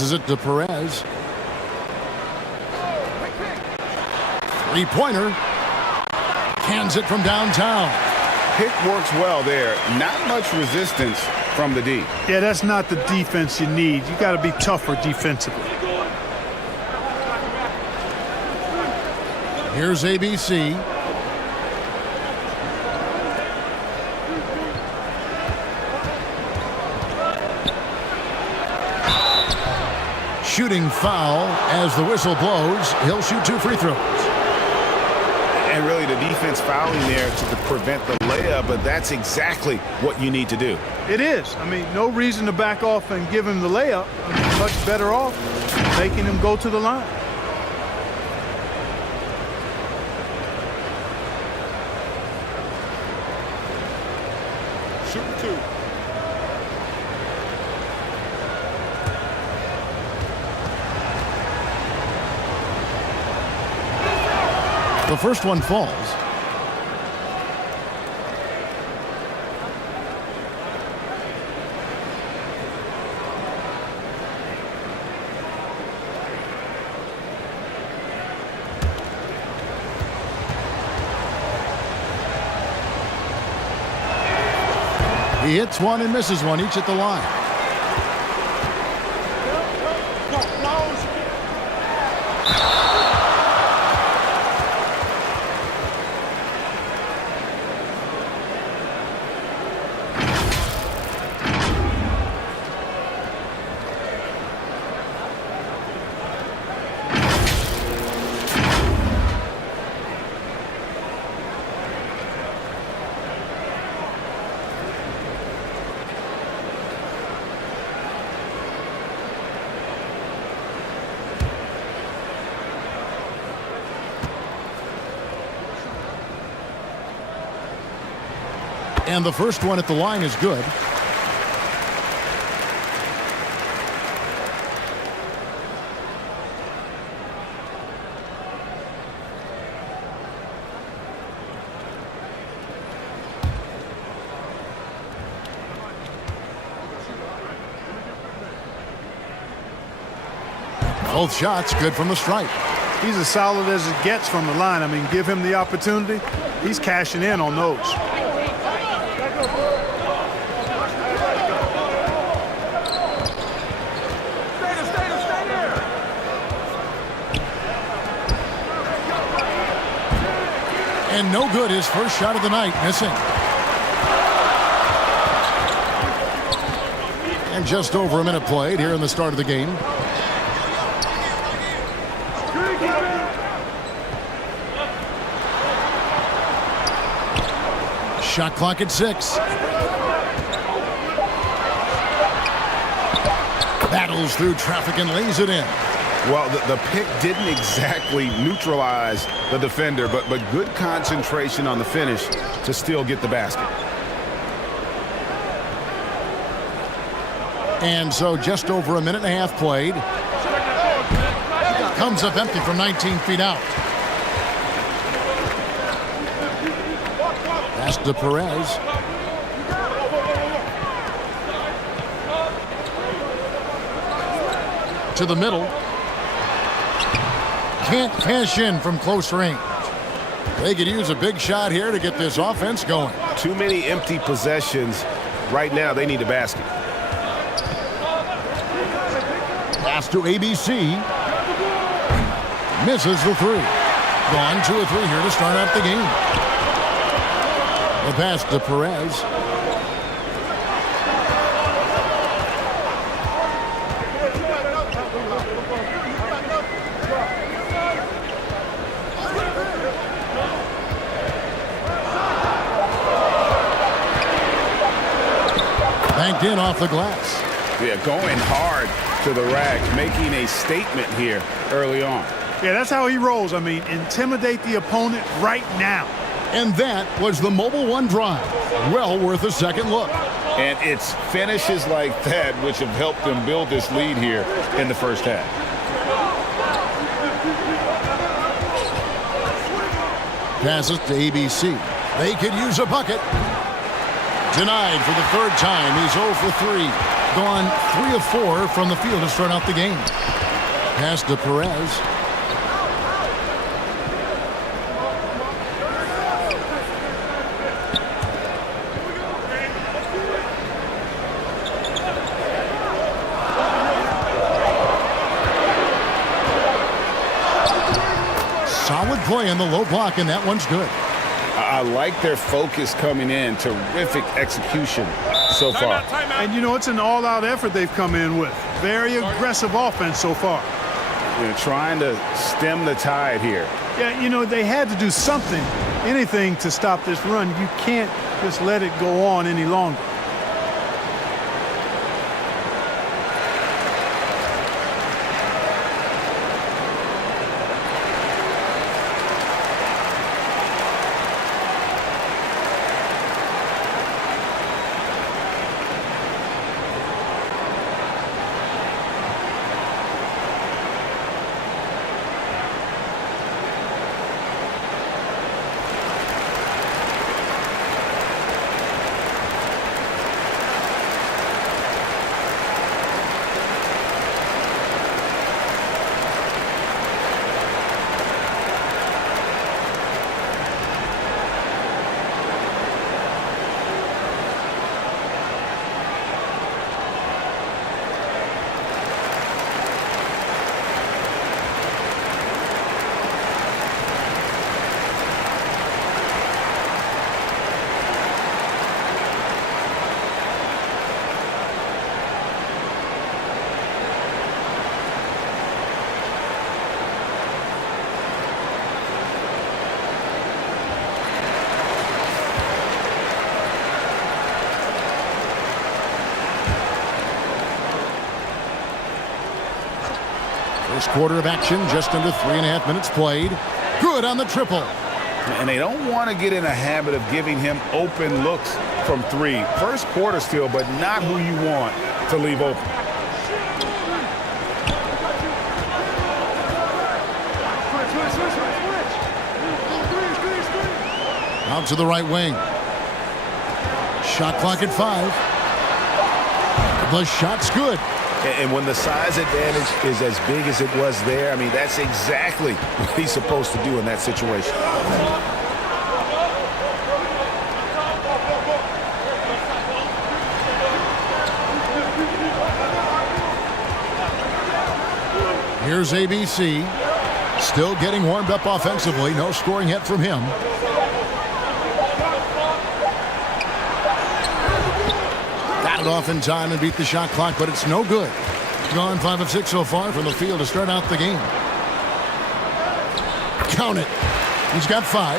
Passes it to Perez. Three-pointer. Cans it from downtown. Pick works well there. Not much resistance from the D. Yeah, that's not the defense you need. You got to be tougher defensively. Here's ABC. Shooting foul as the whistle blows. He'll shoot 2 free throws. And really the defense fouling there to prevent the layup, but that's exactly what you need to do. It is. I mean, no reason to back off and give him the layup. I mean, much better off making him go to the line. Shooting 2. The first one falls. He hits one and misses one, each at the line. And the first one at the line is good. Both shots good from the stripe. He's as solid as it gets from the line. I mean, give him the opportunity. He's cashing in on those. And no good, his first shot of the night, missing. And just over a minute played here in the start of the game. Shot clock at 6. Battles through traffic and lays it in. Well, the pick didn't exactly neutralize the defender, but good concentration on the finish to still get the basket. And so just over a minute and a half played. Comes up empty from 19 feet out. Pass to Perez. To the middle. Can't cash in from close range. They could use a big shot here to get this offense going. Too many empty possessions. Right now, they need a basket. Pass to ABC. Misses the 3. Gone 2 of 3 here to start out the game. The pass to Perez. Banked in off the glass. Yeah, going hard to the rack, making a statement here early on. Yeah, that's how he rolls. I mean, intimidate the opponent right now. And that was the Mobile One drive. Well worth a second look. And it's finishes like that which have helped them build this lead here in the first half. Passes to ABC. They could use a bucket. Denied for the 3rd time. He's 0 for 3. Gone 3 of 4 from the field to start out the game. Pass to Perez. Solid play in the low block, and that one's good. I like their focus coming in. Terrific execution so far. And, you know, it's an all-out effort they've come in with. Very aggressive offense so far. They're trying to stem the tide here. Yeah, you know, they had to do something, anything to stop this run. You can't just let it go on any longer. First quarter of action, just under 3.5 minutes played. Good on the triple. And they don't want to get in a habit of giving him open looks from 3. First quarter still, but not who you want to leave open. Out to the right wing. Shot clock at 5. The shot's good. And when the size advantage is as big as it was there, I mean, that's exactly what he's supposed to do in that situation. Here's ABC. Still getting warmed up offensively. No scoring yet from him. Got it off in time and beat the shot clock, but it's no good. Gone 5 of 6 so far from the field to start out the game. Count it. He's got 5.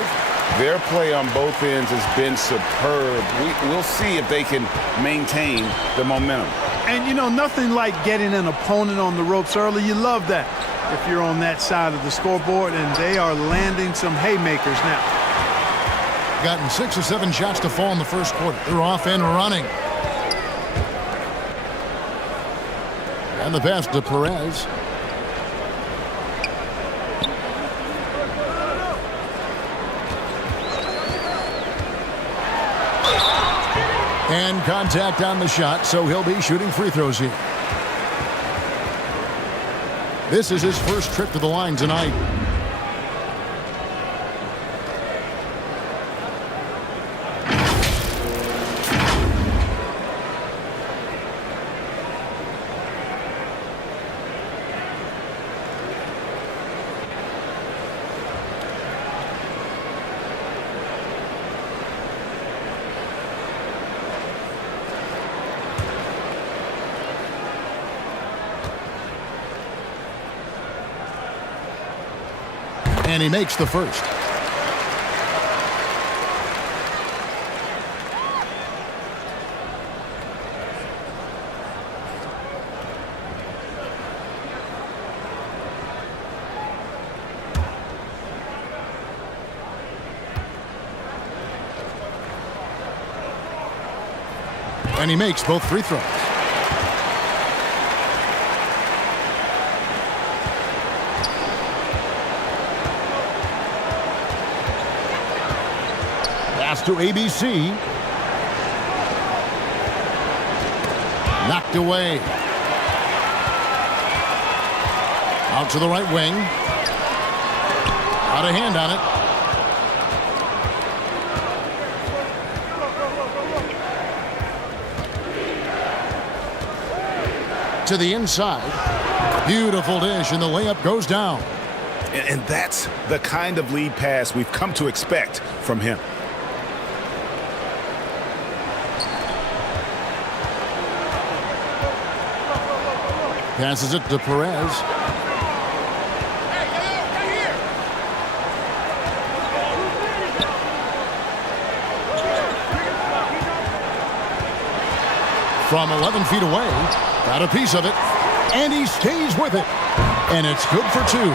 Their play on both ends has been superb. We'll see if they can maintain the momentum. And, you know, nothing like getting an opponent on the ropes early. You love that if you're on that side of the scoreboard, and they are landing some haymakers now. Gotten 6 or 7 shots to fall in the first quarter. They're off and running. And the pass to Perez. And contact on the shot, so he'll be shooting free throws here. This is his first trip to the line tonight. And he makes the first. And he makes both free throws. Pass to ABC. Knocked away. Out to the right wing. Out of hand on it. To the inside. Beautiful dish, and the layup goes down. And that's the kind of lead pass we've come to expect from him. Passes it to Perez. From 11 feet away, got a piece of it, and he stays with it. And it's good for two.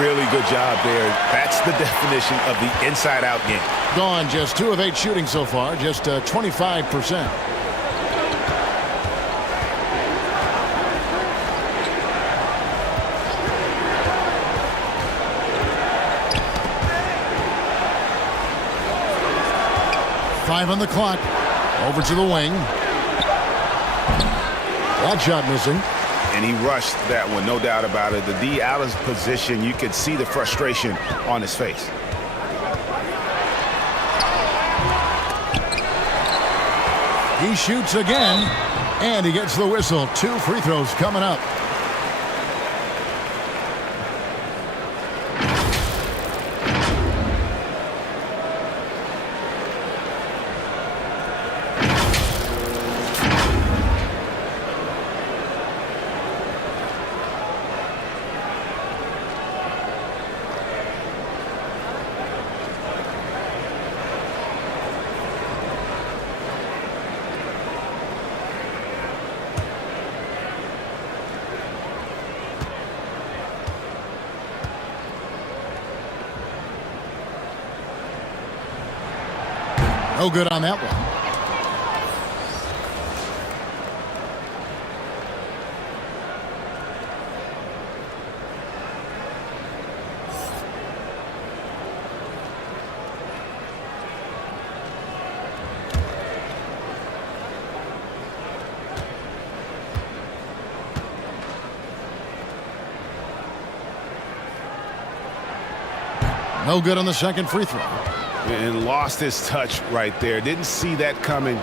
Really good job there. That's the definition of the inside-out game. Gone just 2 of 8 shooting so far, just 25%. Five on the clock. Over to the wing. That shot missing. And he rushed that one, no doubt about it. The D out of position, you could see the frustration on his face. He shoots again, and he gets the whistle. 2 free throws coming up. No good on that one. No good on the second free throw. And lost his touch right there. Didn't see that coming.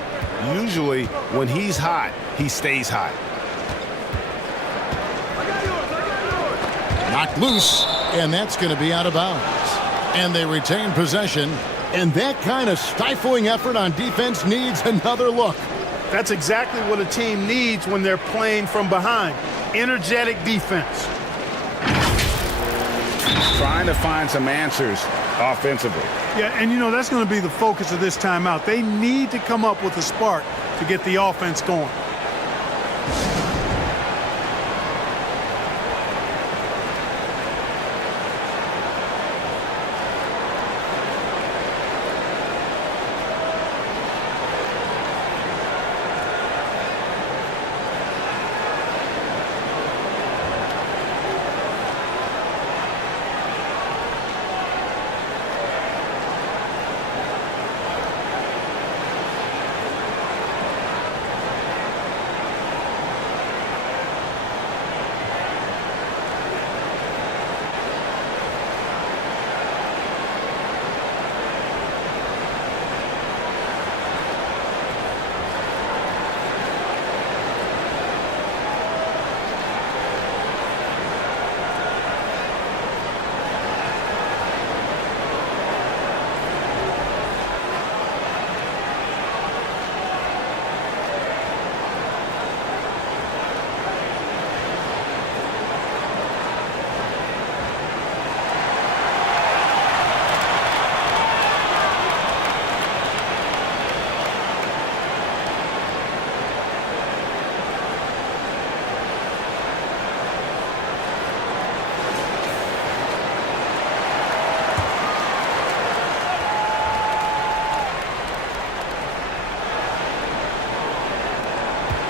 Usually, when he's hot, he stays hot. Knocked loose, and that's going to be out of bounds. And they retain possession. And that kind of stifling effort on defense needs another look. That's exactly what a team needs when they're playing from behind. Energetic defense. Trying to find some answers offensively. Yeah, and you know, that's going to be the focus of this timeout. They need to come up with a spark to get the offense going.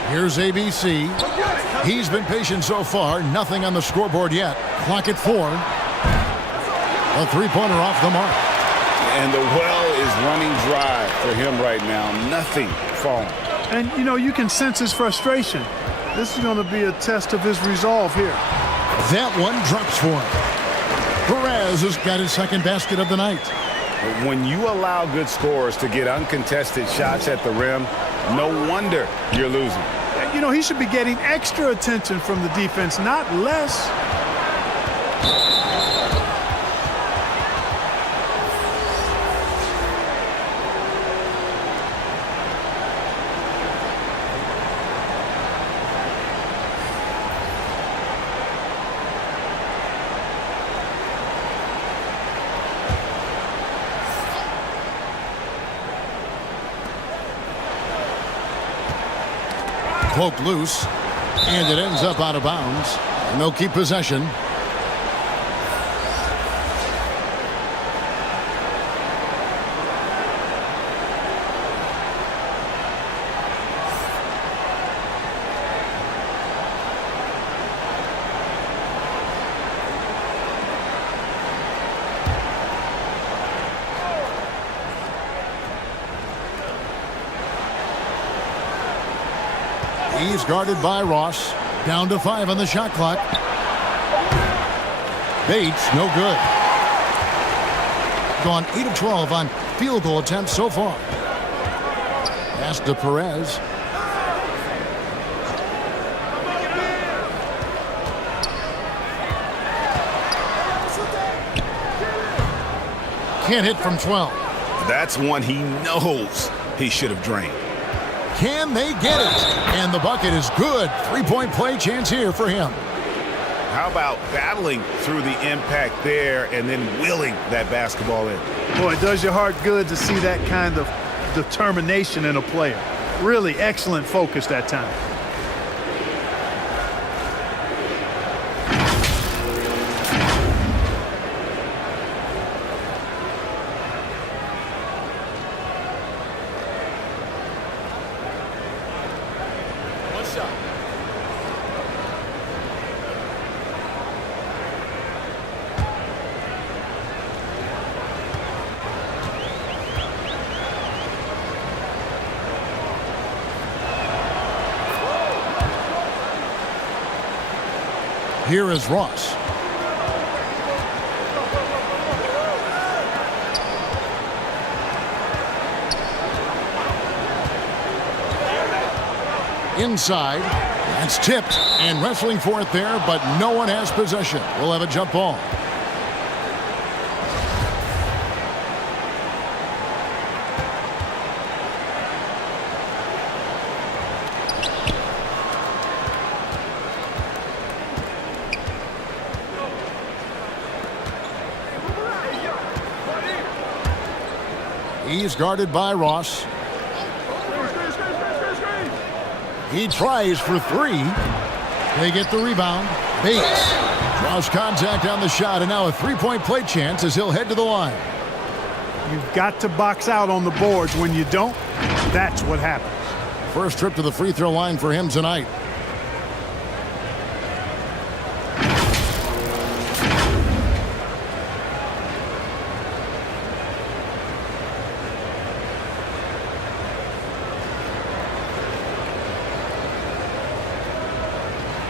Here's ABC. He's been patient so far. Nothing on the scoreboard yet. Clock at 4. A three-pointer off the mark. And the well is running dry for him right now. Nothing falling. And, you know, you can sense his frustration. This is going to be a test of his resolve here. That one drops for him. Perez has got his second basket of the night. When you allow good scorers to get uncontested shots at the rim, no wonder you're losing. You know, he should be getting extra attention from the defense, not less. Poked loose, and it ends up out of bounds, and they'll keep possession. He's guarded by Ross. Down to 5 on the shot clock. Bates, no good. Gone 8 of 12 on field goal attempts so far. Pass to Perez. Can't hit from 12. That's one he knows he should have drained. Can they get it? And the bucket is good. 3-point play chance here for him. How about battling through the impact there and then willing that basketball in? Boy, it does your heart good to see that kind of determination in a player. Really excellent focus that time. Here is Ross. Inside. That's tipped and wrestling for it there, but no one has possession. We'll have a jump ball. He's guarded by Ross. He tries for 3. They get the rebound. Bates draws contact on the shot, and now a 3-point play chance as he'll head to the line. You've got to box out on the boards. When you don't, that's what happens. First trip to the free throw line for him tonight.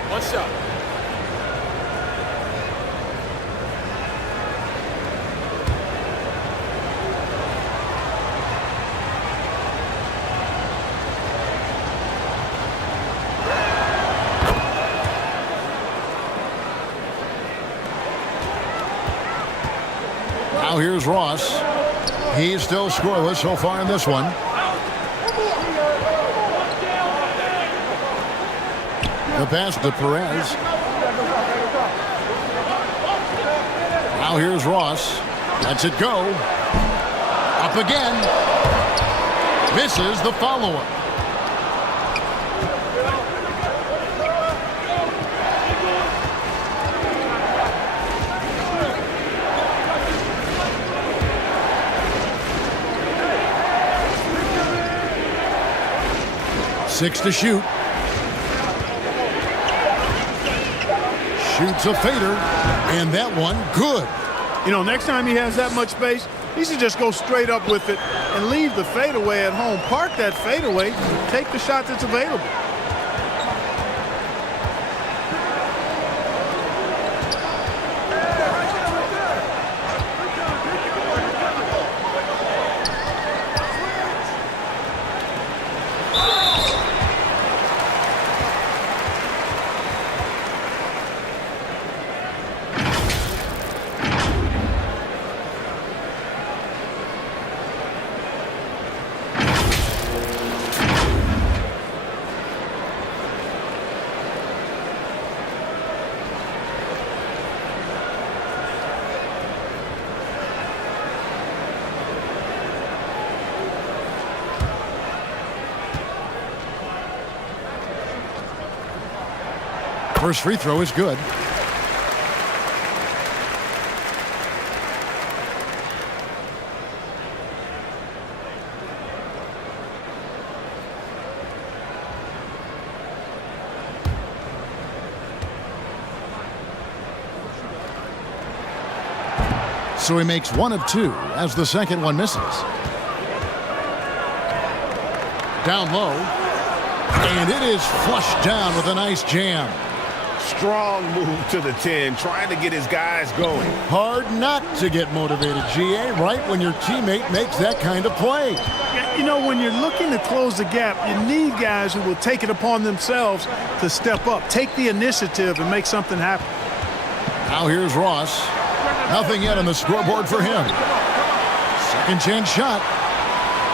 What's up? Now here's Ross. He's still scoreless so far in this one. The pass to Perez. Now here's Ross. Lets it go. Up again. Misses the follow-up. Six to shoot. Shoots a fader, and that one good. You know, next time he has that much space, he should just go straight up with it and leave the fadeaway at home. Park that fadeaway, take the shot that's available. First free throw is good. So he makes 1 of 2 as the second one misses. Down low. And it is flushed down with a nice jam. Strong move to the 10, trying to get his guys going. Hard not to get motivated, GA, right when your teammate makes that kind of play. You know, when you're looking to close the gap, you need guys who will take it upon themselves to step up, take the initiative, and make something happen. Now here's Ross. Nothing yet on the scoreboard for him. Second chance shot.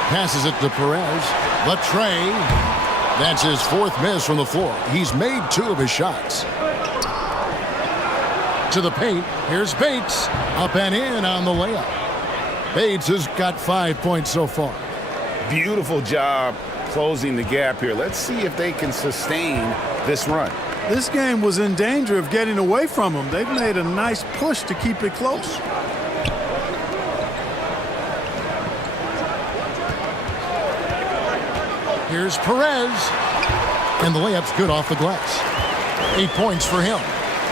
Passes it to Perez. Latre. That's his 4th miss from the floor. He's made 2 of his shots. To the paint. Here's Bates. Up and in on the layup. Bates has got 5 points so far. Beautiful job closing the gap here. Let's see if they can sustain this run. This game was in danger of getting away from them. They've made a nice push to keep it close. Here's Perez. And the layup's good off the glass. 8 points for him.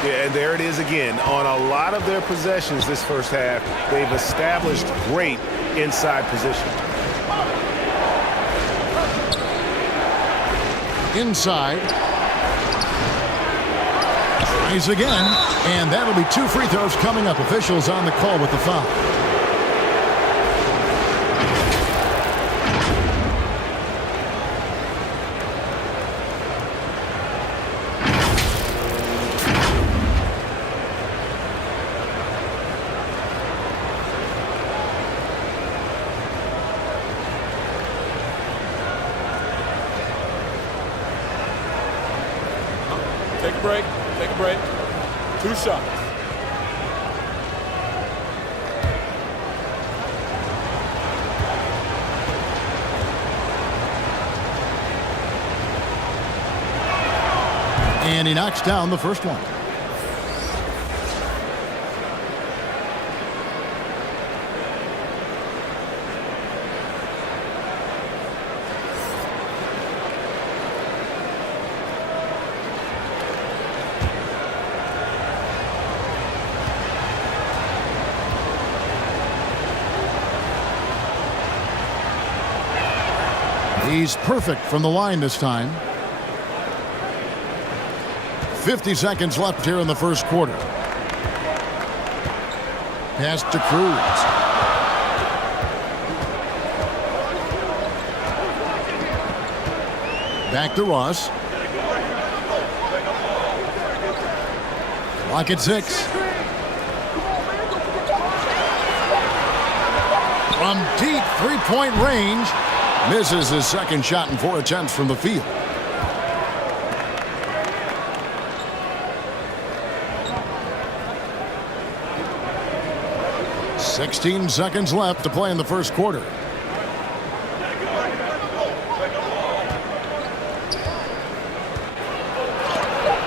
Yeah, and there it is again. On a lot of their possessions this first half, they've established great inside position. Inside. Tries again. And that'll be 2 free throws coming up. Officials on the call with the foul. Take a break. Take a break. 2 shots. And he knocks down the first one. He's perfect from the line this time. 50 seconds left here in the first quarter. Pass to Cruz. Back to Ross. Clock at 6. From deep three-point range. Misses his second shot in 4 attempts from the field. "16 seconds left to play in the first quarter.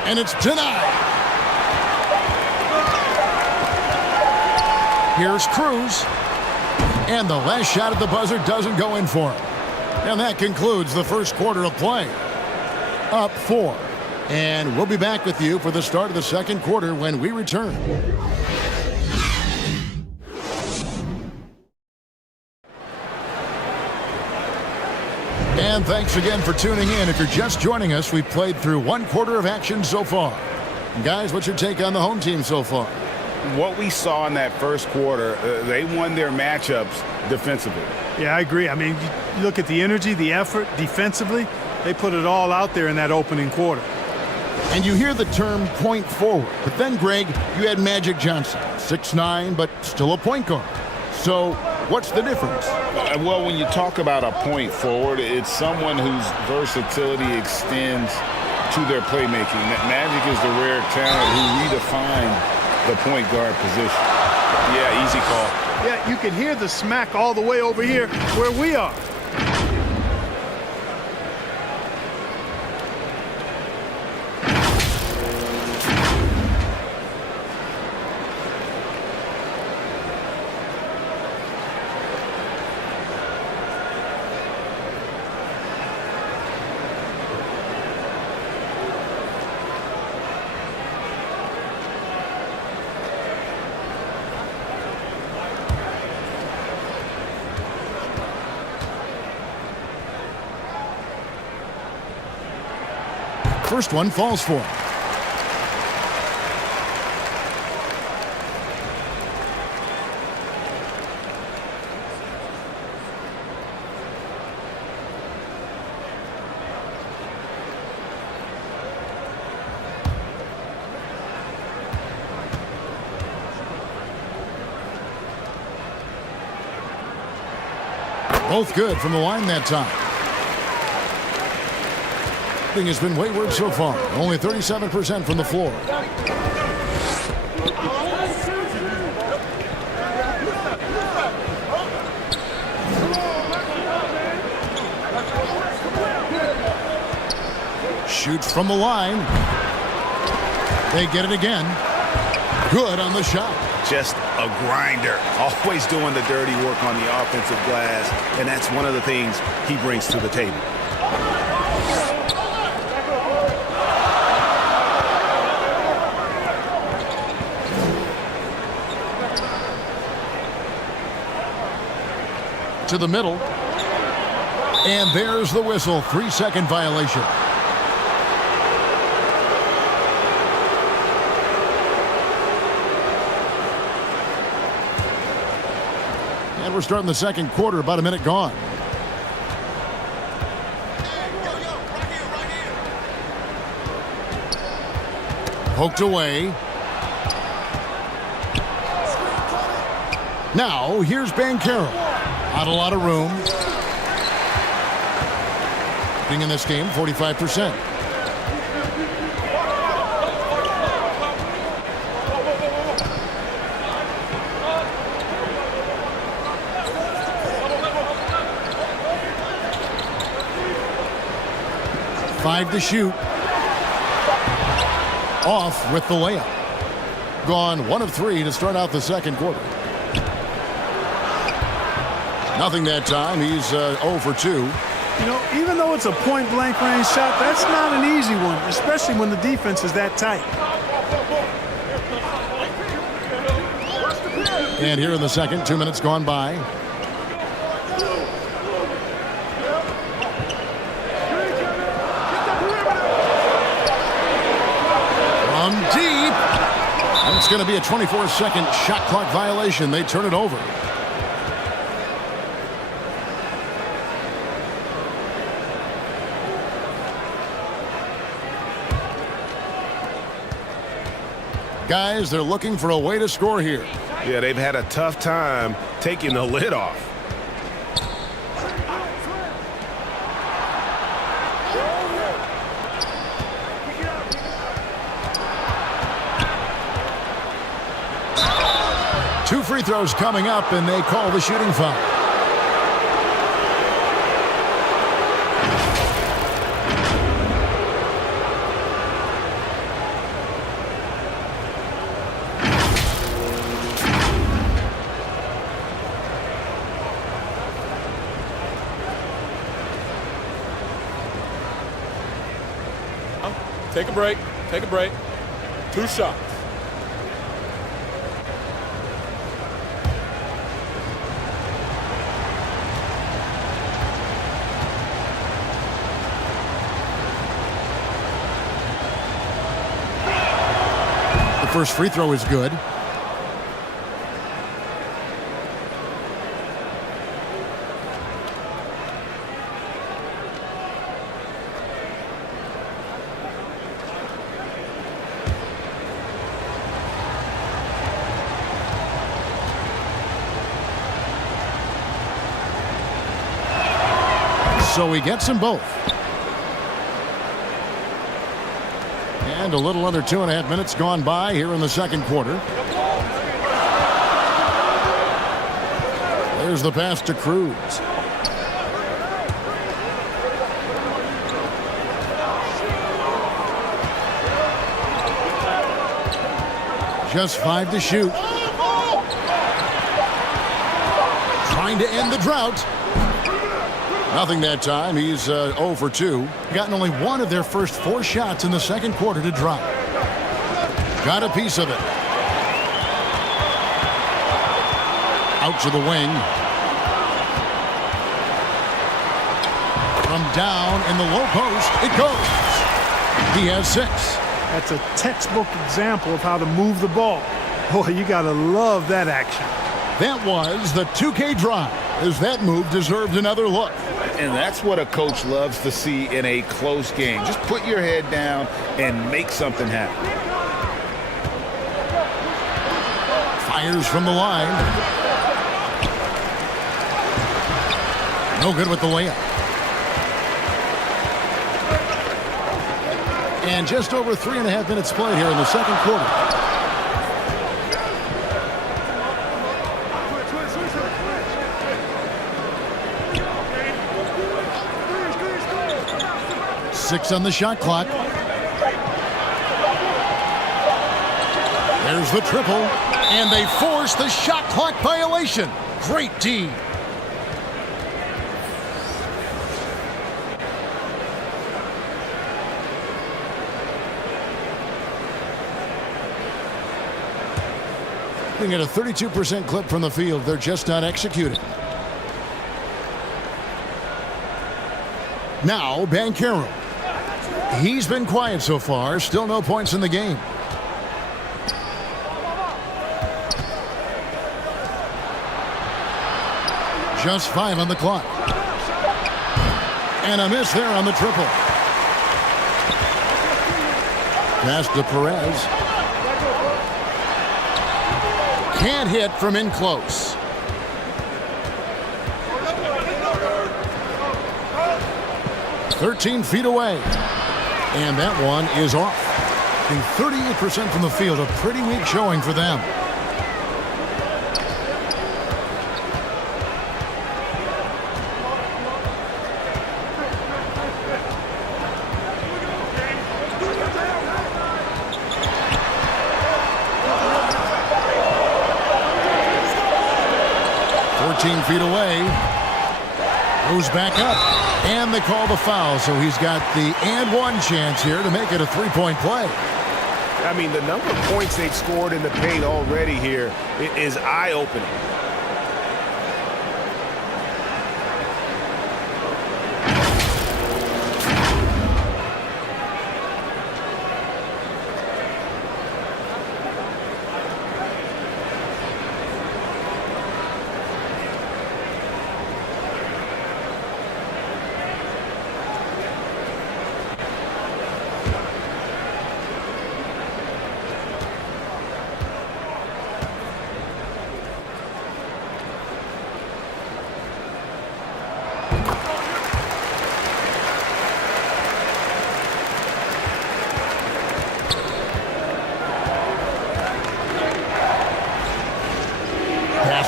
And it's denied. Here's Cruz. And the last shot at the buzzer doesn't go in for him. And that concludes the first quarter of play. Up 4. And we'll be back with you for the start of the second quarter when we return. And thanks again for tuning in. If you're just joining us, we've played through one quarter of action so far. And guys, what's your take on the home team so far? What we saw in that first quarter, they won their matchups defensively. Yeah, I agree. I mean, you look at the energy, the effort defensively, they put it all out there in that opening quarter. And you hear the term point forward. But then, Greg, you had Magic Johnson, 6'9", but still a point guard. So what's the difference? Well, when you talk about a point forward, it's someone whose versatility extends to their playmaking. Magic is the rare talent who redefined the point guard position. Yeah, easy call. Yeah, you can hear the smack all the way over here where we are. First one falls for him. Both good from the line that time. Has been wayward so far. Only 37% from the floor. Shoots from the line. They get it again. Good on the shot. Just a grinder. Always doing the dirty work on the offensive glass. And that's one of the things he brings to the table. To the middle. And there's the whistle. 3-second violation. And we're starting the second quarter, about a minute gone. Poked away. Now, here's Banchero. Not a lot of room. Being in this game, 45%. Five to shoot. Off with the layup. Gone 1 of 3 to start out the second quarter. Nothing that time. He's 0 for 2. You know, even though it's a point-blank range shot, that's not an easy one, especially when the defense is that tight. And here in the second, 2 minutes gone by. From deep. And it's going to be a 24-second shot clock violation. They turn it over. Guys, they're looking for a way to score here. Yeah, they've had a tough time taking the lid off. Two free throws coming up, and they call the shooting foul. Take a break. Take a break. 2 shots. First free throw is good. So he gets them both. And a little under 2.5 minutes gone by here in the second quarter. There's the pass to Cruz. Just 5 to shoot. Trying to end the drought. Nothing that time. He's 0 for 2. Gotten only one of their first 4 shots in the second quarter to drop. Got a piece of it. Out to the wing. From down in the low post, it goes. He has 6. That's a textbook example of how to move the ball. Boy, you got to love that action. That was the 2K drive, as that move deserved another look. And that's what a coach loves to see in a close game. Just put your head down and make something happen. Fires from the line. No good with the layup. And just over 3.5 minutes played here in the second quarter. Six on the shot clock. There's the triple, and they force the shot clock violation. Great D. Looking at a 32% clip from the field. They're just not executing. Now, Banchero. He's been quiet so far. Still no points in the game. Just 5 on the clock. And a miss there on the triple. Pass to Perez. Can't hit from in close. "13 feet away." And that one is off. The 38% from the field, a pretty weak showing for them. Feet away. Goes back up. And they call the foul, so he's got the and one chance here to make it a three-point play. I mean, the number of points they've scored in the paint already here is eye-opening.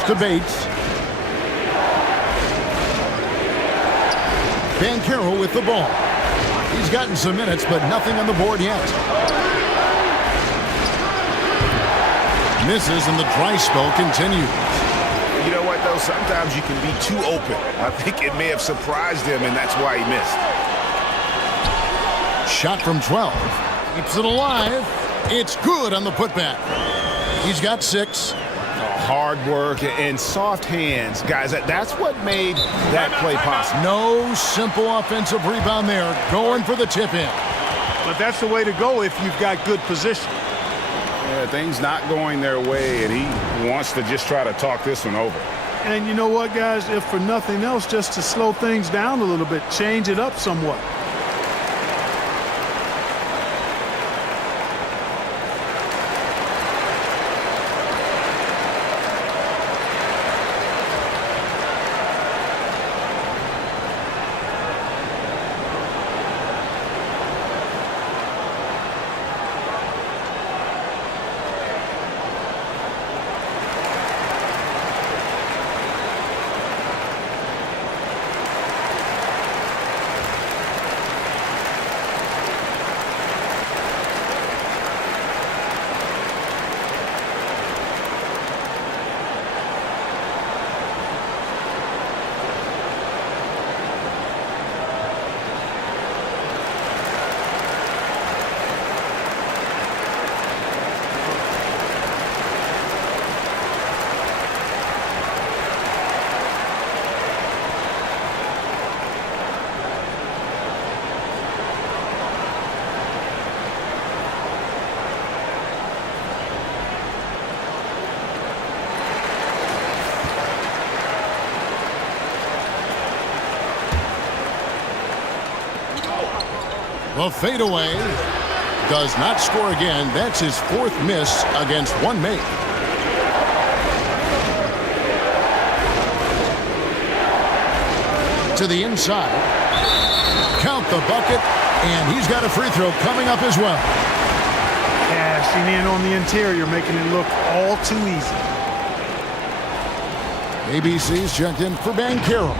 To Bates. Banchero with the ball. He's gotten some minutes, but nothing on the board yet. Misses, and the dry spell continues. You know what, though? Sometimes you can be too open. I think it may have surprised him, and that's why he missed. Shot from 12. Keeps it alive. It's good on the putback. He's got 6. Hard work and soft hands. Guys, that's what made that play possible. No simple offensive rebound there. Going for the tip in. But that's the way to go if you've got good position. Yeah, things not going their way, and he wants to just try to talk this one over. And you know what, guys? If for nothing else, just to slow things down a little bit, change it up somewhat. The fadeaway does not score again. That's his fourth miss against one make. To the inside. Count the bucket, and he's got a free throw coming up as well. Cashing in on the interior, making it look all too easy. ABC's checked in for Banchero.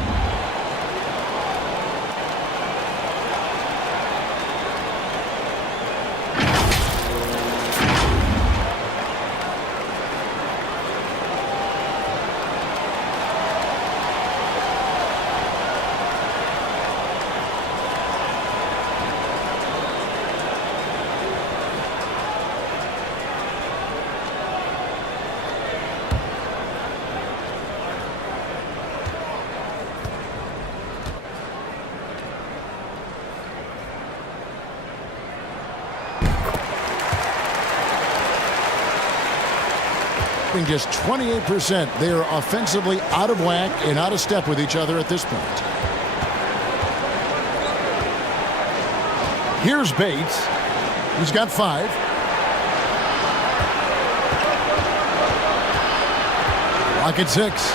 Just 28%. They are offensively out of whack and out of step with each other at this point. Here's Bates. He's got 5. Rocket 6.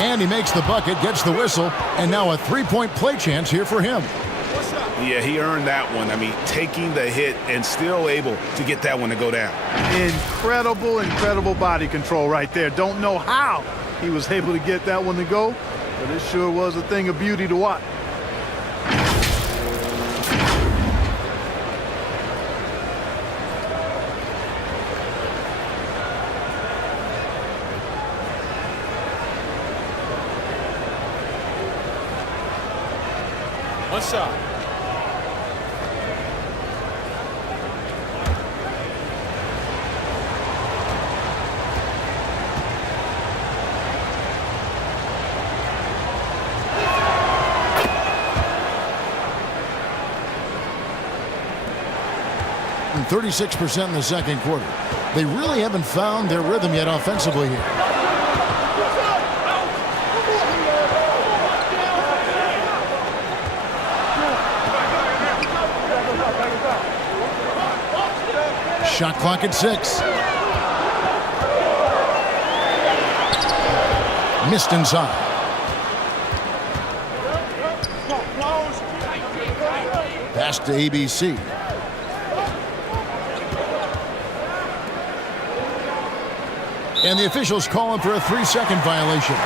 And he makes the bucket, gets the whistle, and now a three-point play chance here for him. Yeah, he earned that one. I mean, taking the hit and still able to get that one to go down. Incredible, incredible body control right there. Don't know how he was able to get that one to go, but it sure was a thing of beauty to watch. One shot. And 36% in the second quarter. They really haven't found their rhythm yet offensively here. Shot clock at 6. Missed inside. Pass to ABC. And the officials calling for a 3-second violation.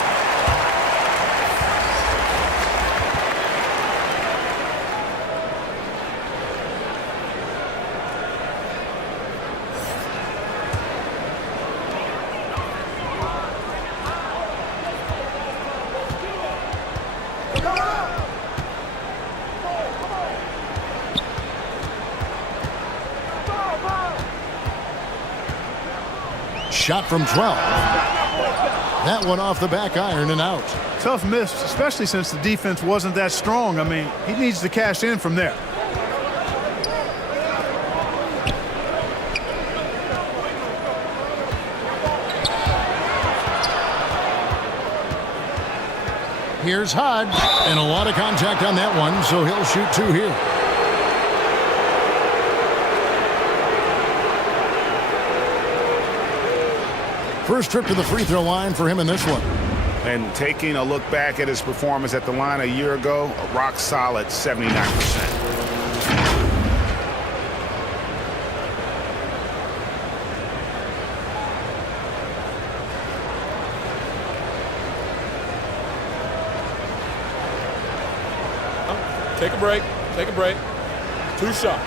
Shot from 12. That one off the back iron and out. Tough miss, especially since the defense wasn't that strong. I mean, he needs to cash in from there. Here's Hodge, and a lot of contact on that one, so he'll shoot 2 here. First trip to the free throw line for him in this one. And taking a look back at his performance at the line a year ago, a rock solid 79%. Take a break. Take a break. 2 shots.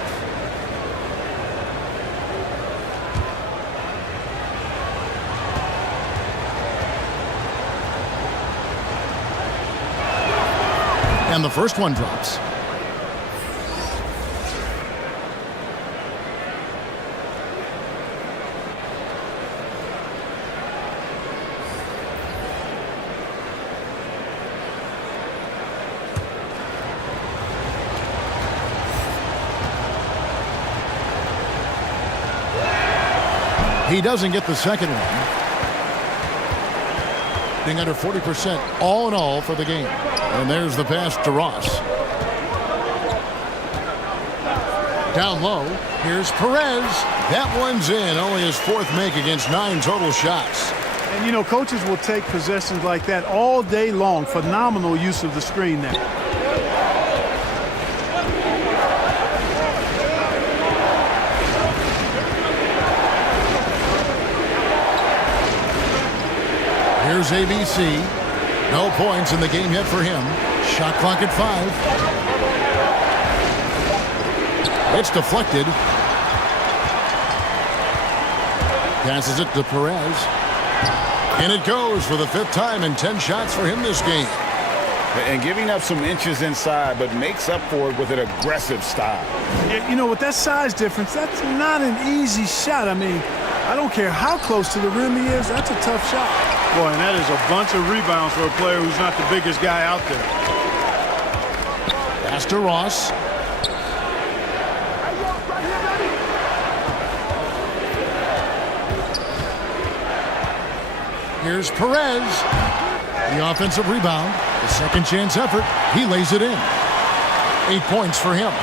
And the first one drops. He doesn't get the second one. Being under 40% all in all for the game. And there's the pass to Ross. Down low, here's Perez. That one's in. Only his 4th make against 9 total shots. And, you know, coaches will take possessions like that all day long. Phenomenal use of the screen there. Here's ABC. No points in the game yet for him. Shot clock at 5. It's deflected. Passes it to Perez. And it goes for the 5th time in 10 shots for him this game. And giving up some inches inside, but makes up for it with an aggressive style. You know, with that size difference, that's not an easy shot. I mean, I don't care how close to the rim he is. That's a tough shot. Boy, and that is a bunch of rebounds for a player who's not the biggest guy out there. Pass to Ross. Here's Perez. The offensive rebound. The second chance effort. He lays it in. 8 points for him.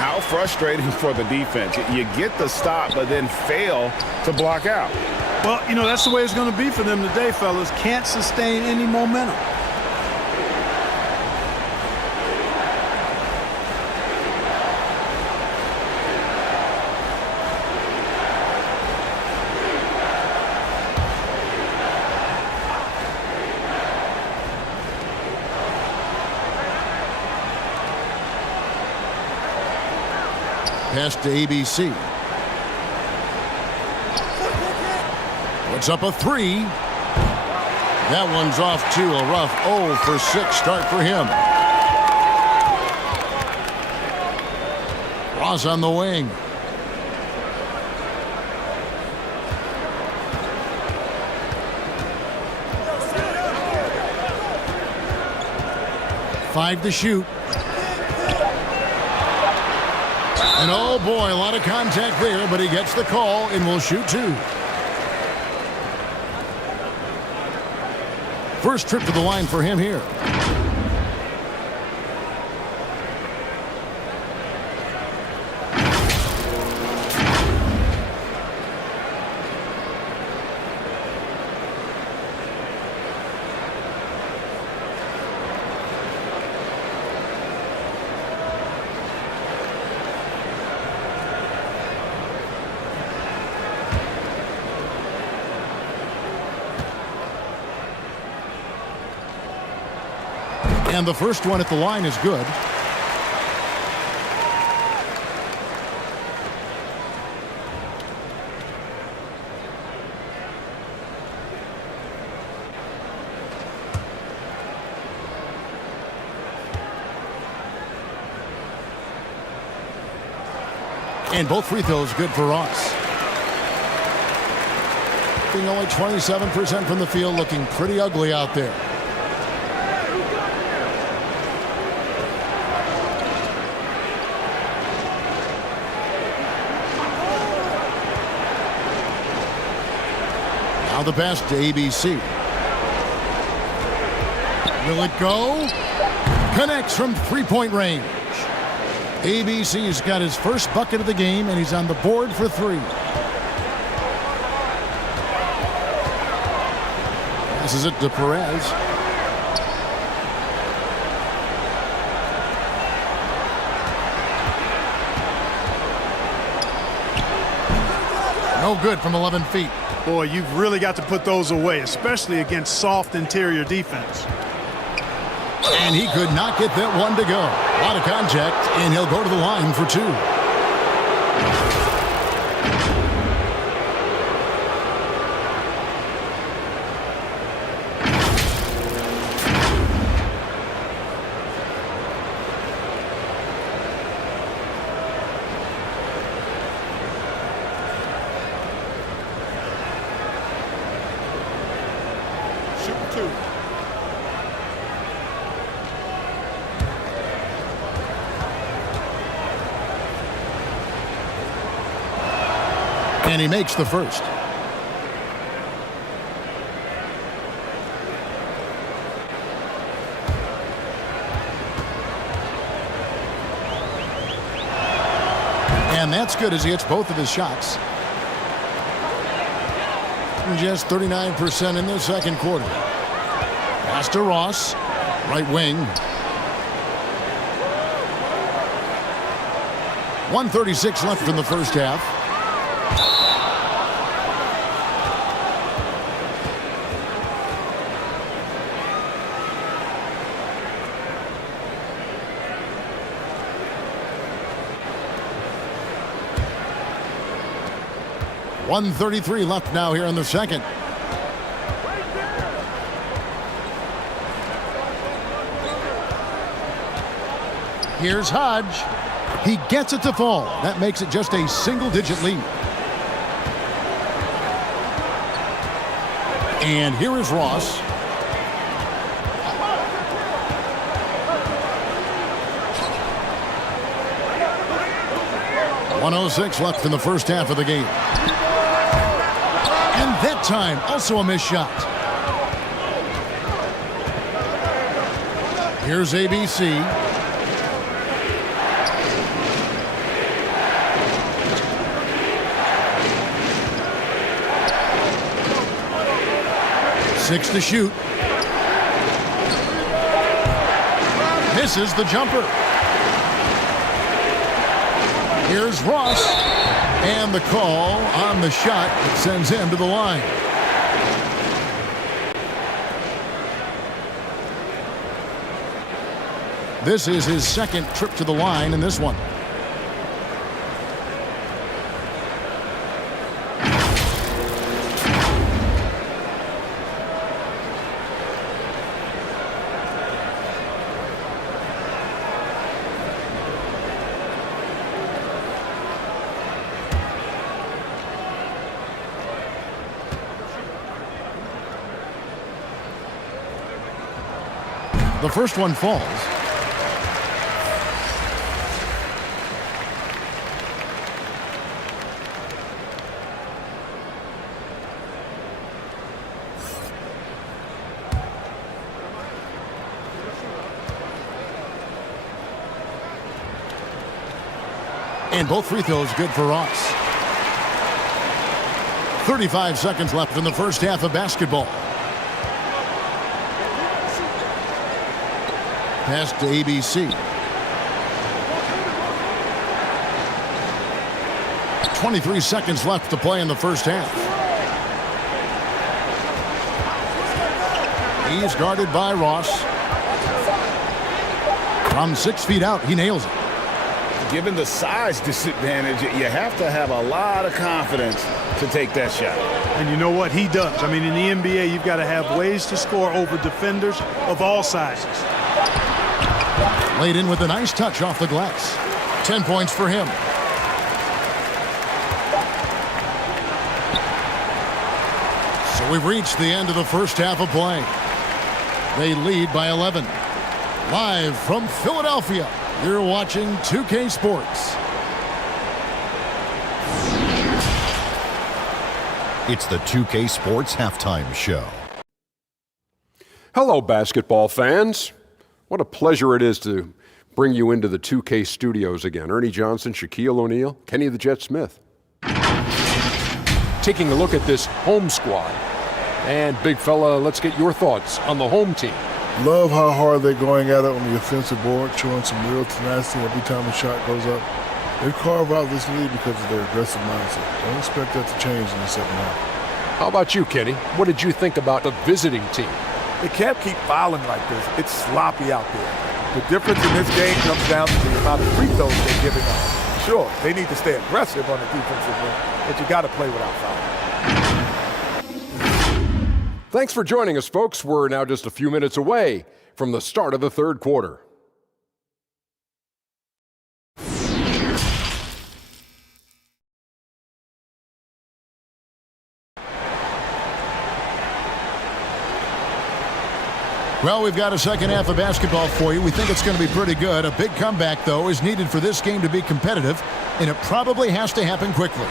How frustrating for the defense. You get the stop, but then fail to block out. Well, you know, that's the way it's going to be for them today, fellas. Can't sustain any momentum. Pass to ABC. Puts up a 3. That one's off to a rough 0 for 6 start for him. Ross on the wing. Five to shoot. And oh boy, a lot of contact there, but he gets the call and will shoot 2. First trip to the line for him here. And the first one at the line is good. And both free throws good for Ross. Being only 27% from the field, looking pretty ugly out there. Now the pass to ABC. Will it go? Connects from three-point range. ABC's got his first bucket of the game, and he's on the board for three. Passes it to Perez. No good from 11 feet. Boy, you've really got to put those away, especially against soft interior defense. And he could not get that one to go. A lot of contact, and he'll go to the line for two. Shooting two. And he makes the first. And that's good as he hits both of his shots. Just 39% in the second quarter. Pass to Ross, right wing. 1:36 left in the first half. .133 left now here in the second. Here's Hodge. He gets it to fall. That makes it just a single-digit lead. And here is Ross. .106 left in the first half of the game. And that time, also a missed shot. Here's ABC. Six to shoot. Misses the jumper. Here's Ross. And the call on the shot that sends him to the line. This is his second trip to the line in this one. The first one falls. And both free throws good for Ross. 35 seconds left in the first half of basketball. Pass to ABC. 23 seconds left to play in the first half. He's guarded by Ross. From 6 feet out, he nails it. Given the size disadvantage, you have to have a lot of confidence to take that shot. And you know what? He does. I mean, in the NBA, you've got to have ways to score over defenders of all sizes. Laid in with a nice touch off the glass. 10 points for him. So we've reached the end of the first half of play. They lead by 11. Live from Philadelphia, you're watching 2K Sports. It's the 2K Sports Halftime Show. Hello, basketball fans. What a pleasure it is to bring you into the 2K studios again. Ernie Johnson, Shaquille O'Neal, Kenny the Jet Smith. Taking a look at this home squad. And big fella, let's get your thoughts on the home team. Love how hard they're going at it on the offensive board, showing some real tenacity every time a shot goes up. They carve out this lead because of their aggressive mindset. Don't expect that to change in the second half. How about you, Kenny? What did you think about the visiting team? They can't keep fouling like this. It's sloppy out there. The difference in this game comes down to the amount of free throws they're giving up. Sure, they need to stay aggressive on the defensive end, but you got to play without fouling. Thanks for joining us, folks. We're now just a few minutes away from the start of the third quarter. Well, we've got a second half of basketball for you. We think it's going to be pretty good. A big comeback, though, is needed for this game to be competitive, and it probably has to happen quickly.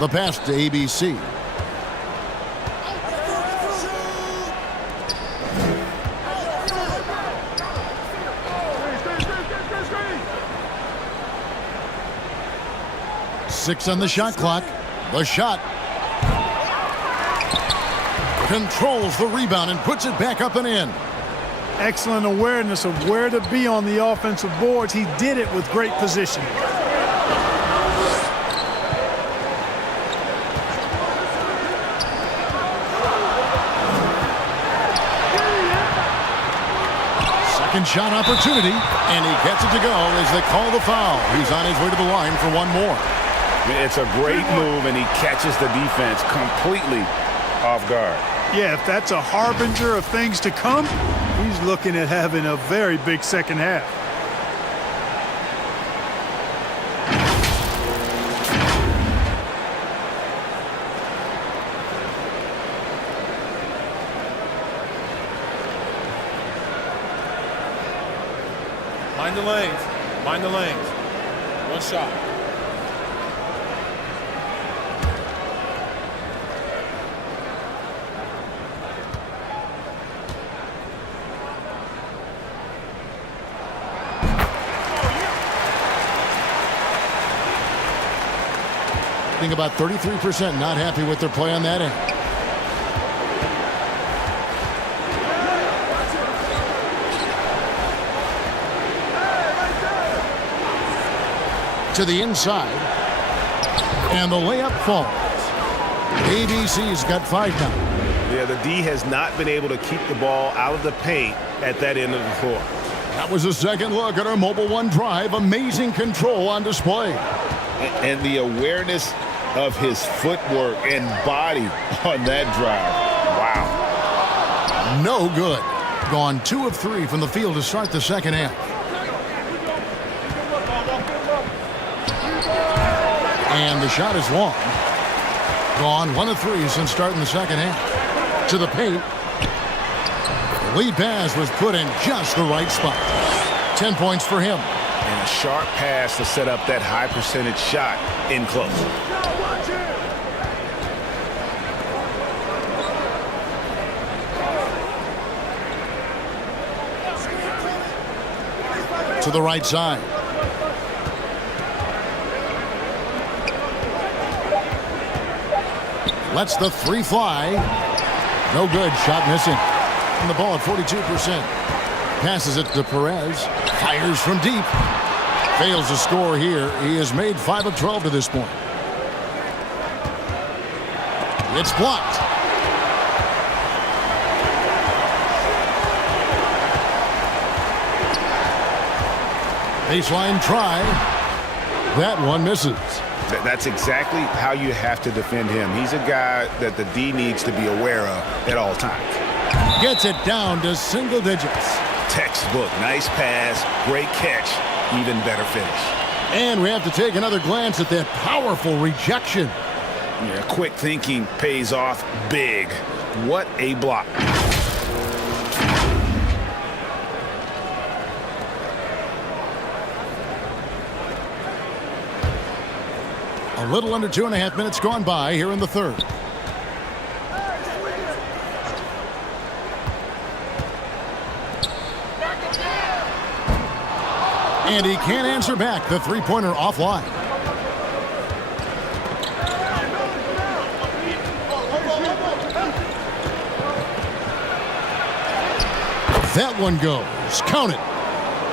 The pass to ABC. Six on the shot clock. The shot. Controls the rebound and puts it back up and in. Excellent awareness of where to be on the offensive boards. He did it with great positioning. Second shot opportunity, and he gets it to go as they call the foul. He's on his way to the line for one more. It's a great move, and he catches the defense completely off guard. Yeah, if that's a harbinger of things to come, he's looking at having a very big second half. Mind the lanes. Mind the lanes. One shot. I think about 33% not happy with their play on that end. To the inside, and the layup falls. ABC's got 5 now. Yeah, the D has not been able to keep the ball out of the paint at that end of the floor. That was a second look at our Mobile One drive. Amazing control on display. And the awareness of his footwork and body on that drive. Wow. No good. Gone 2 of 3 from the field to start the second half. And the shot is long. Gone 1 of 3 since starting the second half. To the paint. The lead pass was put in just the right spot. 10 points for him. And a sharp pass to set up that high percentage shot in close. To the right side. Lets the 3 fly. No good. Shot missing. And the ball at 42%. Passes it to Perez. Fires from deep. Fails to score here. He has made 5 of 12 to this point. It's blocked. Baseline try. That one misses. That's exactly how you have to defend him. He's a guy that the D needs to be aware of at all times. Gets it down to single digits. Textbook. Nice pass. Great catch. Even better finish. And we have to take another glance at that powerful rejection. Yeah, quick thinking pays off big. What a block. A little under 2.5 minutes gone by here in the third. And he can't answer back. The three-pointer offline. That one goes. Count it.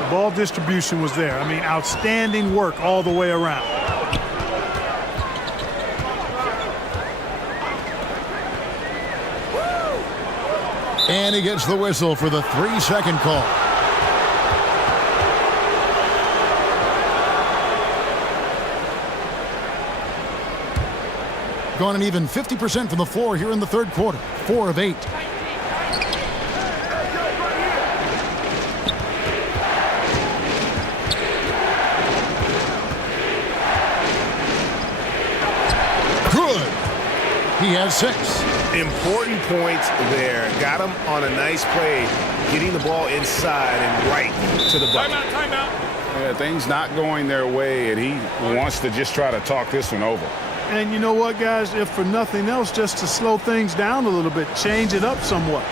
The ball distribution was there. I mean, outstanding work all the way around. And he gets the whistle for the 3-second call. Gone an even 50% from the floor here in the third quarter. 4 of 8. Good. He has 6. Important points there. Got him on a nice play, getting the ball inside and right to the bucket. Timeout. Yeah, things not going their way, and he wants to just try to talk this one over. And you know what, guys? If for nothing else, just to slow things down a little bit, change it up somewhat.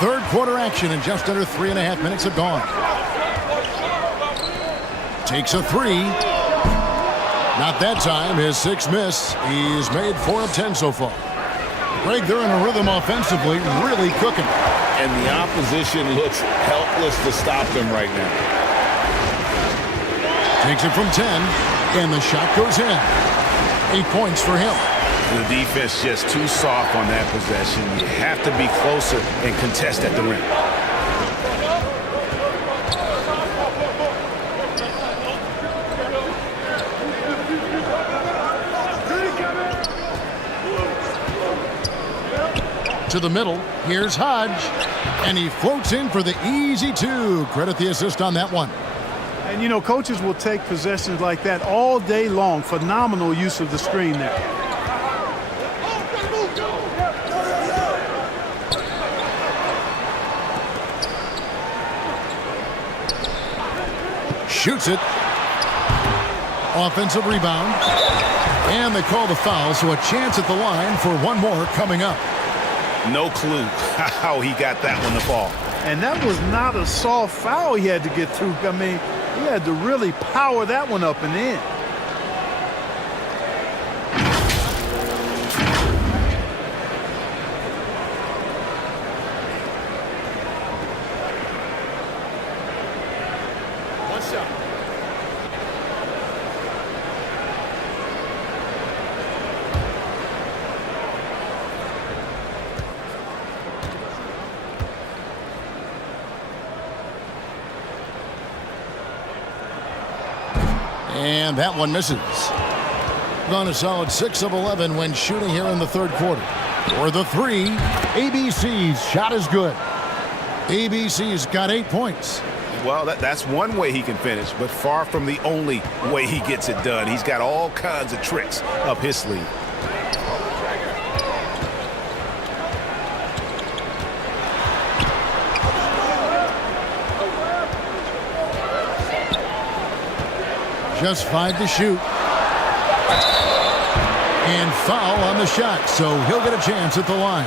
Third quarter action, and just under 3.5 minutes have gone. Takes a 3. Not that time. His 6th miss. He's made 4 of 10 so far. Greg, they're in a rhythm offensively, really cooking. And the opposition looks helpless to stop them right now. Takes it from 10, and the shot goes in. 8 points for him. The defense just too soft on that possession. You have to be closer and contest at the rim. To the middle. Here's Hodge. And he floats in for the easy 2. Credit the assist on that one. And, you know, coaches will take possessions like that all day long. Phenomenal use of the screen there. Shoots it. Offensive rebound. And they call the foul, so a chance at the line for one more coming up. No clue how he got that one to fall. And that was not a soft foul he had to get through. I mean, he had to really power that one up and in. And that one misses. Gone a solid 6 of 11 when shooting here in the third quarter. For the 3, ABC's shot is good. ABC's got 8 points. Well, that's one way he can finish, but far from the only way he gets it done. He's got all kinds of tricks up his sleeve. Just 5 to shoot. And foul on the shot, so he'll get a chance at the line.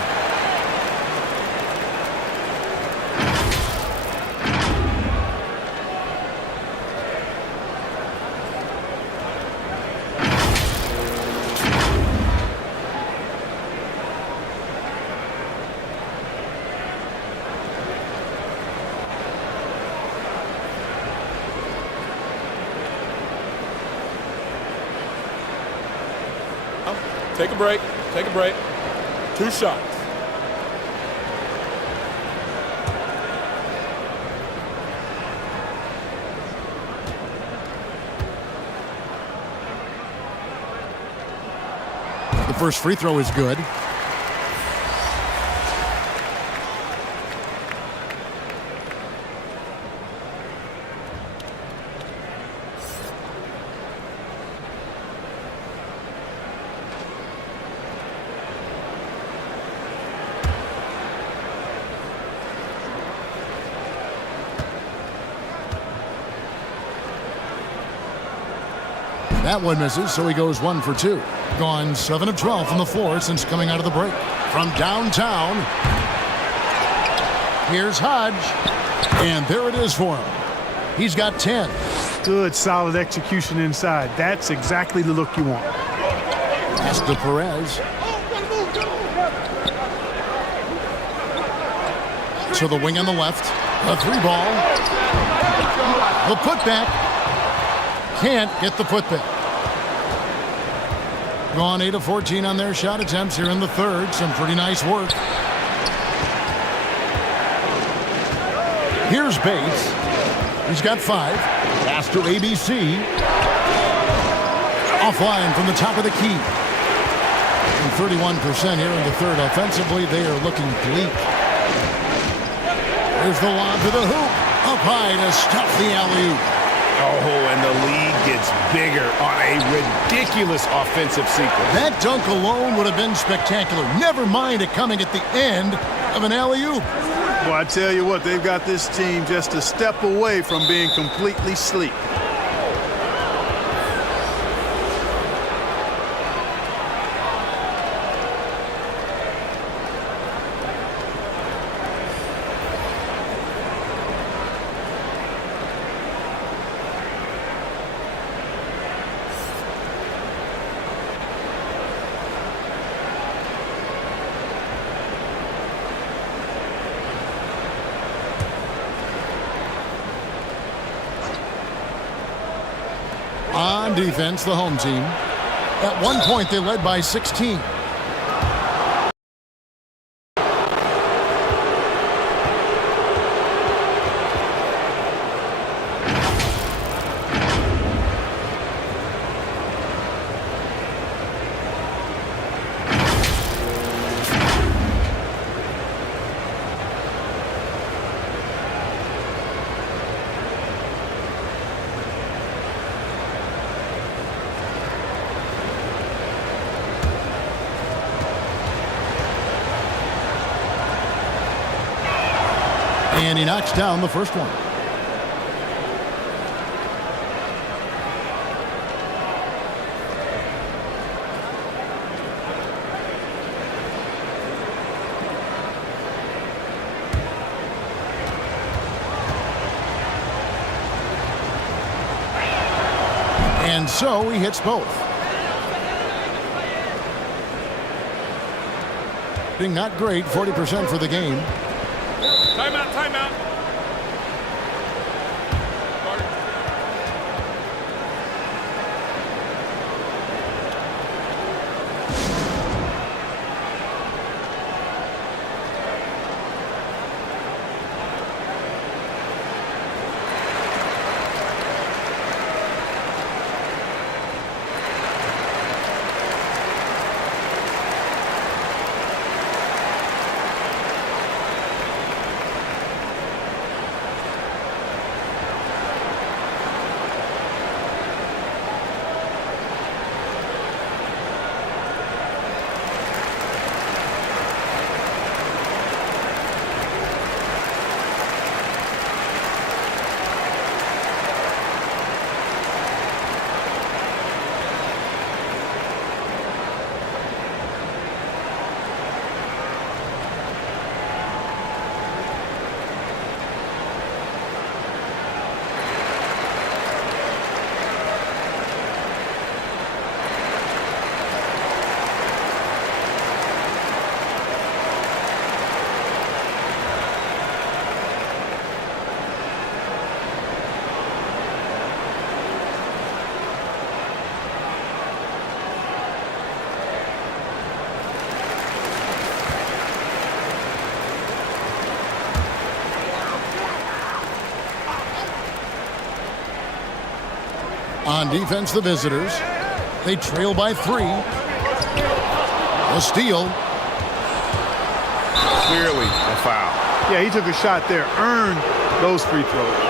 Take a break. Take a break. 2 shots. The first free throw is good. That one misses, so he goes 1 for 2. Gone 7 of 12 from the floor since coming out of the break. From downtown, here's Hodge. And there it is for him. He's got 10. Good, solid execution inside. That's exactly the look you want. Pass to Perez. To the wing on the left. A 3-ball. The putback. Can't get the putback. Gone 8 of 14 on their shot attempts here in the third. Some pretty nice work. Here's Bates. He's got 5. Pass to ABC. Offline from the top of the key. And 31% here in the third. Offensively, they are looking bleak. There's the lob to the hoop. Up high to stuff the alley-oop. Oh, and the lead gets bigger on a ridiculous offensive sequence. That dunk alone would have been spectacular. Never mind it coming at the end of an alley-oop. Well, I tell you what, they've got this team just a step away from being completely sleep. On defense, the home team. At one point, they led by 16. And he knocks down the first one. And so he hits both. Being not great, 40% for the game. Timeout, timeout. On defense, the visitors. They trail by 3. A steal. Clearly a foul. Yeah, he took a shot there, earned those free throws.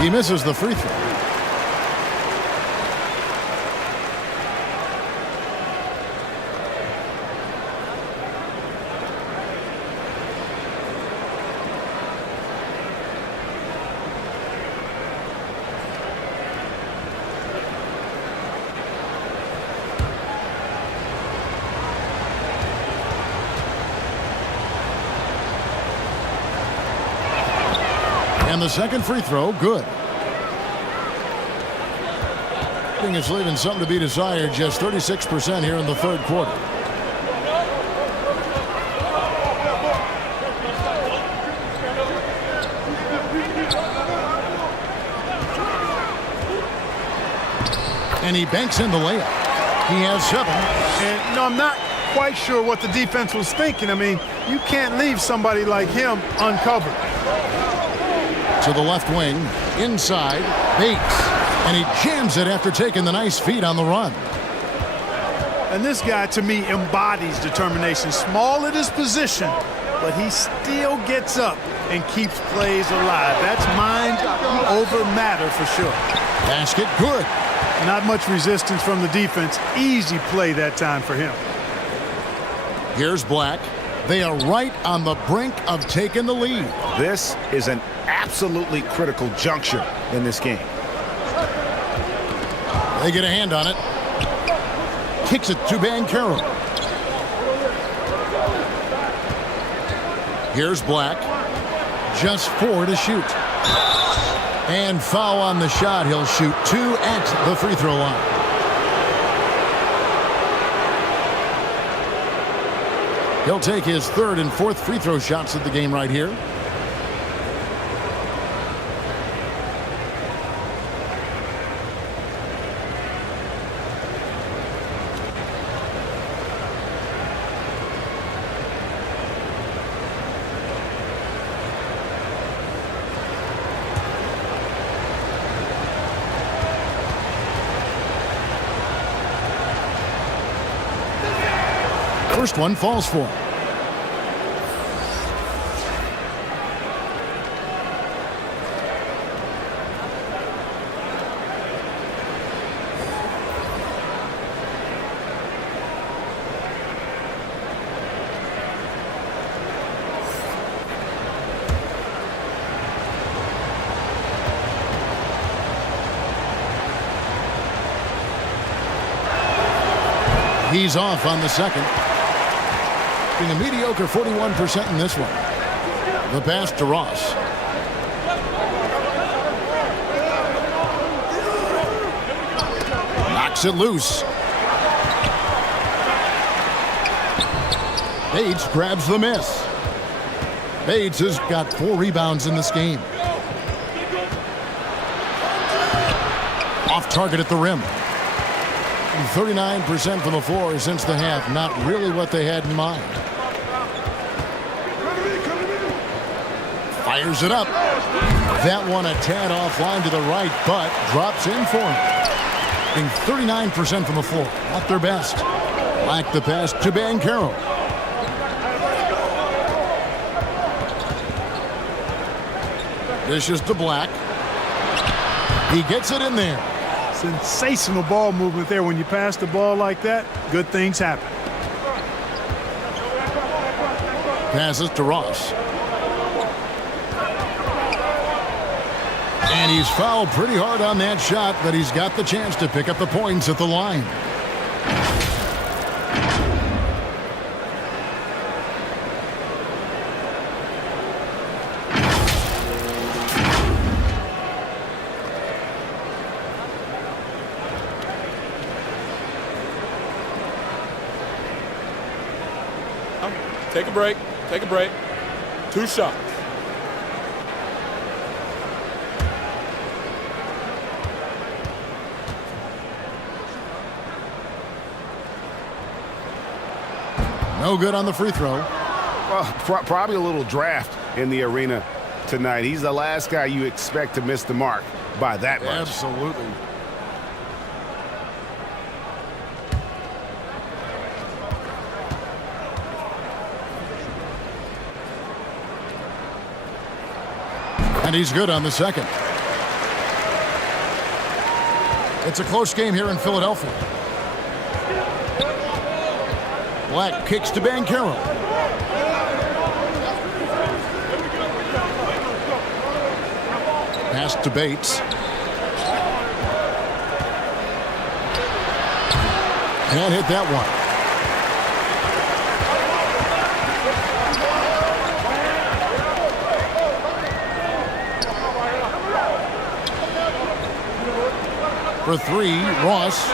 He misses the free throw. And the second free throw, good. It's leaving something to be desired. Just 36% here in the third quarter. And he banks in the layup. He has 7. And, I'm not quite sure what the defense was thinking. I mean, you can't leave somebody like him uncovered. To the left wing, inside, Bates. And he jams it after taking the nice feed on the run. And this guy, to me, embodies determination. Small at his position, but he still gets up and keeps plays alive. That's mind over matter for sure. Basket good. Not much resistance from the defense. Easy play that time for him. Here's Black. They are right on the brink of taking the lead. This is an absolutely critical juncture in this game. They get a hand on it. Kicks it to Banchero. Here's Black. Just 4 to shoot. And foul on the shot. He'll shoot 2 at the free throw line. He'll take his 3rd and 4th free throw shots of the game right here. First one falls for him. He's off on the second. Being a mediocre 41% in this one. The pass to Ross. Knocks it loose. Bates grabs the miss. Bates has got 4 rebounds in this game. Off target at the rim. 39% from the floor since the half. Not really what they had in mind. Fires it up. That one a tad offline to the right, but drops in for him. Being 39% from the floor. Not their best. Like the pass to Banchero. Dishes to Black. He gets it in there. Sensational ball movement there. When you pass the ball like that, good things happen. Passes to Ross. And he's fouled pretty hard on that shot, but he's got the chance to pick up the points at the line. Take a break. Take a break. 2 shots. No good on the free throw. Well, probably a little draft in the arena tonight. He's the last guy you expect to miss the mark by that much. Absolutely. And he's good on the second. It's a close game here in Philadelphia. Black kicks to Banchero. Pass to Bates. Can't hit that one. For 3, Ross.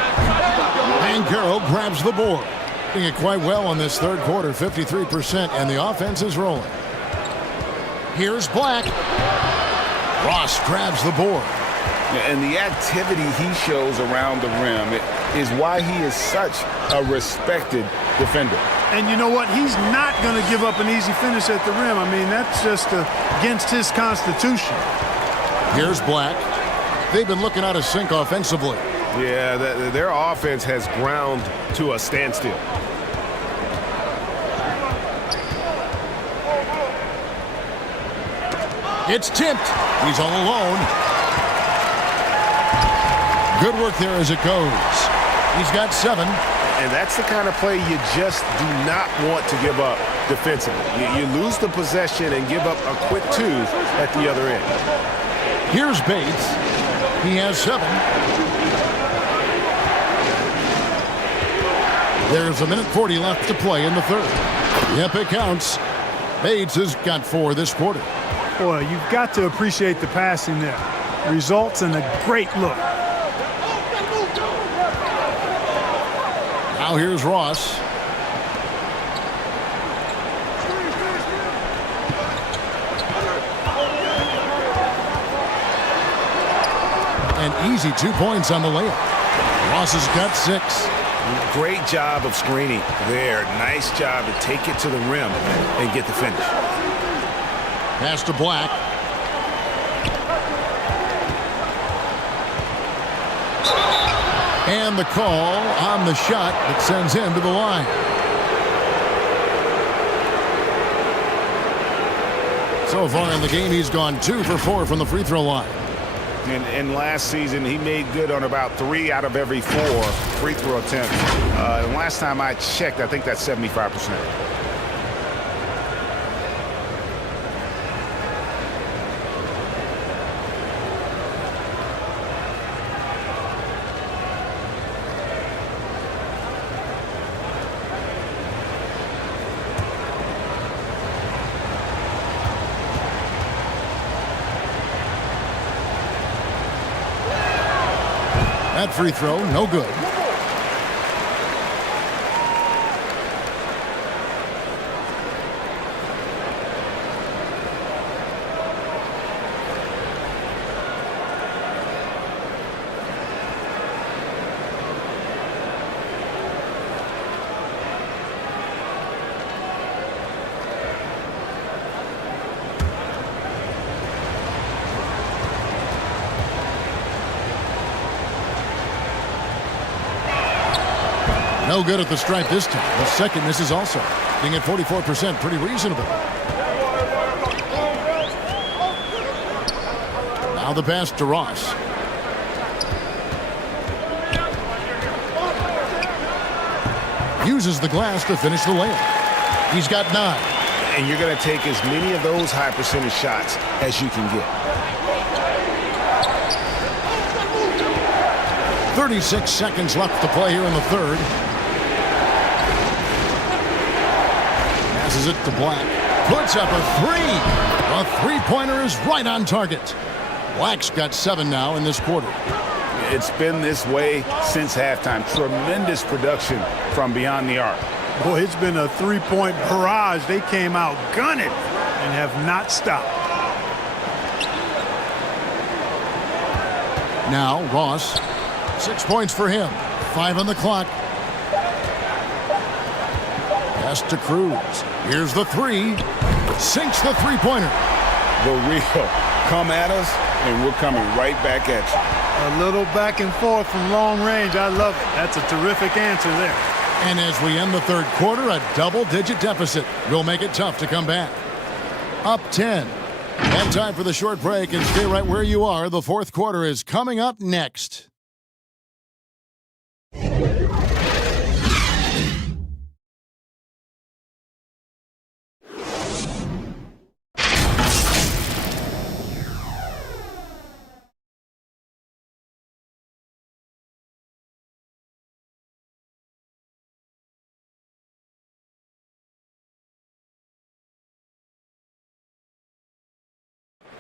Banchero grabs the board. Doing it quite well in this third quarter, 53%, and the offense is rolling. Here's Black. Ross grabs the board. And the activity he shows around the rim is why he is such a respected defender. And you know what? He's not going to give up an easy finish at the rim. I mean, that's just against his constitution. Here's Black. They've been looking out of sync offensively. Yeah, their offense has ground to a standstill. It's tipped. He's all alone. Good work there as it goes. He's got 7. And that's the kind of play you just do not want to give up defensively. You lose the possession and give up a quick 2 at the other end. Here's Bates. He has 7. There's 1:40 left to play in the third. Yep, it counts. Bates has got 4 this quarter. Boy, you've got to appreciate the passing there. Results in a great look. Now here's Ross. An easy 2 points on the layup. Ross has got 6. Great job of screening there. Nice job to take it to the rim and get the finish. Pass to Black. And the call on the shot that sends him to the line. So far in the game, he's gone 2 for 4 from the free throw line. And last season, he made good on about 3 out of every 4 free throw attempts. And last time I checked, I think that's 75%. That free throw, no good. No good at the stripe this time. The second misses also. Being at 44%, pretty reasonable. Now the pass to Ross. Uses the glass to finish the layup. He's got 9. And you're going to take as many of those high percentage shots as you can get. 36 seconds left to play here in the third. Passes it to Black. Puts up a 3. A three-pointer is right on target. Black's got 7 now in this quarter. It's been this way since halftime. Tremendous production from beyond the arc. Boy, it's been a three-point barrage. They came out gunning and have not stopped. Now Ross, 6 points for him. 5 on the clock. Pass to Cruz. Here's the three. Sinks the three-pointer. The real. Come at us, and we're coming right back at you. A little back and forth from long range. I love it. That's a terrific answer there. And as we end the third quarter, a double-digit deficit will make it tough to come back. Up 10. And time for the short break, and stay right where you are. The fourth quarter is coming up next.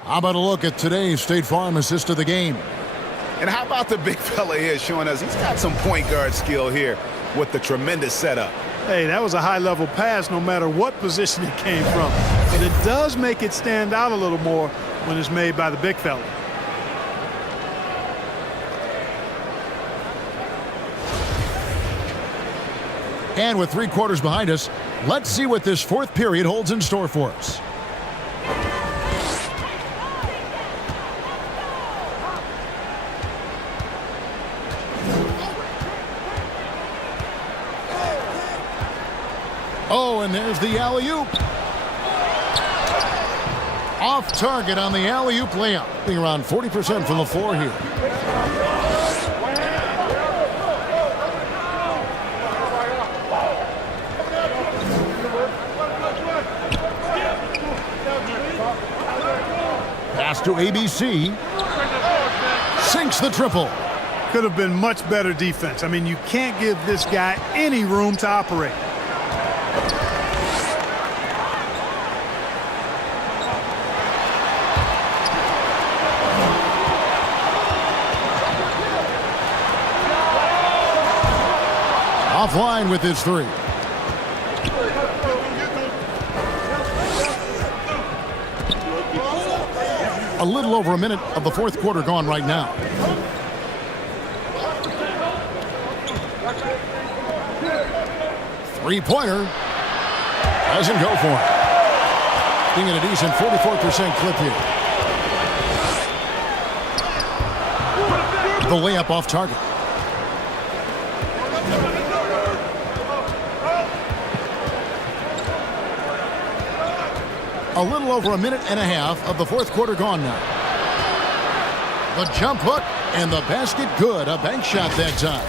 How about a look at today's State Farm assist of the game? And how about the big fella here showing us he's got some point guard skill here with the tremendous setup. Hey, that was a high-level pass no matter what position it came from. But it does make it stand out a little more when it's made by the big fella. And with 3 quarters behind us, let's see what this fourth period holds in store for us. Oh, and there's the alley-oop. Off target on the alley-oop layup. Being around 40% from the floor here. Pass to ABC. Sinks the triple. Could have been much better defense. I mean, you can't give this guy any room to operate. Offline with his three. A little over a minute of the fourth quarter gone right now. Three-pointer. Doesn't go for it. Being at a decent 44% clip here. The layup off target. A little over a minute and a half of the fourth quarter gone now. The jump hook and the basket good. A bank shot that time.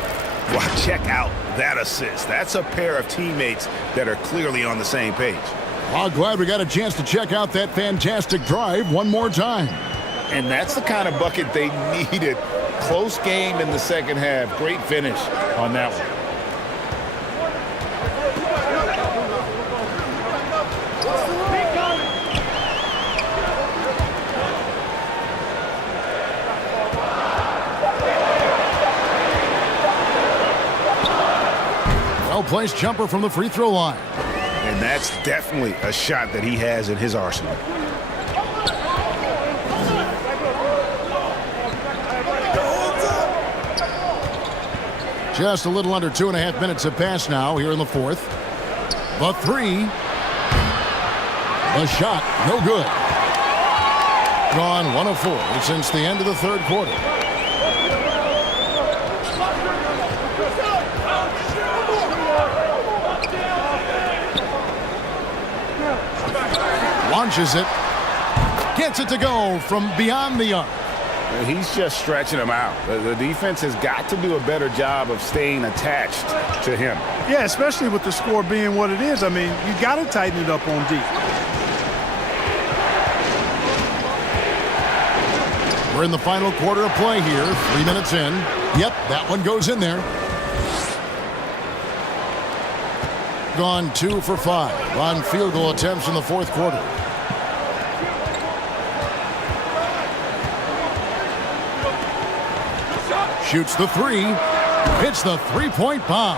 Wow, check out that assist. That's a pair of teammates that are clearly on the same page. Well, glad we got a chance to check out that fantastic drive one more time. And that's the kind of bucket they needed. Close game in the second half. Great finish on that one. Well-placed jumper from the free throw line. And that's definitely a shot that he has in his arsenal. Just a little under 2.5 minutes have passed now here in the fourth. The three. The shot, no good. Gone 1 of 4 since the end of the third quarter. Launches it. Gets it to go from beyond the arc. He's just stretching him out. The defense has got to do a better job of staying attached to him. Yeah, especially with the score being what it is. I mean, you got to tighten it up on D. We're in the final quarter of play here. 3 minutes in. Yep, that one goes in there. Gone 2 for 5 on field goal attempts in the fourth quarter. Shoots the three. Hits the three-point bomb.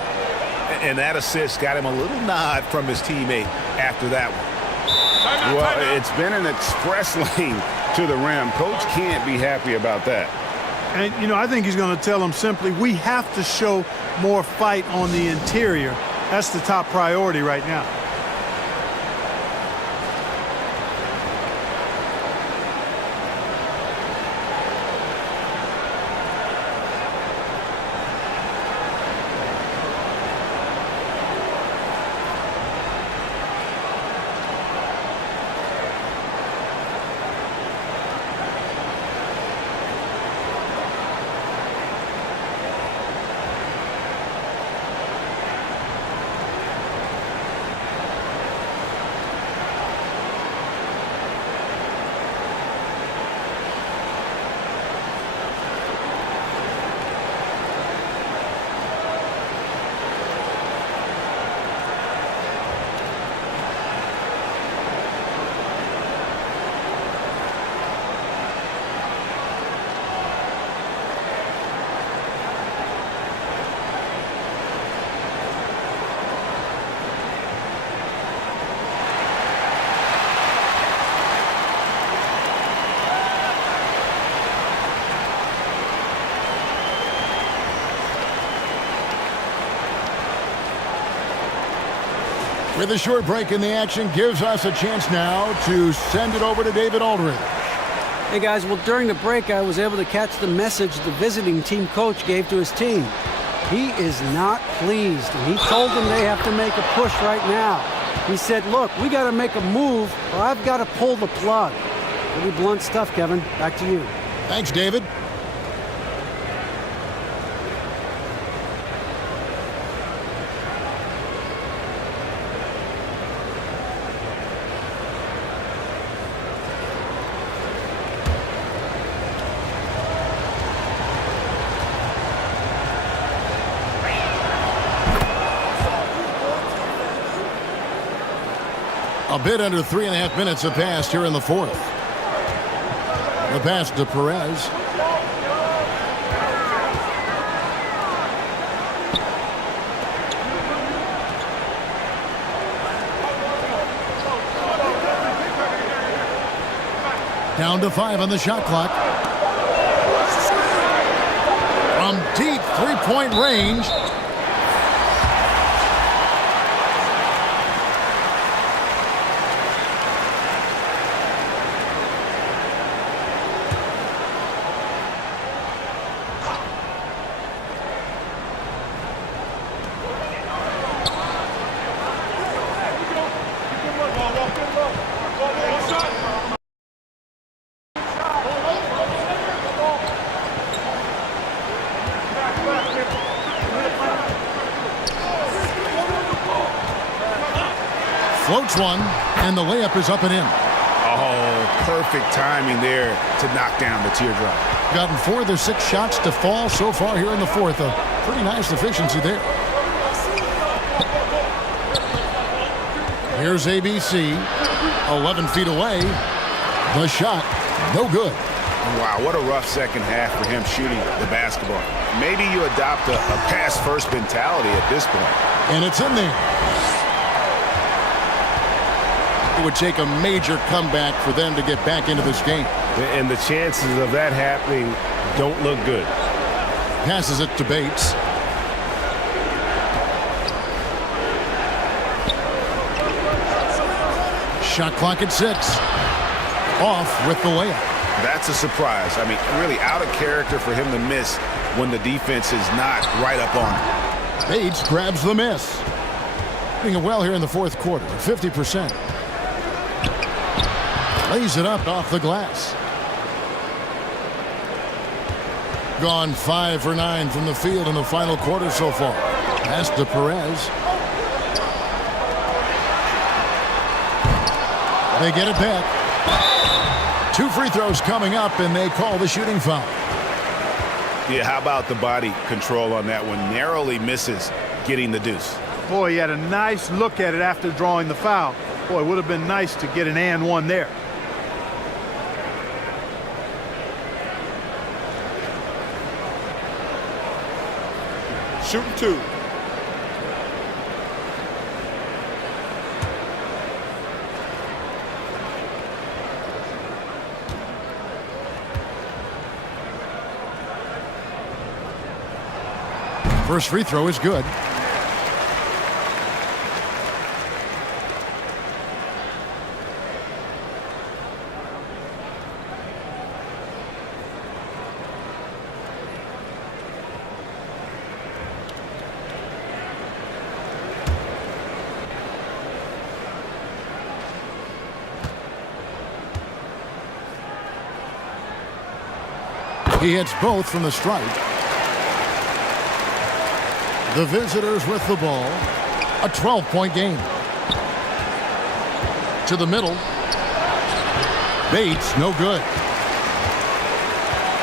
And that assist got him a little nod from his teammate after that one. Well, it's been an express lane to the rim. Coach can't be happy about that. And, you know, I think he's going to tell them simply, we have to show more fight on the interior. That's the top priority right now. With a short break in the action, gives us a chance now to send it over to David Aldridge. Hey guys, well during the break I was able to catch the message the visiting team coach gave to his team. He is not pleased, and he told them they have to make a push right now. He said, look, we got to make a move or I've got to pull the plug. Pretty blunt stuff, Kevin. Back to you. Thanks, David. A bit under 3.5 minutes have passed here in the fourth. The pass to Perez. Down to 5 on the shot clock. From deep three-point range. Floats one, and the layup is up and in. Oh, perfect timing there to knock down the teardrop. Gotten 4 of their 6 shots to fall so far here in the fourth. A pretty nice efficiency there. Here's ABC, 11 feet away. The shot, no good. Wow, what a rough second half for him shooting the basketball. Maybe you adopt a pass-first mentality at this point. And it's in there. It would take a major comeback for them to get back into this game. And the chances of that happening don't look good. Passes it to Bates. Shot clock at 6. Off with the layup. That's a surprise. I mean, really out of character for him to miss when the defense is not right up on him. Bates grabs the miss. Doing it well here in the fourth quarter, 50%. Lays it up off the glass. Gone 5 for 9 from the field in the final quarter so far. Pass to Perez. They get it back. 2 free throws coming up, and they call the shooting foul. Yeah, how about the body control on that one? Narrowly misses getting the deuce. Boy, he had a nice look at it after drawing the foul. Boy, it would have been nice to get an and one there. Shooting 2. First free throw is good. He hits both from the stripe. The visitors with the ball. A 12-point game. To the middle. Bates, no good.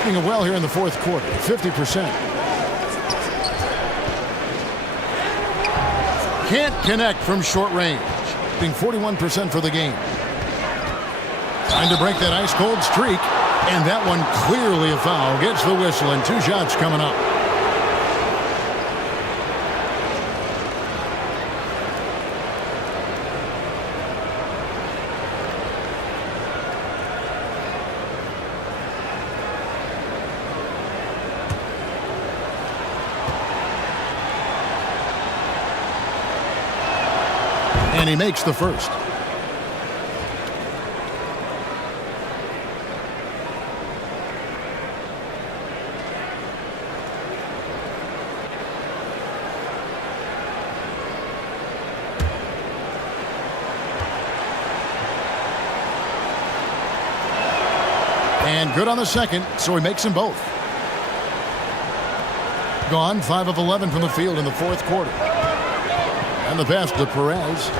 Doing well here in the fourth quarter, 50%. Can't connect from short range. Being 41% for the game. Trying to break that ice-cold streak. And that one clearly a foul. Gets the whistle and 2 shots coming up. And he makes the first. And good on the second, so he makes them both. Gone 5 of 11 from the field in the fourth quarter. And the pass to Perez.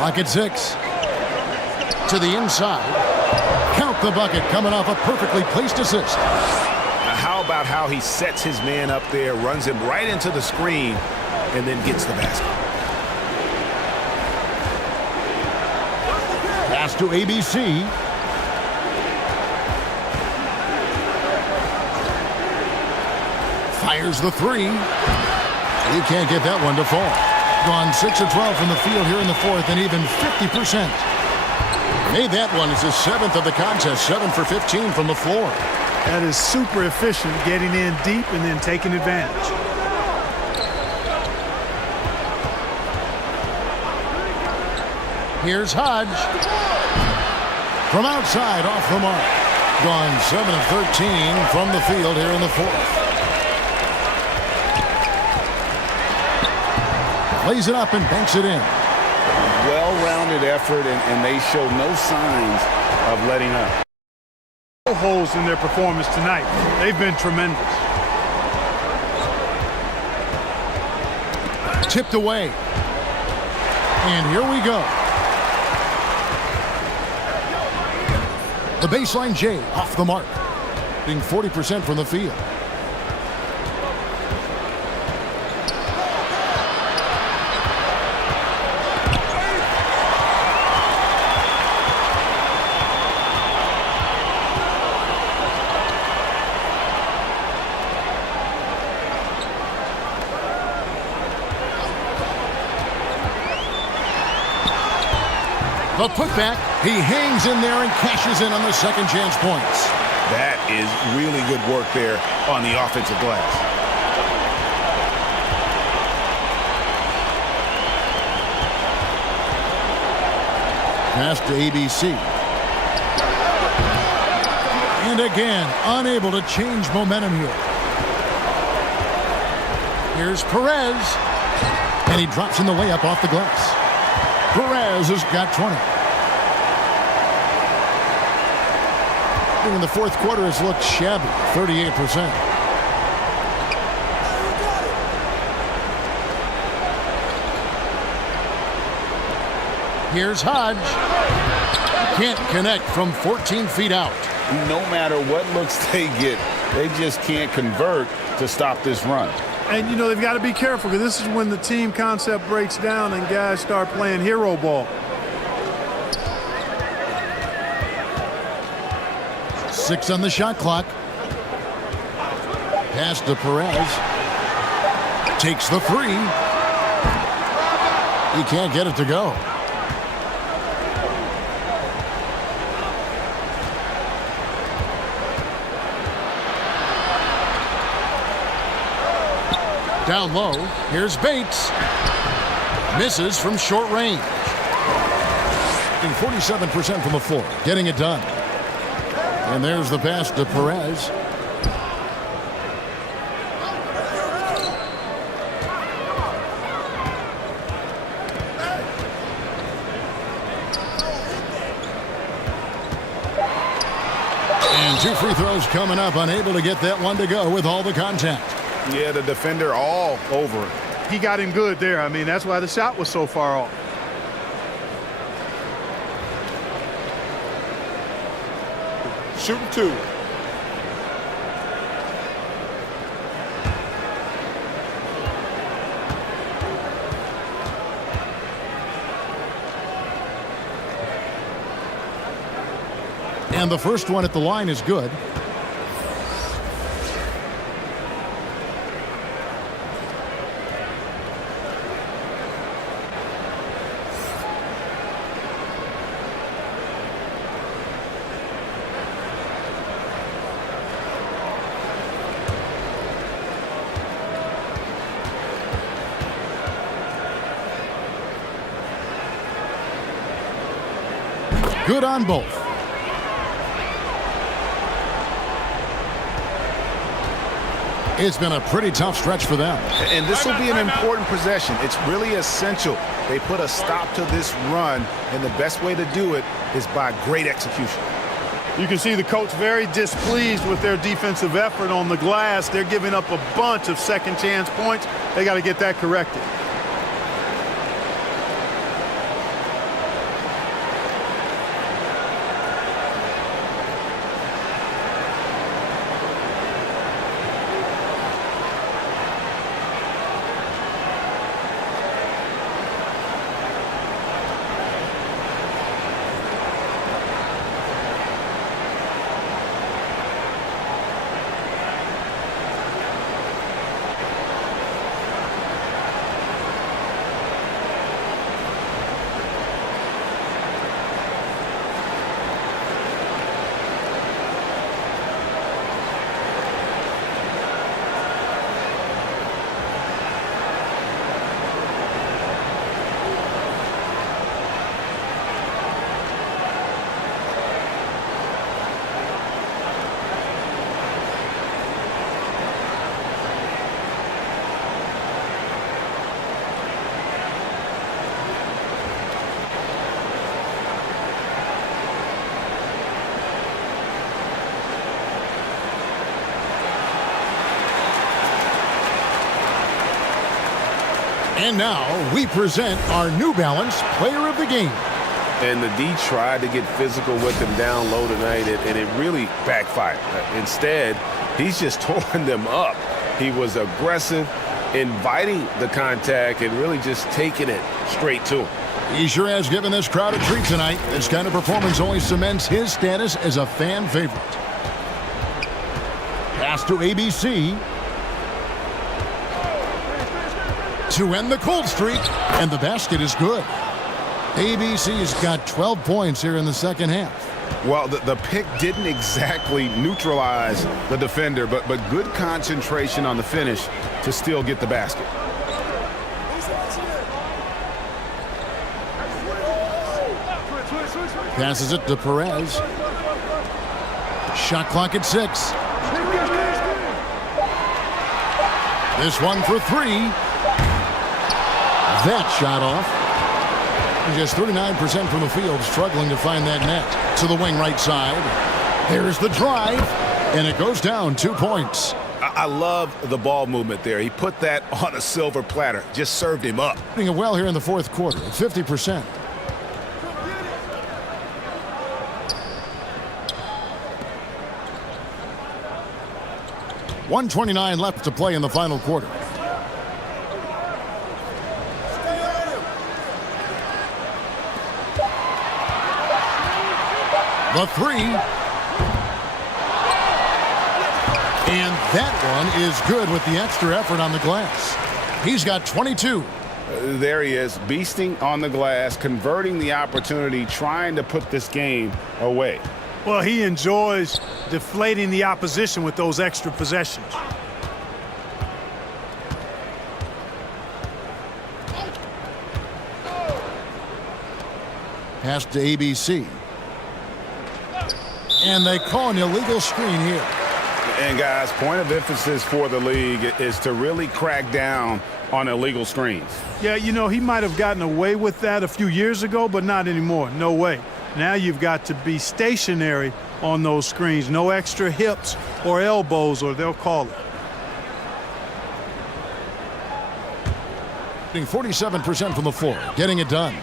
Lock at 6. To the inside. Count the bucket coming off a perfectly placed assist. How about how he sets his man up there, runs him right into the screen, and then gets the basket. Pass to ABC. Fires the 3. You can't get that one to fall. Gone 6 of 12 from the field here in the fourth, and even 50%. Made that one as his 7th of the contest, 7 for 15 from the floor. That is super efficient, getting in deep and then taking advantage. Here's Hodge. From outside, off the mark. Gone 7 of 13 from the field here in the fourth. Lays it up and banks it in. Well-rounded effort, and they show no signs of letting up. No holes in their performance tonight. They've been tremendous. Tipped away. And here we go. The baseline J off the mark. Being 40% from the field. The putback, he hangs in there and cashes in on the second chance points. That is really good work there on the offensive glass. Pass to ABC. And again, unable to change momentum here. Here's Perez. And he drops in the layup off the glass. Perez has got 20. In the fourth quarter has looked shabby, 38%. Here's Hodge. Can't connect from 14 feet out. No matter what looks they get, they just can't convert to stop this run. And, you know, they've got to be careful because this is when the team concept breaks down and guys start playing hero ball. 6 on the shot clock. Pass to Perez. Takes the 3. He can't get it to go. Down low, here's Bates. Misses from short range. 47% from the floor, getting it done. And there's the pass to Perez. And 2 free throws coming up, unable to get that one to go with all the contact. Yeah, the defender all over it. He got him good there. I mean, that's why the shot was so far off. Shooting 2. And the first one at the line is good. Good on both. It's been a pretty tough stretch for them. And this will be an important possession. It's really essential they put a stop to this run, and the best way to do it is by great execution. You can see the coach very displeased with their defensive effort on the glass. They're giving up a bunch of second chance points. They got to get that corrected. And now we present our New Balance Player of the Game. And the D tried to get physical with him down low tonight, and it really backfired. Instead, he's just torn them up. He was aggressive, inviting the contact, and really just taking it straight to him. He sure has given this crowd a treat tonight. This kind of performance only cements his status as a fan favorite. Pass to ABC. To end the cold streak, and the basket is good. ABC's got 12 points here in the second half. Well, the pick didn't exactly neutralize the defender, but good concentration on the finish to still get the basket. Passes it to Perez. Shot clock at 6. This one for 3. That shot off. Just 39% from the field, struggling to find that net. To the wing right side. There's the drive, and it goes down 2 points. I love the ball movement there. He put that on a silver platter. Just served him up. Doing it well here in the fourth quarter, 50%. $129 left to play in the final quarter. The 3. And that one is good with the extra effort on the glass. He's got 22. There he is, beasting on the glass, converting the opportunity, trying to put this game away. Well, he enjoys deflating the opposition with those extra possessions. Pass to ABC. And they call an illegal screen here. And guys, point of emphasis for the league is to really crack down on illegal screens. Yeah, you know, he might have gotten away with that a few years ago, but not anymore. No way. Now you've got to be stationary on those screens. No extra hips or elbows, or they'll call it. 47% from the floor, getting it done.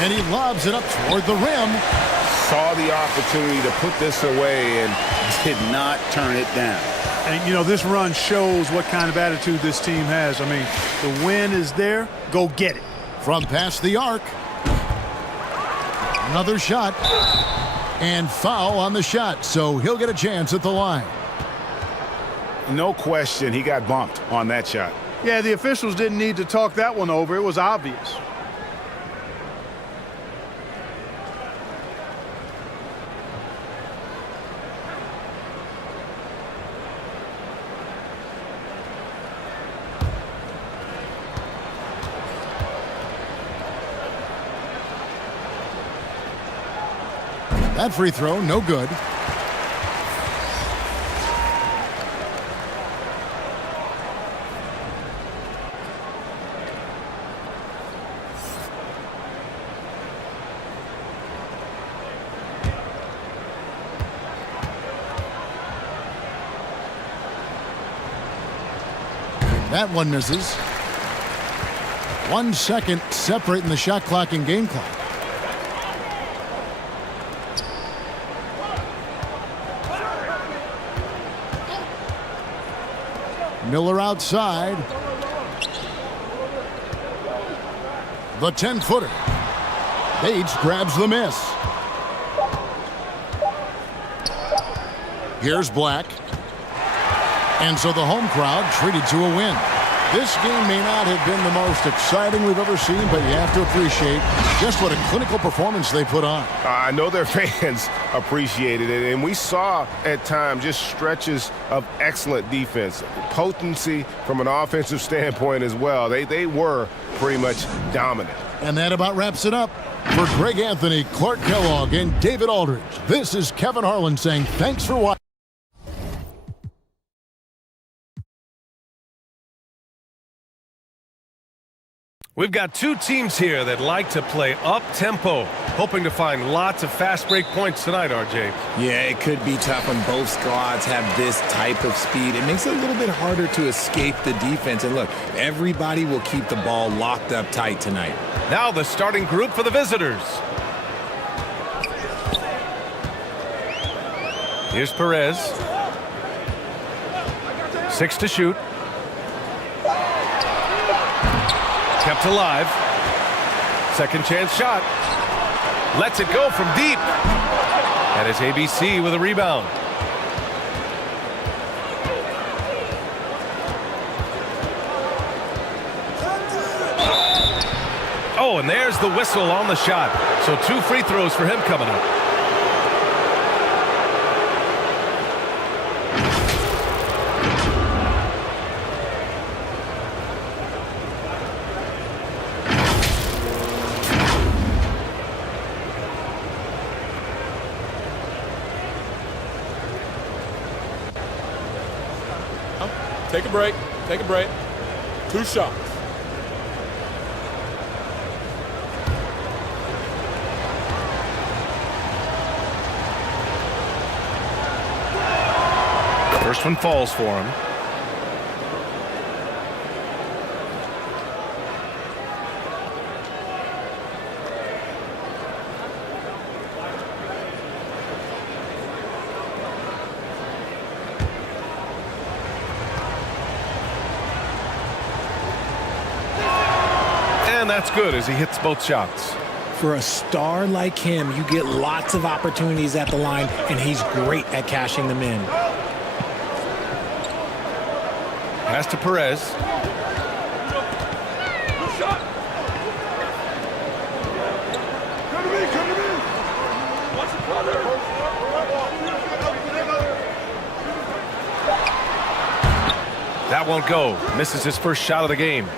And he lobs it up toward the rim. Saw the opportunity to put this away and did not turn it down. And, you know, this run shows what kind of attitude this team has. I mean, the win is there. Go get it. From past the arc. Another shot. And foul on the shot, so he'll get a chance at the line. No question, he got bumped on that shot. Yeah, the officials didn't need to talk that one over. It was obvious. That free throw, no good. That one misses. 1 second separating the shot clock and game clock. Miller outside. The 10-footer. Bates grabs the miss. Here's Black. And so the home crowd treated to a win. This game may not have been the most exciting we've ever seen, but you have to appreciate just what a clinical performance they put on. I know their fans appreciated it, and we saw at times just stretches of excellent defense, potency from an offensive standpoint as well. They were pretty much dominant. And that about wraps it up. For Greg Anthony, Clark Kellogg, and David Aldridge, this is Kevin Harlan saying thanks for watching. We've got two teams here that like to play up-tempo, hoping to find lots of fast break points tonight, RJ. Yeah, it could be tough when both squads have this type of speed. It makes it a little bit harder to escape the defense. And look, everybody will keep the ball locked up tight tonight. Now the starting group for the visitors. Here's Perez. 6 to shoot. Kept alive. Second chance shot. Lets it go from deep. That is ABC with a rebound. Oh, and there's the whistle on the shot. So 2 free throws for him coming up. Take a break. Take a break. 2 shots. First one falls for him. And that's good as he hits both shots. For a star like him, you get lots of opportunities at the line, and he's great at cashing them in. Pass to Perez. That won't go. Misses his first shot of the game.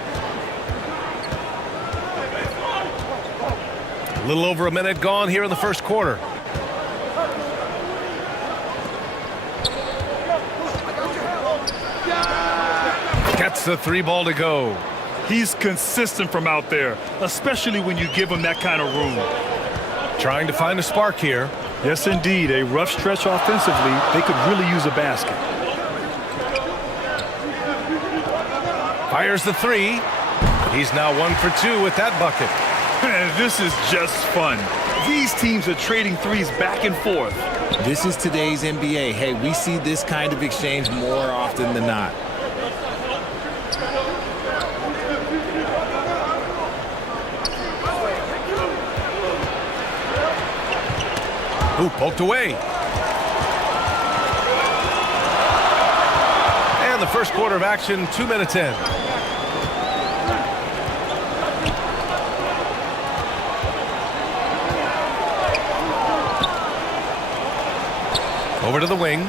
A little over a minute gone here in the first quarter. Gets the 3 ball to go. He's consistent from out there, especially when you give him that kind of room. Trying to find a spark here. Yes, indeed. A rough stretch offensively. They could really use a basket. Fires the 3. He's now 1 for 2 with that bucket. This is just fun. These teams are trading threes back and forth. This is today's NBA. Hey, we see this kind of exchange more often than not. Ooh, poked away. And the first quarter of action, 2 minutes in. Over to the wing.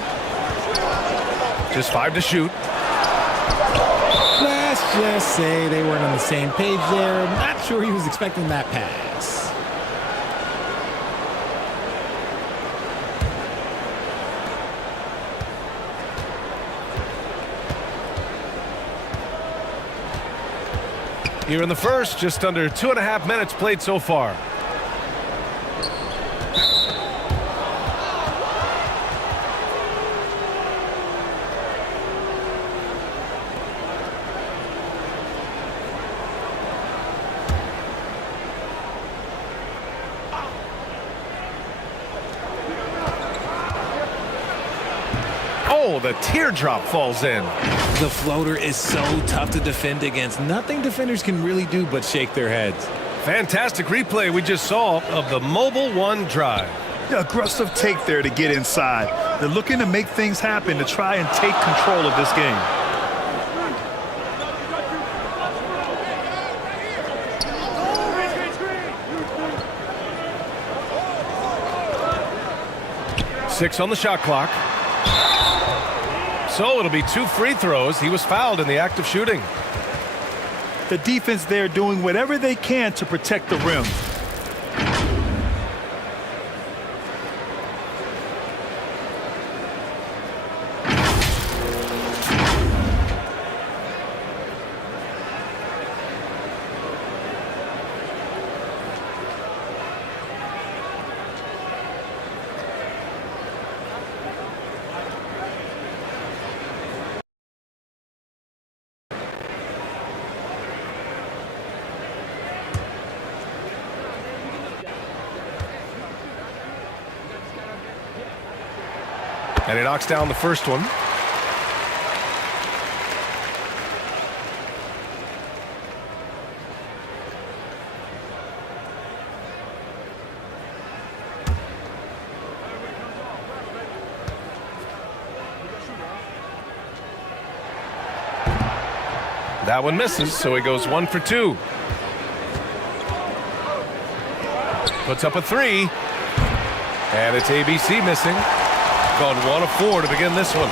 Just 5 to shoot. Let's just say they weren't on the same page there. Not sure he was expecting that pass. Here in the first, just under 2.5 minutes played so far. Oh, the teardrop falls in. The floater is so tough to defend against. Nothing defenders can really do but shake their heads. Fantastic replay we just saw of the Mobile One drive. The aggressive take there to get inside. They're looking to make things happen to try and take control of this game. Six on the shot clock. So it'll be 2 free throws. He was fouled in the act of shooting. The defense there doing whatever they can to protect the rim. And he knocks down the first one. That one misses, so he goes 1 for 2. Puts up a 3. And it's ABC missing. Gone 1 of 4 to begin this one.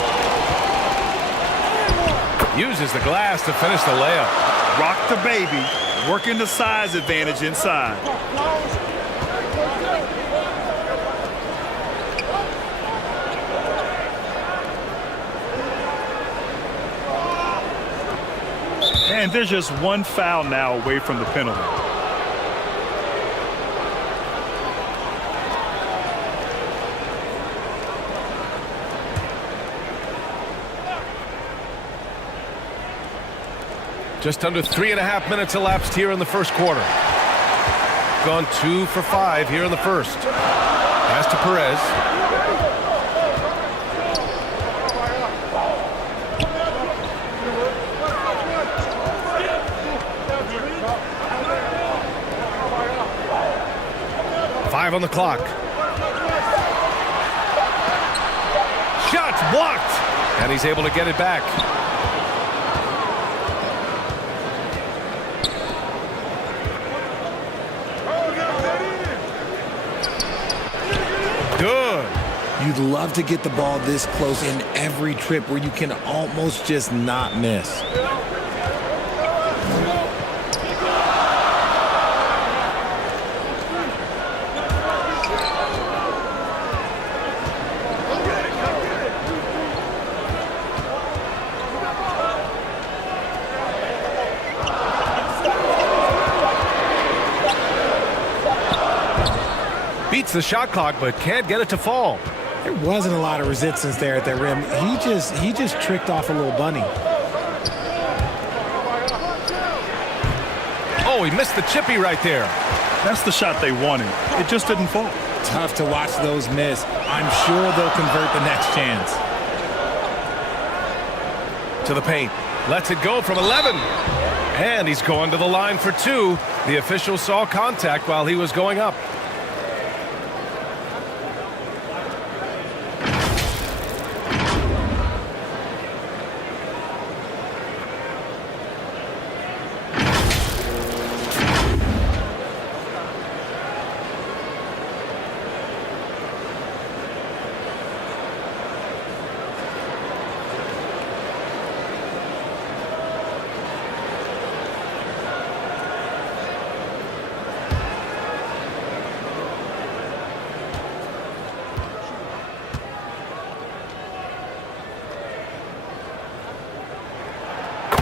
Uses the glass to finish the layup. Rock the baby, working the size advantage inside. And there's just 1 foul now away from the penalty. Just under 3.5 minutes elapsed here in the first quarter. Gone 2 for 5 here in the first. Pass to Perez. 5 on the clock. Shots blocked. And he's able to get it back. Good. You'd love to get the ball this close in every trip where you can almost just not miss. Beats the shot clock, but can't get it to fall. There wasn't a lot of resistance there at the rim. He just tricked off a little bunny. Oh, he missed the chippy right there. That's the shot they wanted. It just didn't fall. Tough to watch those miss. I'm sure they'll convert the next chance. To the paint. Lets it go from 11. And he's going to the line for 2. The official saw contact while he was going up.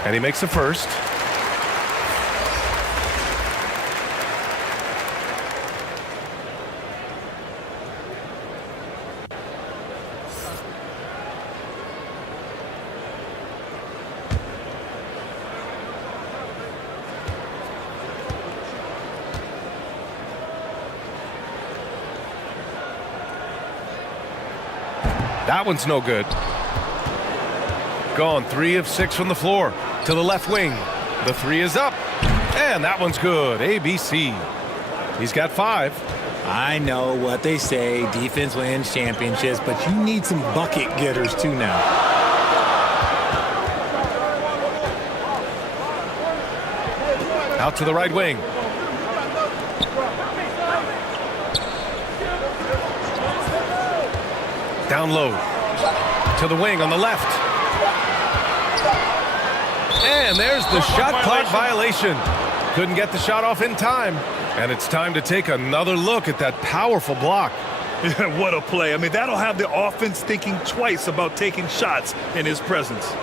And he makes the first. That one's no good. Gone 3 of 6 from the floor. To the left wing. The 3 is up. And that one's good. ABC. He's got 5. I know what they say. Defense wins championships, but you need some bucket getters too now. Out to the right wing. Down low. To the wing on the left. And there's the shot clock violation. Couldn't get the shot off in time. And it's time to take another look at that powerful block. Yeah, what a play. I mean, that'll have the offense thinking twice about taking shots in his presence.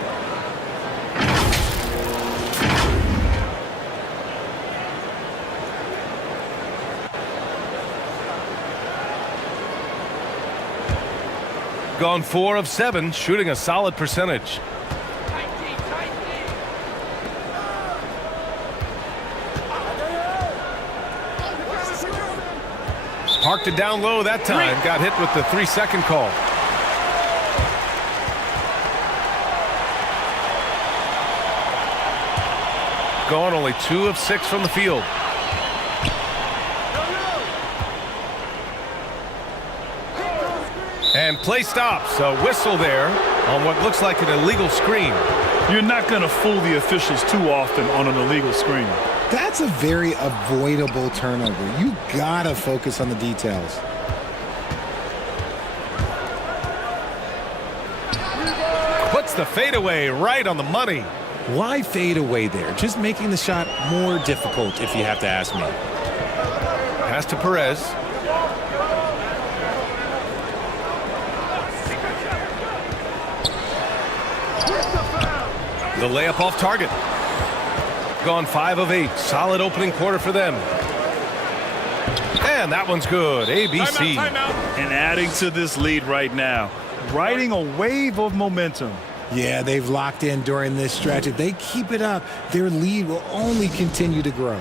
Gone 4 of 7, shooting a solid percentage. Parked it down low that time. Got hit with the 3-second call. Gone only 2 of 6 from the field. And play stops. A whistle there on what looks like an illegal screen. You're not going to fool the officials too often on an illegal screen. That's a very avoidable turnover. You gotta focus on the details. Puts the fadeaway right on the money. Why fade away there? Just making the shot more difficult, if you have to ask me. Pass to Perez. The layup off target. Gone 5 of 8. Solid opening quarter for them. And that one's good. ABC. Timeout. And adding to this lead right now. Riding a wave of momentum. Yeah, they've locked in during this stretch. If they keep it up, their lead will only continue to grow.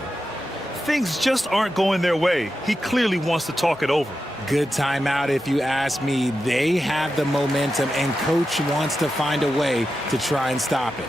Things just aren't going their way. He clearly wants to talk it over. Good timeout if you ask me. They have the momentum, and coach wants to find a way to try and stop it.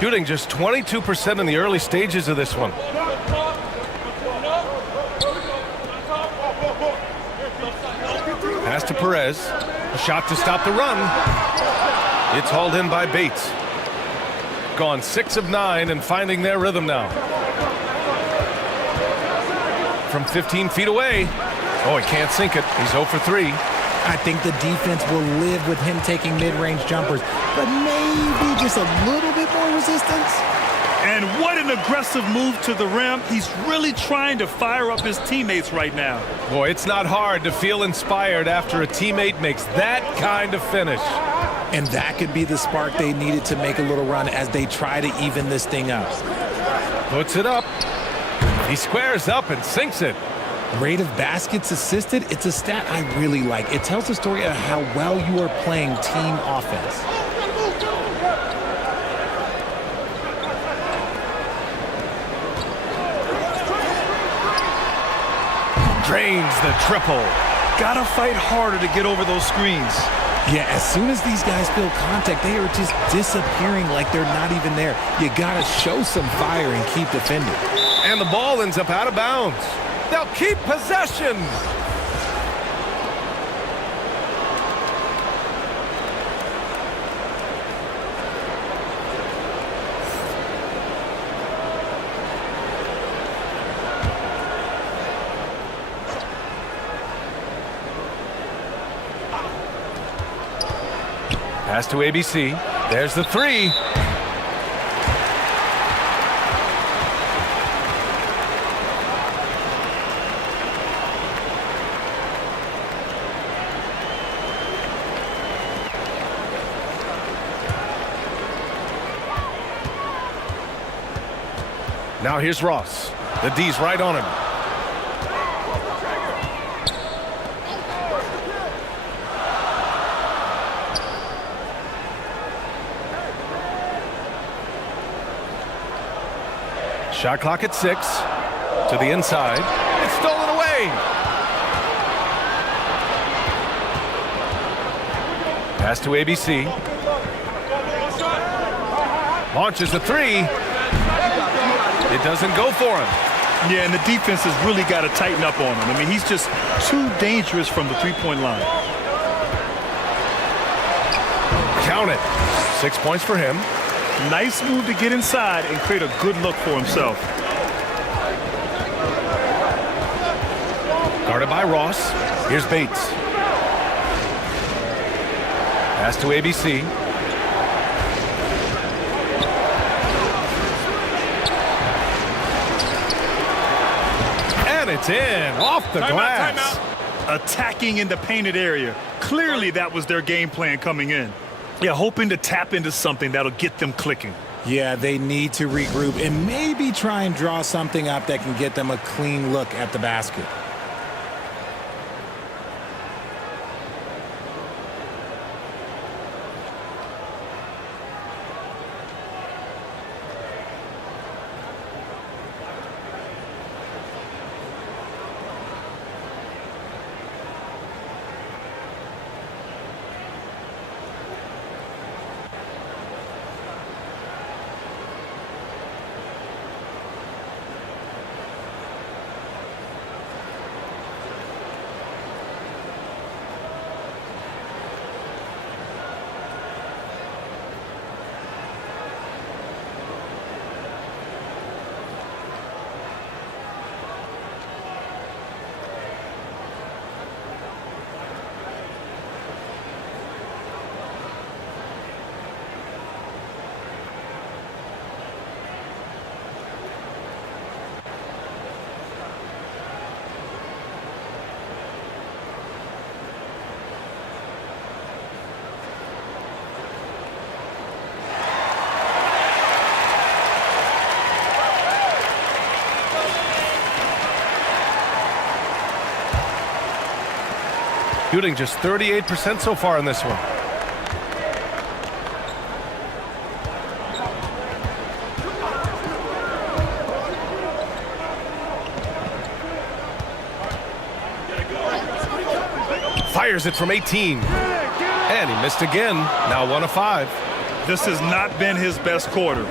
Shooting just 22% in the early stages of this one. Pass to Perez. A shot to stop the run. It's hauled in by Bates. Gone 6 of 9 and finding their rhythm now. From 15 feet away. Oh, he can't sink it. He's 0 for 3. I think the defense will live with him taking mid-range jumpers, but maybe just a little bit more resistance. And what an aggressive move to the rim. He's really trying to fire up his teammates right now. Boy, it's not hard to feel inspired after a teammate makes that kind of finish. And that could be the spark they needed to make a little run as they try to even this thing up. Puts it up. He squares up and sinks it. Rate of baskets assisted, it's a stat I really like. It tells the story of how well you are playing team offense. Drains the triple. Gotta fight harder to get over those screens. Yeah, as soon as these guys feel contact, they are just disappearing like they're not even there. You gotta show some fire and keep defending. And the ball ends up out of bounds. They'll keep possession. Pass to ABC. There's the 3. Now here's Ross. The D's right on him. Shot clock at 6. To the inside. It's stolen away. Pass to ABC. Launches the 3. It doesn't go for him. Yeah, and the defense has really got to tighten up on him. I mean, he's just too dangerous from the three-point line. Count it. 6 points for him. Nice move to get inside and create a good look for himself. Guarded by Ross. Here's Bates. Pass to ABC. And it's in. Off the glass. Timeout. Attacking in the painted area. Clearly that was their game plan coming in. Yeah, hoping to tap into something that'll get them clicking. Yeah, they need to regroup and maybe try and draw something up that can get them a clean look at the basket. Shooting just 38% so far in this one. Fires it from 18. And he missed again. Now 1 of 5. This has not been his best quarter.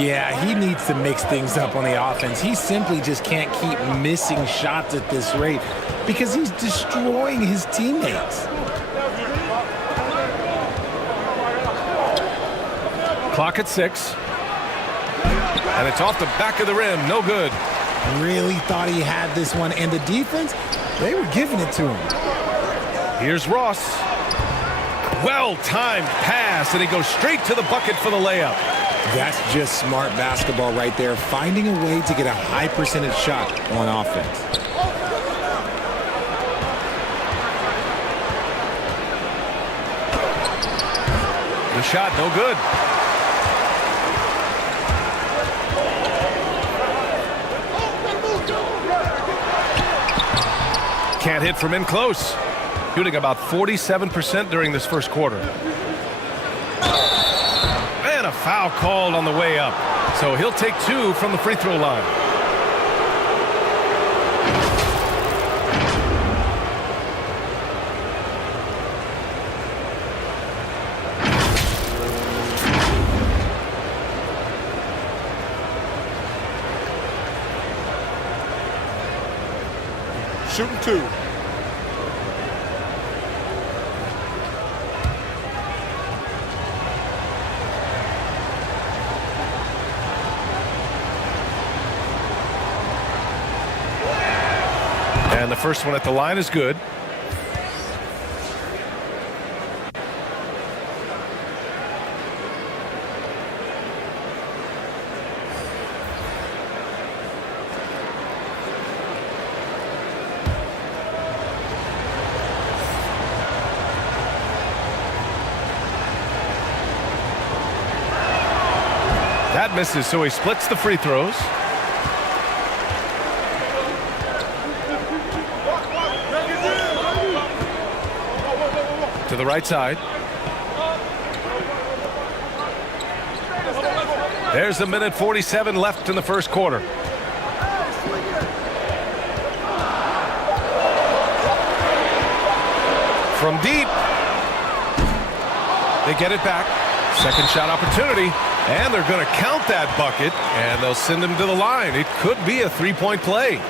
Yeah, he needs to mix things up on the offense. He simply just can't keep missing shots at this rate because he's destroying his teammates. Clock at 6. And it's off the back of the rim. No good. Really thought he had this one. And the defense, they were giving it to him. Here's Ross. Well-timed pass, and he goes straight to the bucket for the layup. That's just smart basketball right there, finding a way to get a high percentage shot on offense. The shot, no good. Can't hit from in close. Shooting about 47% during this first quarter. And a foul called on the way up. So he'll take 2 from the free throw line. Shooting 2. And the first one at the line is good. That misses, so he splits the free throws. To the right side. There's a minute 47 left in the first quarter. From deep. They get it back. Second shot opportunity. And they're going to count that bucket. And they'll send him to the line. It could be a three-point play.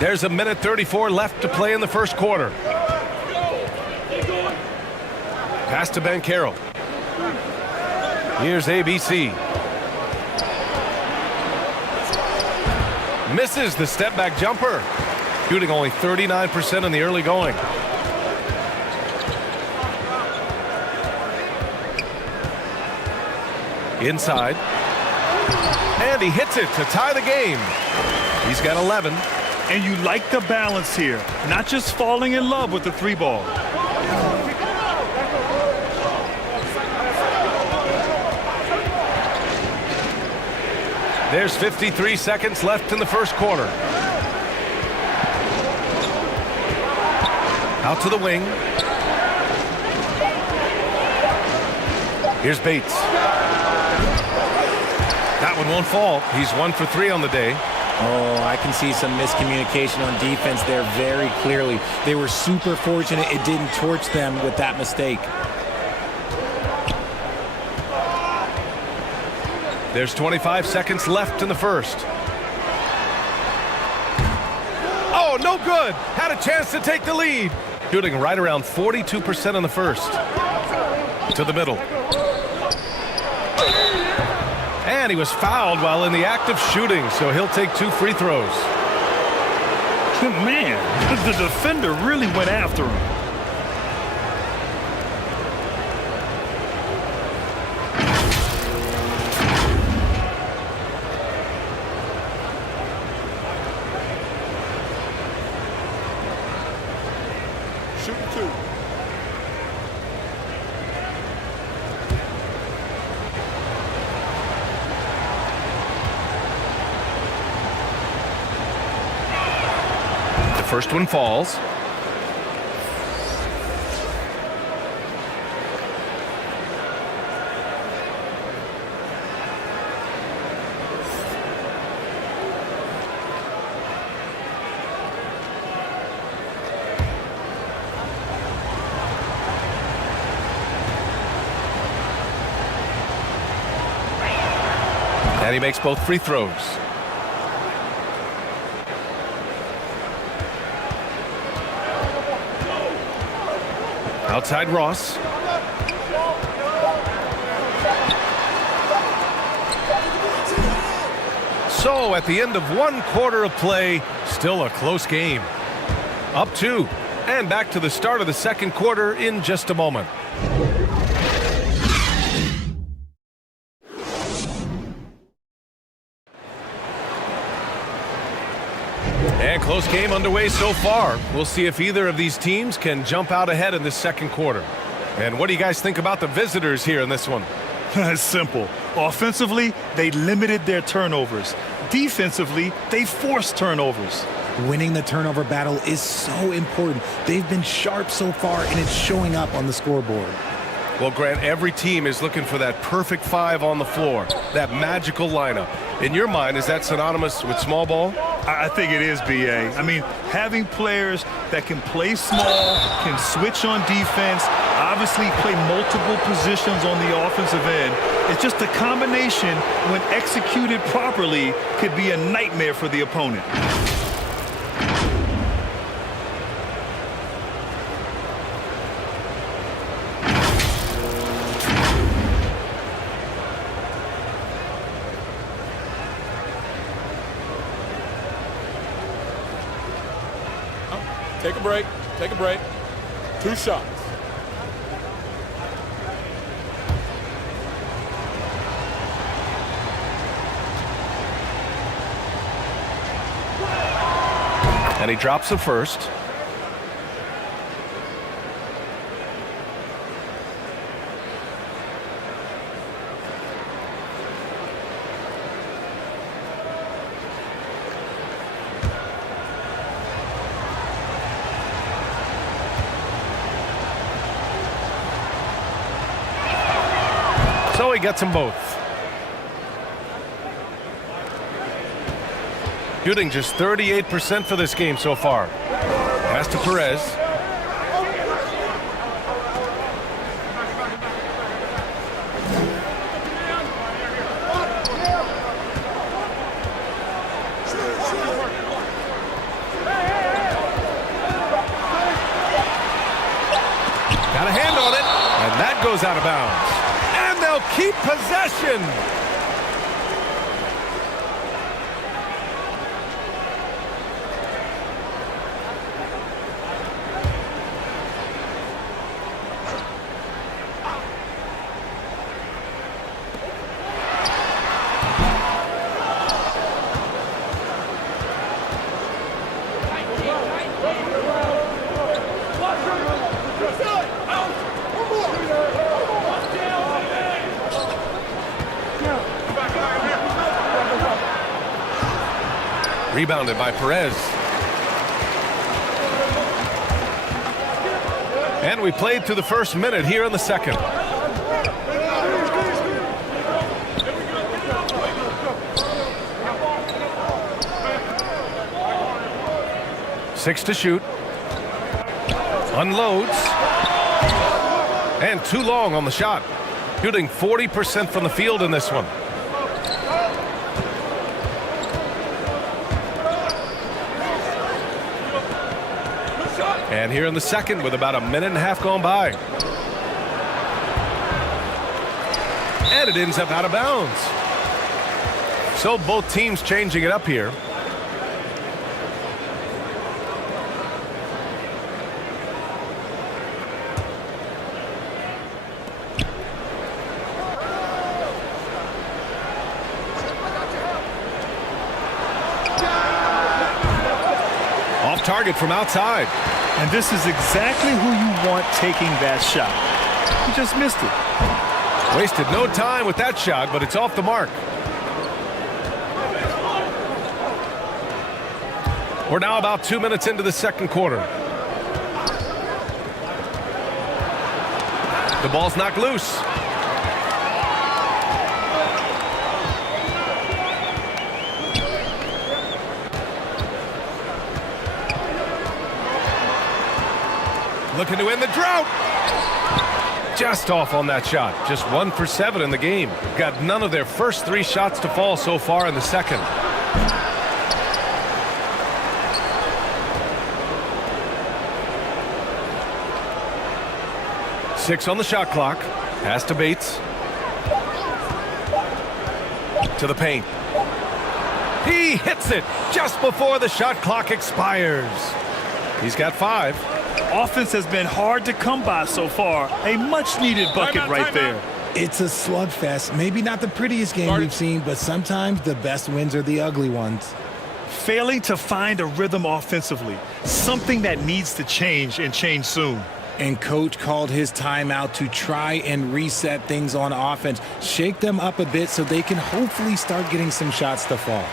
There's a minute 34 left to play in the first quarter. Pass to Banchero. Here's ABC. Misses the step back jumper. Shooting only 39% in the early going. Inside. And he hits it to tie the game. He's got 11. And you like the balance here, not just falling in love with the three ball. There's 53 seconds left in the first quarter. Out to the wing. Here's Bates. That one won't fall. He's 1 for 3 on the day. Oh, I can see some miscommunication on defense there very clearly. They were super fortunate it didn't torch them with that mistake. There's 25 seconds left in the first. Oh, no good. Had a chance to take the lead. Shooting right around 42% in the first. To the middle. And he was fouled while in the act of shooting, so he'll take 2 free throws. Man, the defender really went after him. First one falls. And he makes both free throws. Outside Ross. So at the end of 1 quarter of play, still a close game. Up 2 and back to the start of the second quarter in just a moment. And close game underway so far. We'll see if either of these teams can jump out ahead in this second quarter. And what do you guys think about the visitors here in this one? It's simple. Offensively, they limited their turnovers. Defensively, they forced turnovers. Winning the turnover battle is so important. They've been sharp so far, and it's showing up on the scoreboard. Well, Grant, every team is looking for that perfect 5 on the floor, that magical lineup. In your mind, is that synonymous with small ball? I think it is, B.A. I mean, having players that can play small, can switch on defense, obviously play multiple positions on the offensive end. It's just a combination, when executed properly, could be a nightmare for the opponent. Take a break. Take a break. 2 shots. And he drops the first. So he gets them both. Shooting just 38% for this game so far. Pass to Perez. Got a hand on it, and that goes out of bounds. And they'll keep possession. Rebounded by Perez. And we played through the first minute here in the second. Six to shoot. Unloads. And too long on the shot. Shooting 40% from the field in this one. And here in the second with about a minute and a half gone by. And it ends up out of bounds. So both teams changing it up here. Off target from outside. And this is exactly who you want taking that shot. He just missed it. Wasted no time with that shot, but it's off the mark. We're now about 2 minutes into the second quarter. The ball's knocked loose. Looking to end the drought. Just off on that shot. Just 1 for 7 in the game. Got none of their first 3 shots to fall so far in the second. Six on the shot clock. Pass to Bates. To the paint. He hits it just before the shot clock expires. He's got 5. Offense has been hard to come by so far. A much-needed bucket right there. It's a slugfest. Maybe not the prettiest game we've seen, but sometimes the best wins are the ugly ones. Failing to find a rhythm offensively. Something that needs to change and change soon. And coach called his timeout to try and reset things on offense. Shake them up a bit so they can hopefully start getting some shots to fall.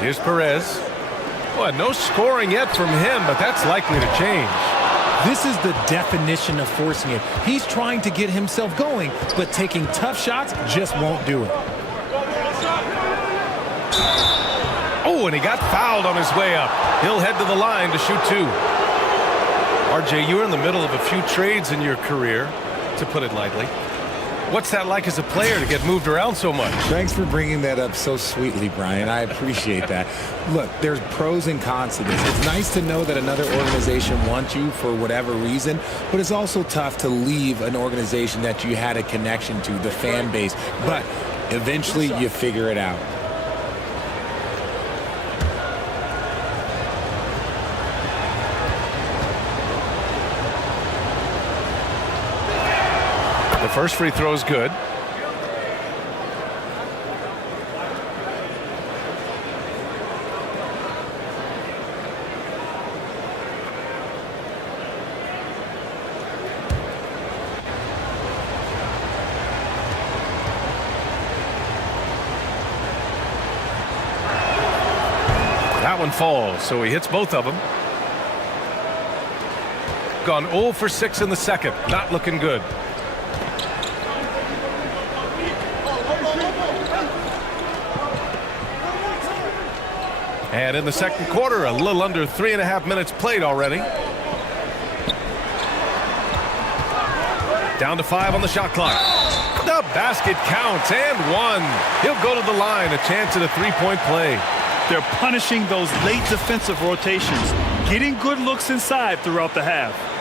Here's Perez. Boy, no scoring yet from him, but that's likely to change. This is the definition of forcing it. He's trying to get himself going, but taking tough shots just won't do it. Oh, and he got fouled on his way up. He'll head to the line to shoot 2. RJ, you were in the middle of a few trades in your career, to put it lightly. What's that like as a player to get moved around so much? Thanks for bringing that up so sweetly, Brian. I appreciate that. Look, there's pros and cons to this. It's nice to know that another organization wants you for whatever reason, but it's also tough to leave an organization that you had a connection to, the fan base. But eventually you figure it out. The first free throw is good. That one falls, so he hits both of them. Gone 0 for 6 in the second. Not looking good. And in the second quarter, a little under 3.5 minutes played already. Down to 5 on the shot clock. The basket counts and 1. He'll go to the line, a chance at a 3-point play. They're punishing those late defensive rotations, getting good looks inside throughout the half.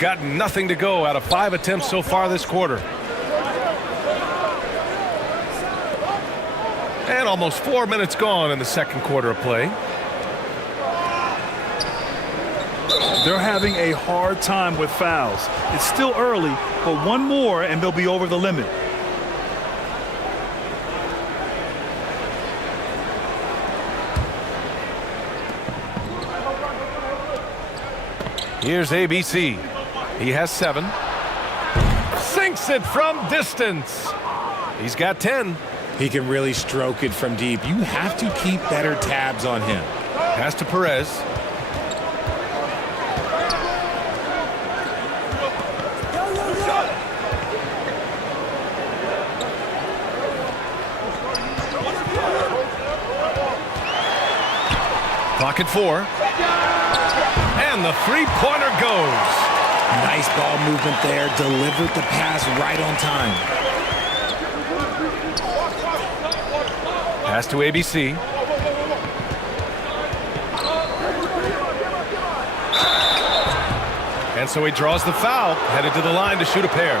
got nothing to go out of 5 attempts so far this quarter. And almost 4 minutes gone in the second quarter of play. They're having a hard time with fouls. It's still early, but one more and they'll be over the limit. Here's ABC. He has 7. Sinks it from distance. He's got 10. He can really stroke it from deep. You have to keep better tabs on him. Pass to Perez. Clock at 4. And the three-pointer goes. Nice ball movement there. Delivered the pass right on time. Pass to ABC. And so he draws the foul, headed to the line to shoot a pair.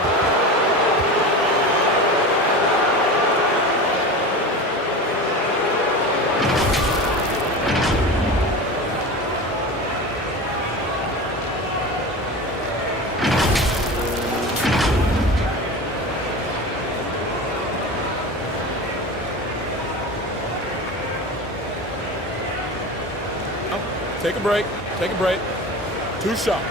Take a break. Take a break. 2 shots.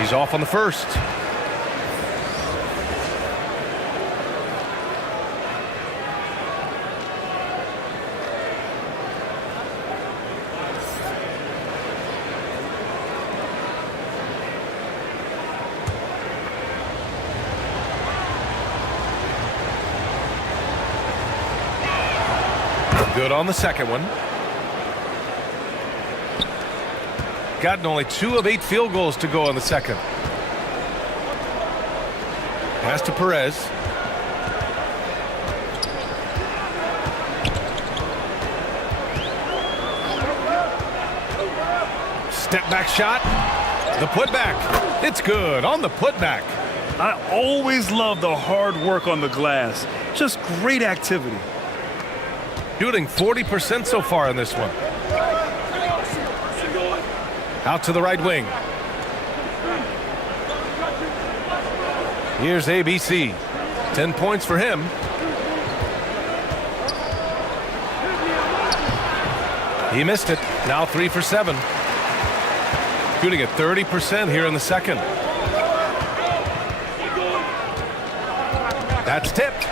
He's off on the first. Good on the second one. Gotten only 2 of 8 field goals to go in the second. Pass to Perez. Step back shot. The putback. It's good on the putback. I always love the hard work on the glass. Just great activity. Shooting 40% so far in this one. Out to the right wing. Here's ABC. 10 points for him. He missed it. Now 3 for 7. Shooting at 30% here in the second. That's tipped.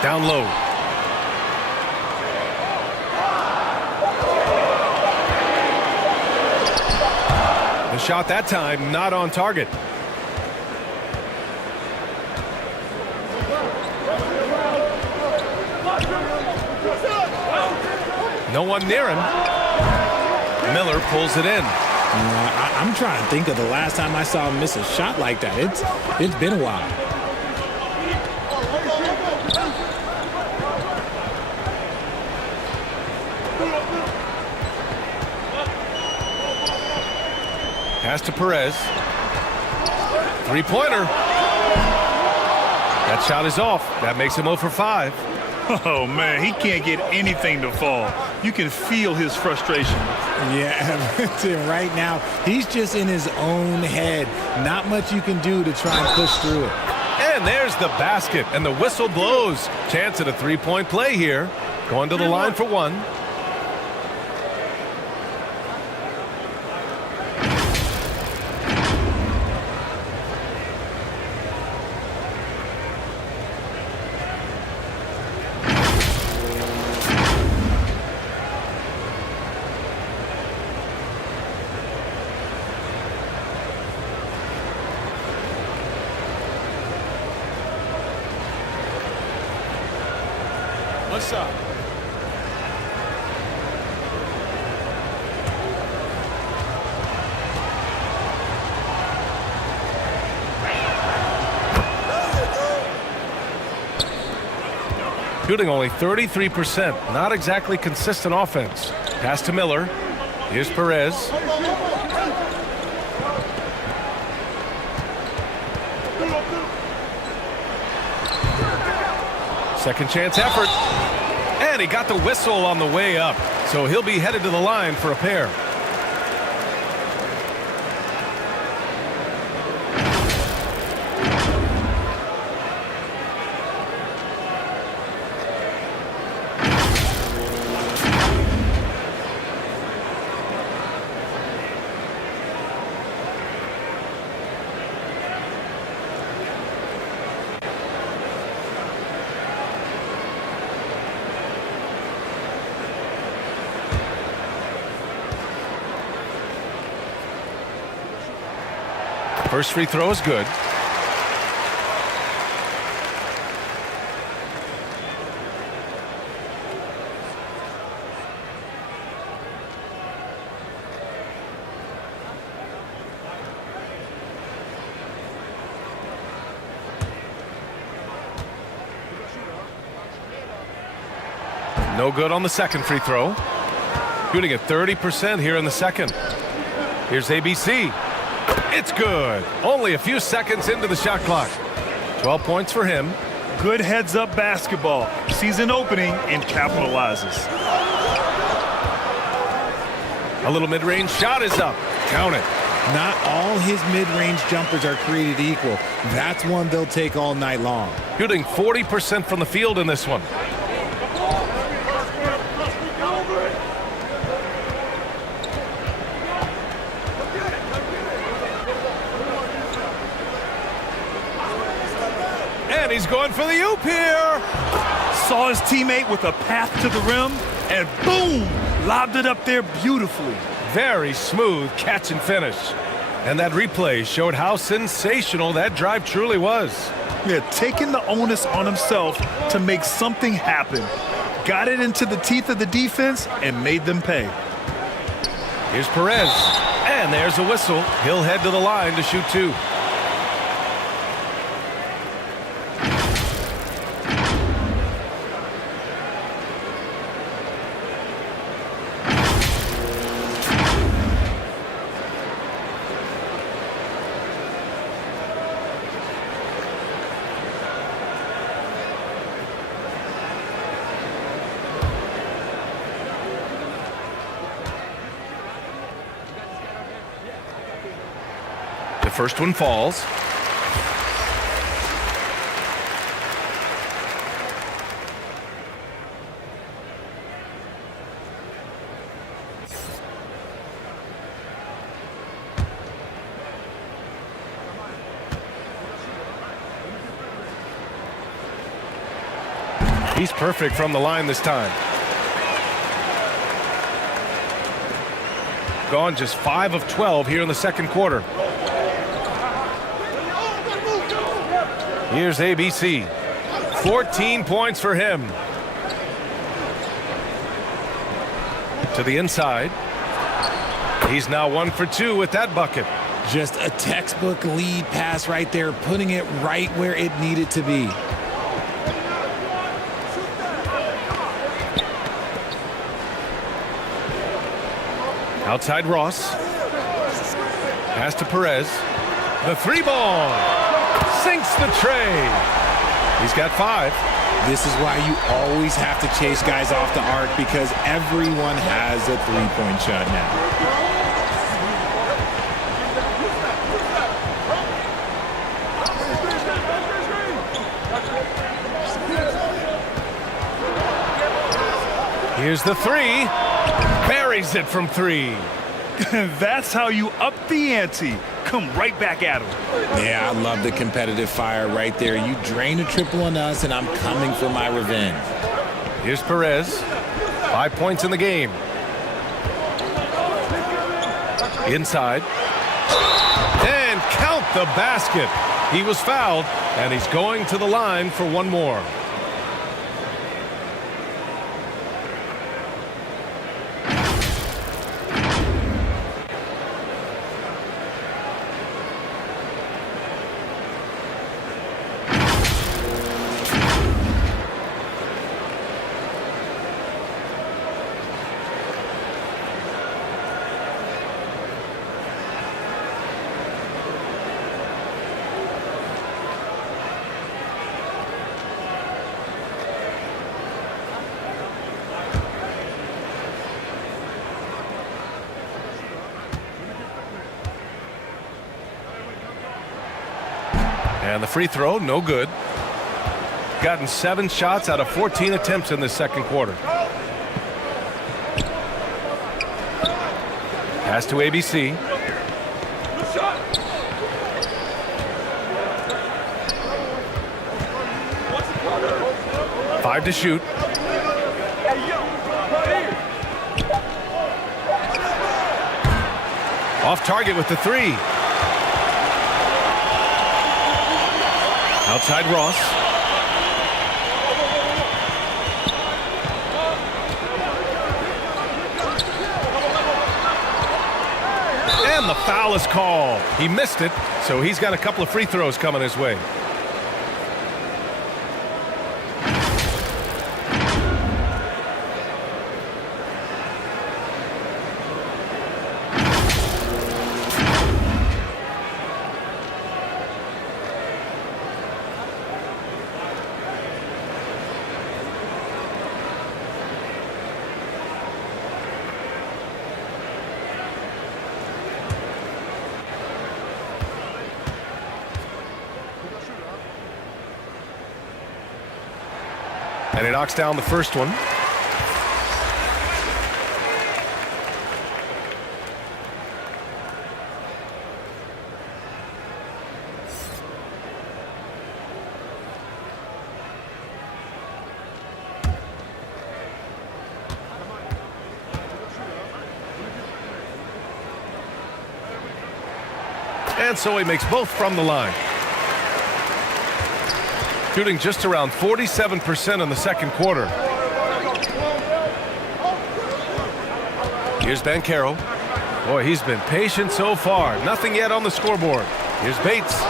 Down low. The shot that time not on target. No one near him. Miller pulls it in. I'm trying to think of the last time I saw him miss a shot like that. It's been a while. Pass to Perez. Three-pointer. That shot is off. That makes him 0 for 5. Oh, man, he can't get anything to fall. You can feel his frustration. Yeah, right now, he's just in his own head. Not much you can do to try and push through it. And there's the basket, and the whistle blows. Chance at a three-point play here. Going to the line for 1. One shot. Shooting only 33%. Not exactly consistent offense. Pass to Miller. Here's Perez. Second chance effort. And he got the whistle on the way up. So he'll be headed to the line for a pair. First free throw is good. No good on the second free throw. Shooting at 30% here in the second. Here's ABC. It's good. Only a few seconds into the shot clock. 12 points for him. Good heads-up basketball. Sees an opening and capitalizes. A little mid-range shot is up. Count it. Not all his mid-range jumpers are created equal. That's one they'll take all night long. Shooting 40% from the field in this one. And he's going for the oop here. Saw his teammate with a path to the rim, and boom! Lobbed it up there beautifully. Very smooth catch and finish. And that replay showed how sensational that drive truly was. Yeah, taking the onus on himself to make something happen. Got it into the teeth of the defense and made them pay. Here's Perez. And there's a whistle. He'll head to the line to shoot two. The first one falls. He's perfect from the line this time. Gone just 5 of 12 here in the second quarter. Here's ABC. 14 points for him. To the inside. He's now 1 for 2 with that bucket. Just a textbook lead pass right there, putting it right where it needed to be. Outside Ross. Pass to Perez. The three ball. Sinks the tray. He's got 5. This is why you always have to chase guys off the arc, because everyone has a three-point shot now. Here's the 3. Buries it from 3. That's how you up the ante. Come right back at him. Yeah, I love the competitive fire right there. You drain a triple on us, and I'm coming for my revenge. Here's Perez. 5 points in the game. Inside. And count the basket. He was fouled, and he's going to the line for one more. And the free throw, no good. Gotten 7 shots out of 14 attempts in the second quarter. Pass to ABC. Five to shoot. Off target with the 3. Outside Ross. And the foul is called. He missed it, so he's got a couple of free throws coming his way. And he knocks down the first one. And so he makes both from the line. Shooting just around 47% in the second quarter. Here's Banchero. Boy, he's been patient so far. Nothing yet on the scoreboard. Here's Bates.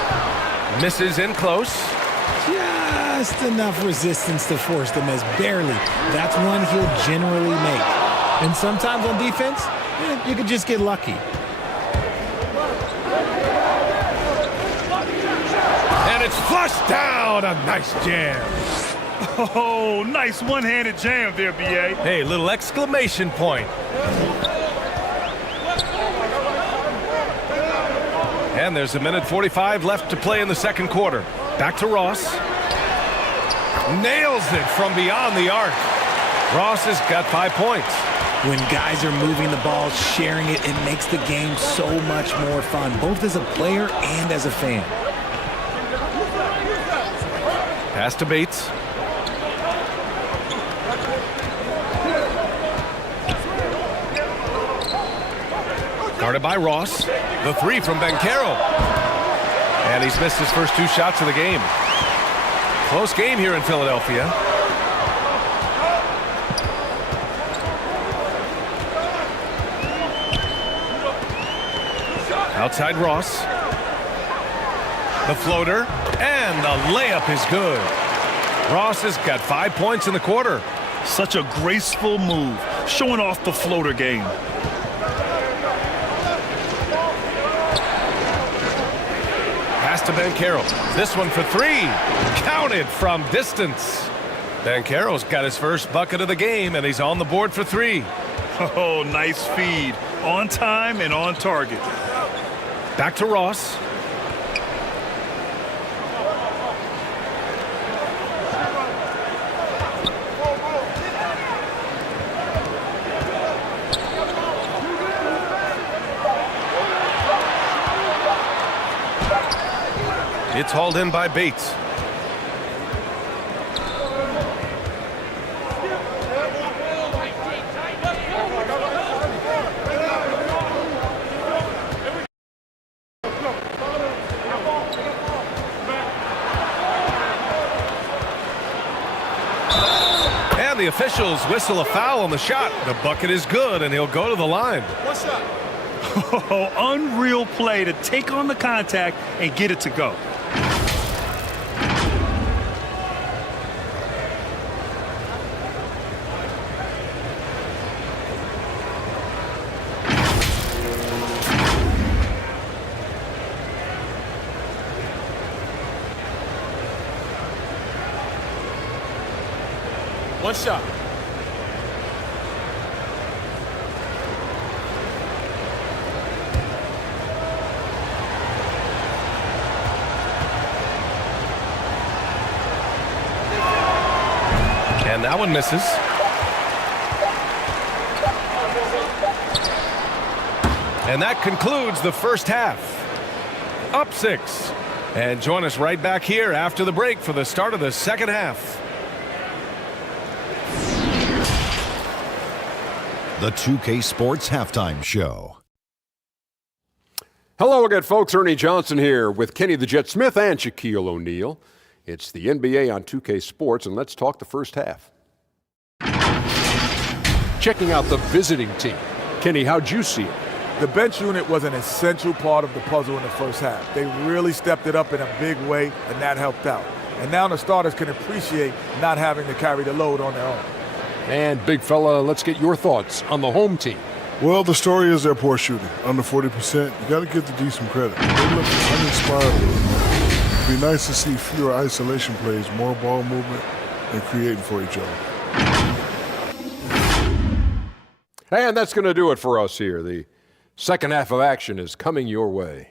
Misses in close. Just enough resistance to force the miss. Barely. That's one he'll generally make. And sometimes on defense, you could just get lucky. And it's flushed down. A nice jam. Oh, nice one-handed jam there, B.A. Hey, little exclamation point. And there's a minute 45 left to play in the second quarter. Back to Ross. Nails it from beyond the arc. Ross has got 5 points. When guys are moving the ball, sharing it, it makes the game so much more fun, both as a player and as a fan. Pass to Bates. Guarded by Ross. The 3 from Banchero. And he's missed his first 2 shots of the game. Close game here in Philadelphia. Outside Ross. The floater. And the layup is good. Ross has got 5 points in the quarter. Such a graceful move, showing off the floater game. Pass to Banchero. This one for 3. Counted from distance. Banchero's got his first bucket of the game, and he's on the board for 3. Oh, nice feed. On time and on target. Back to Ross. It's hauled in by Bates. And the officials whistle a foul on the shot. The bucket is good, and he'll go to the line. What's up? Oh, unreal play to take on the contact and get it to go. One shot. And that one misses. And that concludes the first half. Up 6. And join us right back here after the break for the start of the second half. The 2K Sports Halftime Show. Hello again, folks. Ernie Johnson here with Kenny the Jet Smith and Shaquille O'Neal. It's the NBA on 2K Sports, and let's talk the first half. Checking out the visiting team. Kenny, how'd you see it? The bench unit was an essential part of the puzzle in the first half. They really stepped it up in a big way, and that helped out. And now the starters can appreciate not having to carry the load on their own. And big fella, let's get your thoughts on the home team. Well, the story is their poor shooting. Under 40%, you got to give the D some credit. They look uninspired. It'd be nice to see fewer isolation plays, more ball movement, and creating for each other. And that's going to do it for us here. The second half of action is coming your way.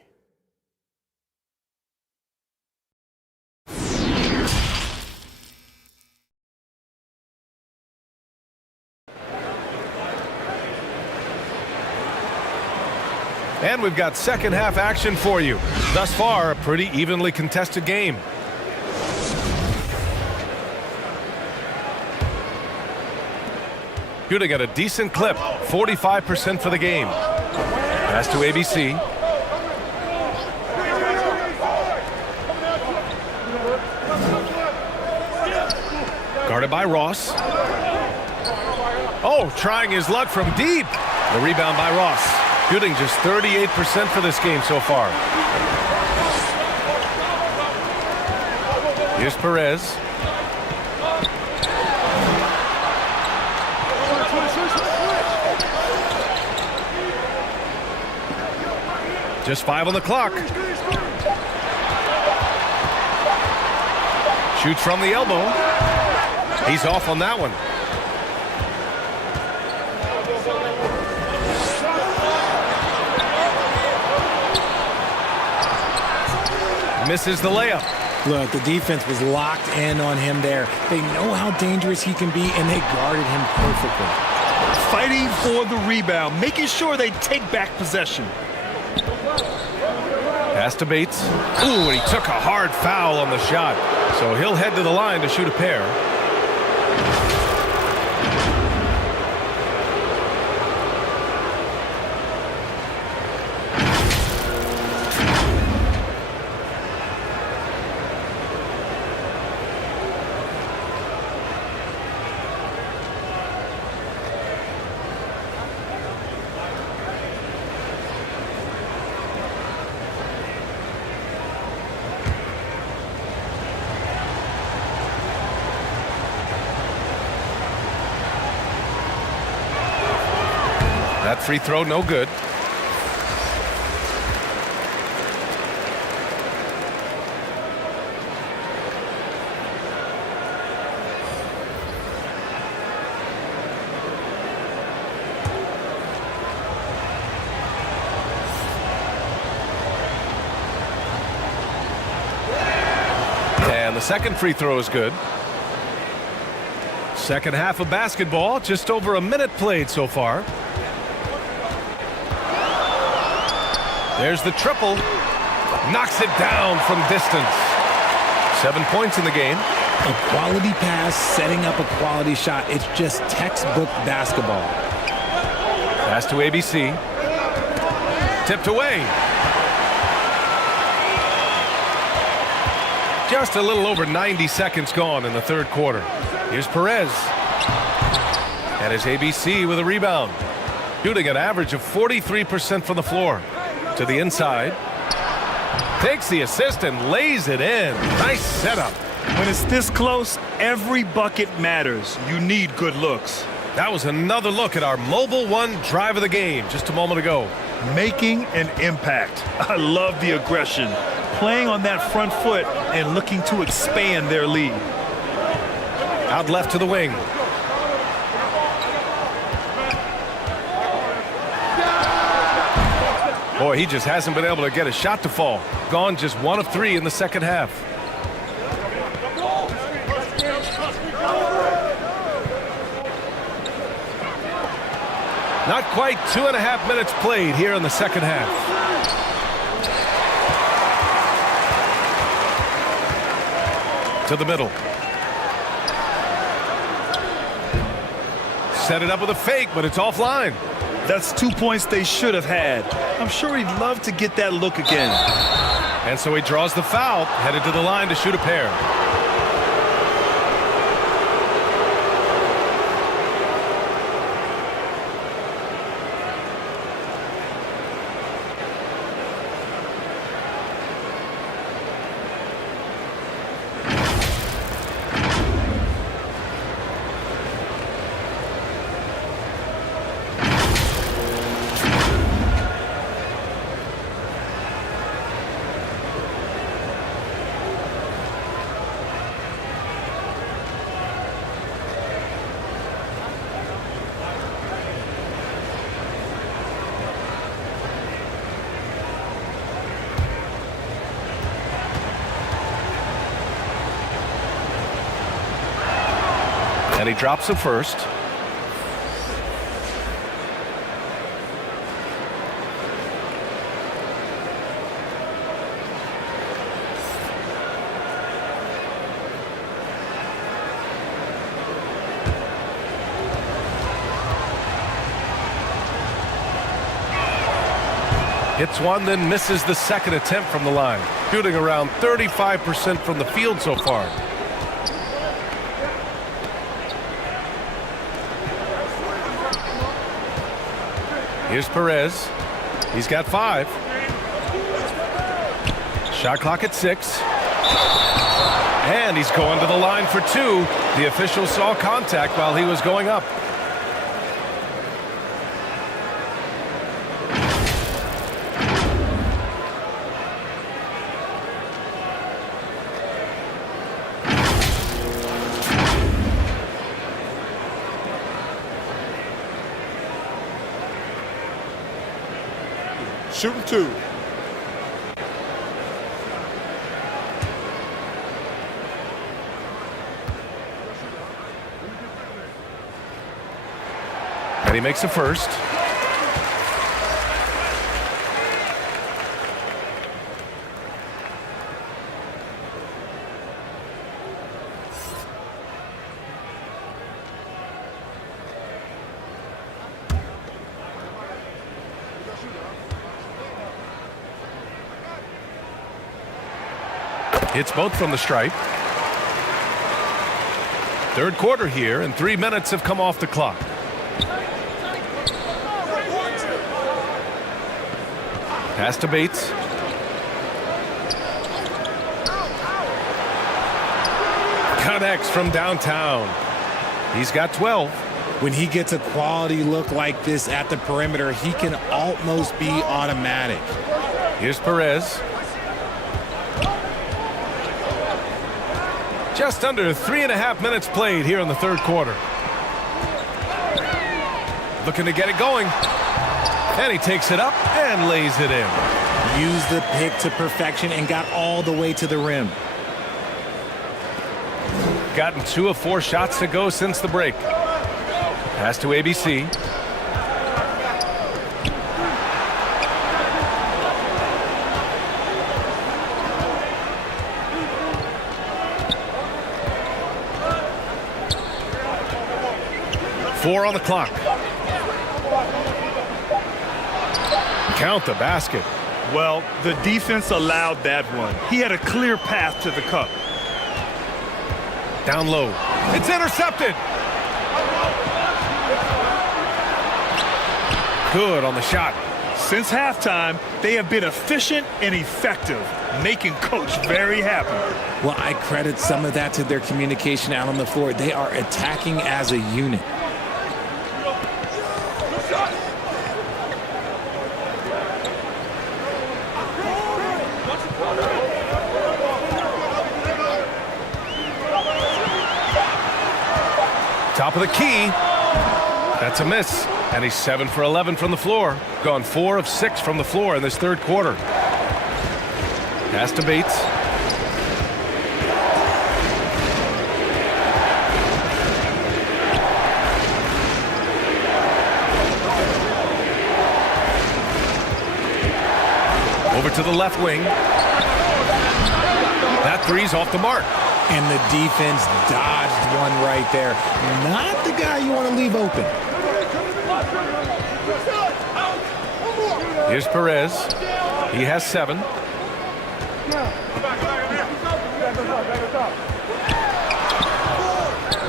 And we've got second half action for you. Thus far, a pretty evenly contested game. Shooting at a decent clip, 45% for the game. Pass to ABC. Guarded by Ross. Oh, trying his luck from deep. The rebound by Ross. Shooting just 38% for this game so far. Here's Perez. Just 5 on the clock. Shoots from the elbow. He's off on that one. Misses the layup. Look, the defense was locked in on him there. They know how dangerous he can be, and they guarded him perfectly. Fighting for the rebound, making sure they take back possession. Pass to Bates. Ooh, and he took a hard foul on the shot. So he'll head to the line to shoot a pair. That free throw, no good. And the second free throw is good. Second half of basketball, just over a minute played so far. There's the triple. Knocks it down from distance. 7 points in the game. A quality pass, setting up a quality shot. It's just textbook basketball. Pass to ABC. Tipped away. Just a little over 90 seconds gone in the third quarter. Here's Perez. And his ABC with a rebound. Shooting an average of 43% from the floor. To the inside. Takes the assist and lays it in. Nice setup. When it's this close, every bucket matters. You need good looks. That was another look at our Mobile One drive of the game just a moment ago. Making an impact. I love the aggression. Playing on that front foot and looking to expand their lead. Out left to the wing. Boy, he just hasn't been able to get a shot to fall. Gone just 1 of 3 in the second half. Not quite 2.5 minutes played here in the second half. To the middle. Set it up with a fake, but it's offline. That's 2 points they should have had. I'm sure he'd love to get that look again. And so he draws the foul, headed to the line to shoot a pair. And he drops it first. Hits one, then misses the second attempt from the line. Shooting around 35% from the field so far. Here's Perez. He's got 5. Shot clock at 6. And he's going to the line for 2. The official saw contact while he was going up. Shooting 2. And he makes a first. Hits both from the stripe. Third quarter here, and 3 minutes have come off the clock. Pass to Bates. Connects from downtown. He's got 12. When he gets a quality look like this at the perimeter, he can almost be automatic. Here's Perez. Just under 3.5 minutes played here in the third quarter. Looking to get it going. And he takes it up and lays it in. Used the pick to perfection and got all the way to the rim. Gotten 2 of 4 shots to go since the break. Pass to ABC. Four on the clock. Count the basket. Well, the defense allowed that one. He had a clear path to the cup. Down low. It's intercepted. Good on the shot. Since halftime, they have been efficient and effective, making Coach very happy. Well, I credit some of that to their communication out on the floor. They are attacking as a unit. Top of the key. That's a miss. And he's 7 for 11 from the floor. Gone 4 of 6 from the floor in this third quarter. Pass to Bates. the left wing. That three's off the mark. And the defense dodged one right there. Not the guy you want to leave open. Here's Perez. He has 7.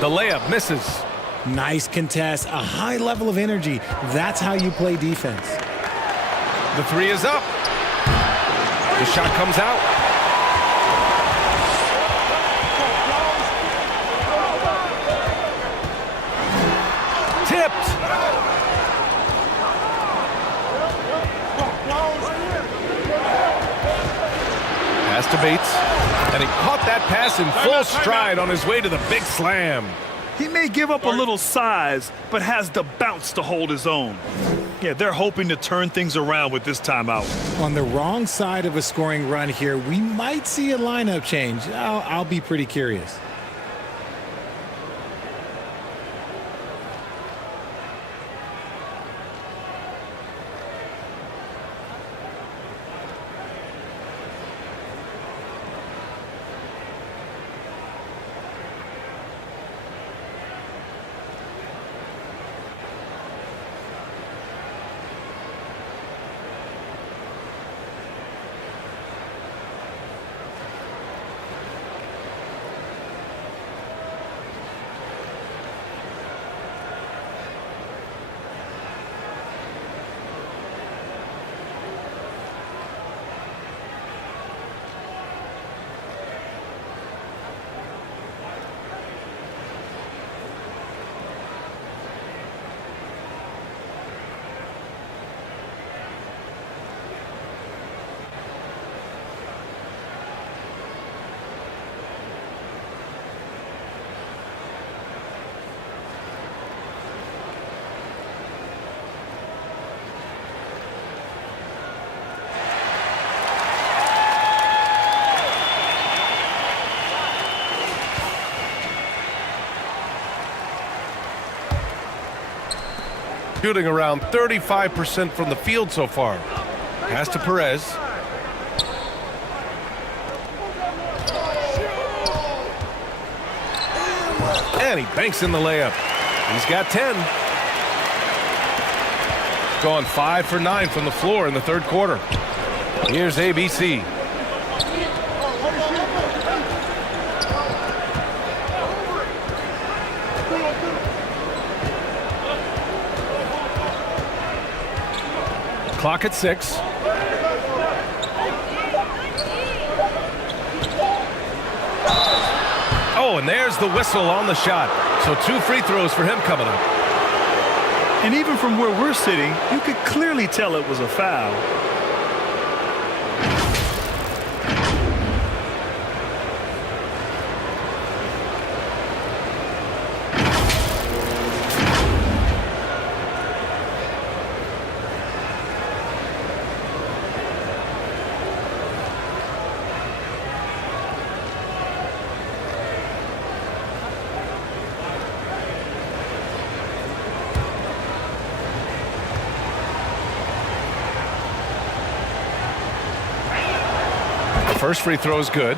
The layup misses. Nice contest, a high level of energy. That's how you play defense. The 3 is up. The shot comes out. Tipped. Pass to Bates. And he caught that pass in full stride on his way to the big slam. He may give up a little size, but has the bounce to hold his own. Yeah, they're hoping to turn things around with this timeout. On the wrong side of a scoring run here, we might see a lineup change. I'll be pretty curious. Shooting around 35% from the field so far. Pass to Perez. And he banks in the layup. He's got 10. Gone 5 for 9 from the floor in the third quarter. Here's ABC. Clock at 6. Oh, and there's the whistle on the shot. So 2 free throws for him coming up. And even from where we're sitting, you could clearly tell it was a foul. First free throw is good.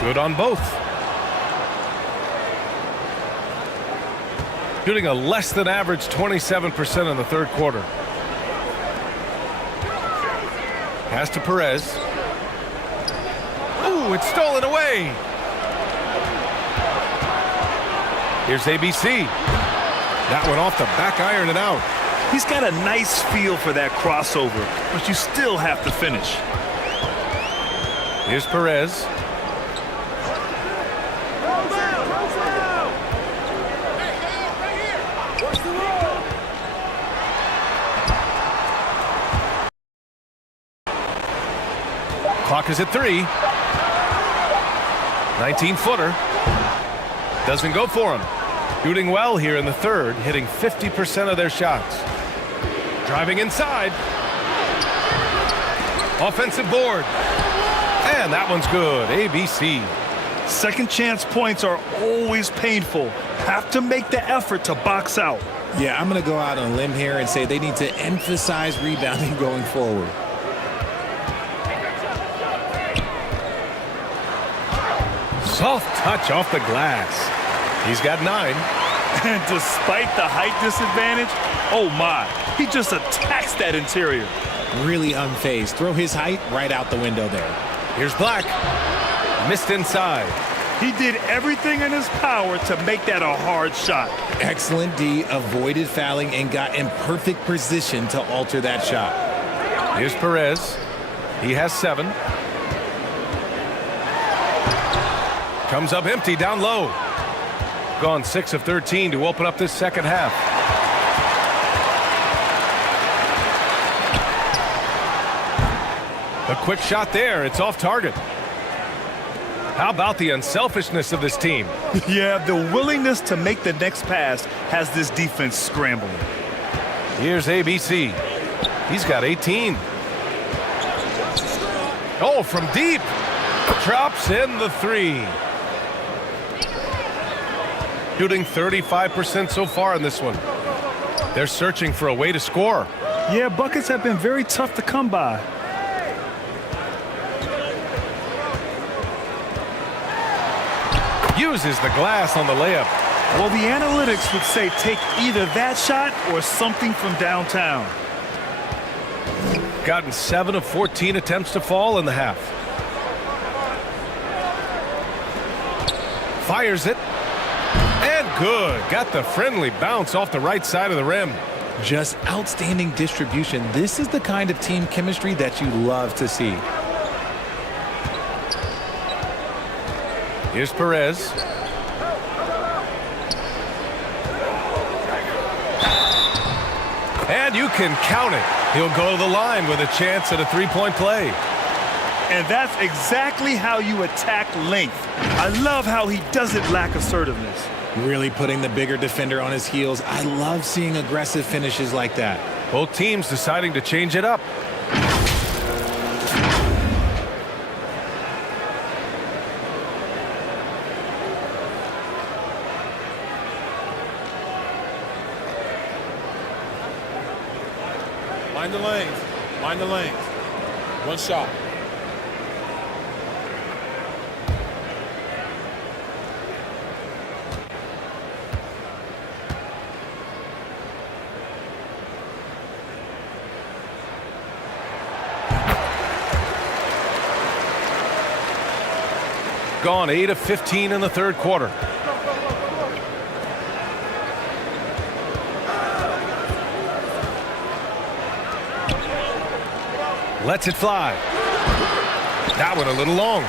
Good on both. Shooting a less than average 27% in the third quarter. Pass to Perez. Ooh, it's stolen away. Here's ABC. That one off the back iron and out. He's got a nice feel for that crossover, but you still have to finish. Here's Perez. Clock is at 3. 19-footer. Doesn't go for him. Shooting well here in the third, hitting 50% of their shots. Driving inside. Offensive board. And that one's good. ABC. Second chance points are always painful. Have to make the effort to box out. Yeah, I'm going to go out on a limb here and say they need to emphasize rebounding going forward. Soft touch off the glass. He's got 9. And despite the height disadvantage, oh my, he just attacks that interior. Really unfazed. Throw his height right out the window there. Here's Black. Missed inside. He did everything in his power to make that a hard shot. Excellent D, avoided fouling and got in perfect position to alter that shot. Here's Perez. He has 7. Comes up empty down low. Gone 6 of 13 to open up this second half. A quick shot there. It's off target. How about the unselfishness of this team? Yeah, the willingness to make the next pass has this defense scrambling. Here's ABC. He's got 18. Oh, from deep. Drops in the 3. Shooting 35% so far in this one. They're searching for a way to score. Yeah, buckets have been very tough to come by. Uses the glass on the layup. Well, the analytics would say take either that shot or something from downtown. Gotten 7 of 14 attempts to fall in the half. Fires it. And good. Got the friendly bounce off the right side of the rim. Just outstanding distribution. This is the kind of team chemistry that you love to see. Here's Perez. And you can count it. He'll go to the line with a chance at a three-point play. And that's exactly how you attack length. I love how he doesn't lack assertiveness. Really putting the bigger defender on his heels. I love seeing aggressive finishes like that. Both teams deciding to change it up. Mind the lanes. Mind the lanes. One shot. Gone 8 of 15 in the third quarter. Lets it fly. That one a little long.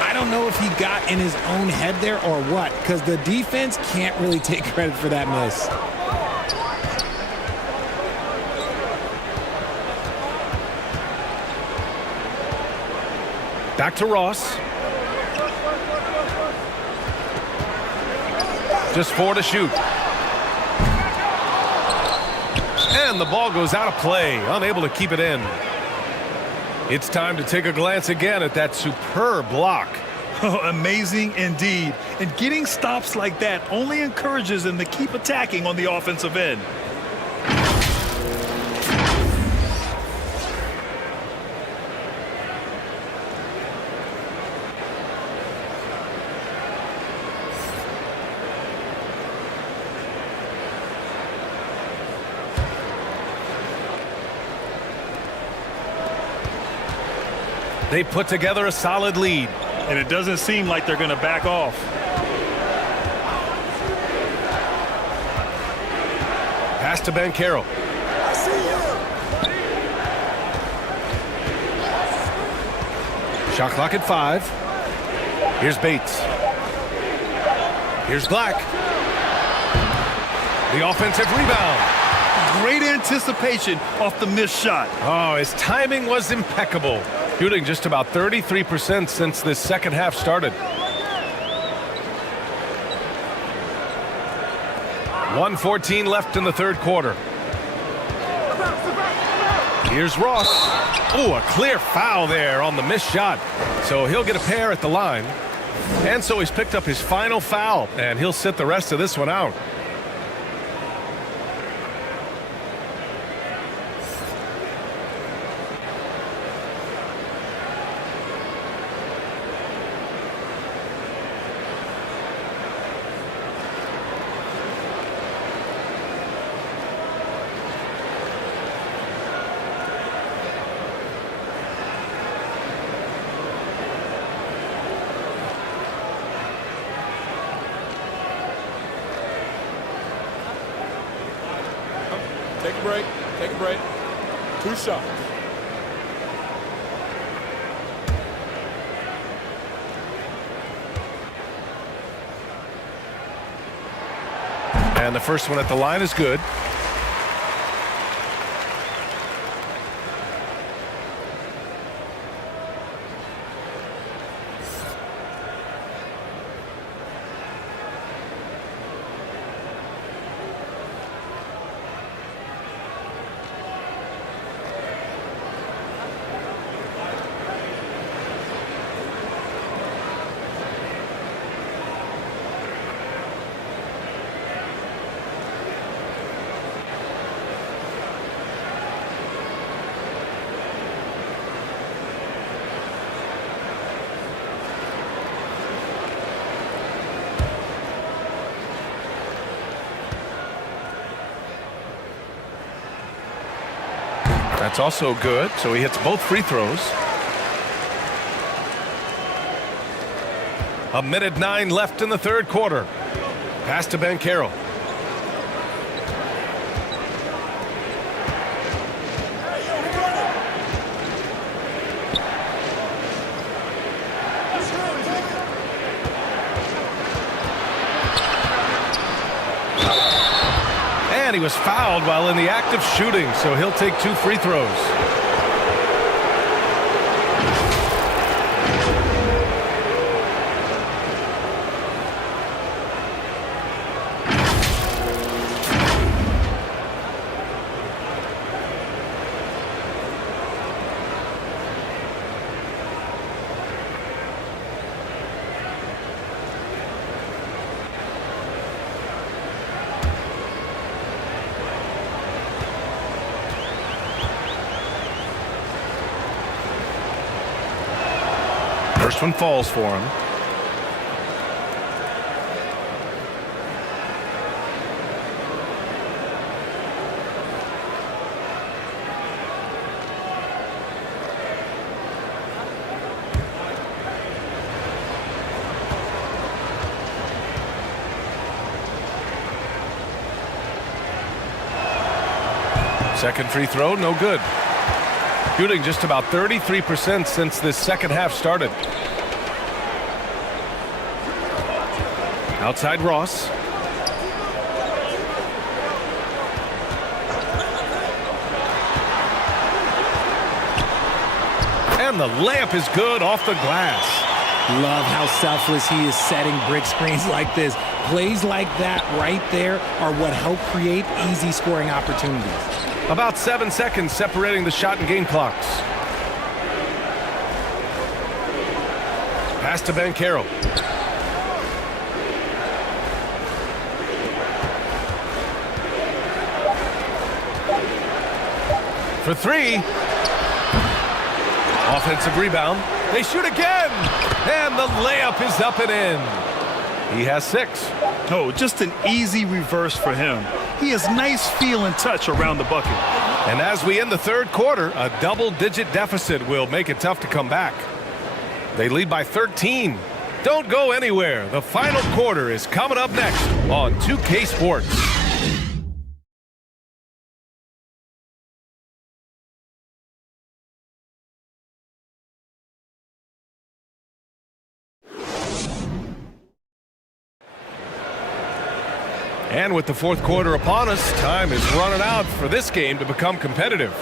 I don't know if he got in his own head there or what, because the defense can't really take credit for that miss. Back to Ross. Just 4 to shoot. And the ball goes out of play, unable to keep it in. It's time to take a glance again at that superb block. Oh, amazing indeed. And getting stops like that only encourages them to keep attacking on the offensive end. They put together a solid lead. And it doesn't seem like they're going to back off. Pass to Banchero. Shot clock at 5. Here's Bates. Here's Black. The offensive rebound. Great anticipation off the missed shot. Oh, his timing was impeccable. Shooting just about 33% since this second half started. 1:14 left in the third quarter. Here's Ross. Oh, a clear foul there on the missed shot. So he'll get a pair at the line. And so he's picked up his final foul, and he'll sit the rest of this one out. Take a break. Take a break. 2 shots. And the first one at the line is good. That's also good, so he hits both free throws. 1:09 left in the third quarter. Pass to Banchero. And he was fouled while in the act of shooting, so he'll take 2 free throws. First one falls for him. Second free throw, no good. Shooting just about 33% since this second half started. Outside Ross. And the layup is good off the glass. Love how selfless he is setting brick screens like this. Plays like that right there are what help create easy scoring opportunities. About 7 seconds separating the shot and game clocks. Pass to Banchero. For 3. Offensive rebound. They shoot again. And the layup is up and in. He has 6. Oh, just an easy reverse for him. He has nice feel and touch around the bucket. And as we end the third quarter, a double-digit deficit will make it tough to come back. They lead by 13. Don't go anywhere. The final quarter is coming up next on 2K Sports. And with the fourth quarter upon us, time is running out for this game to become competitive.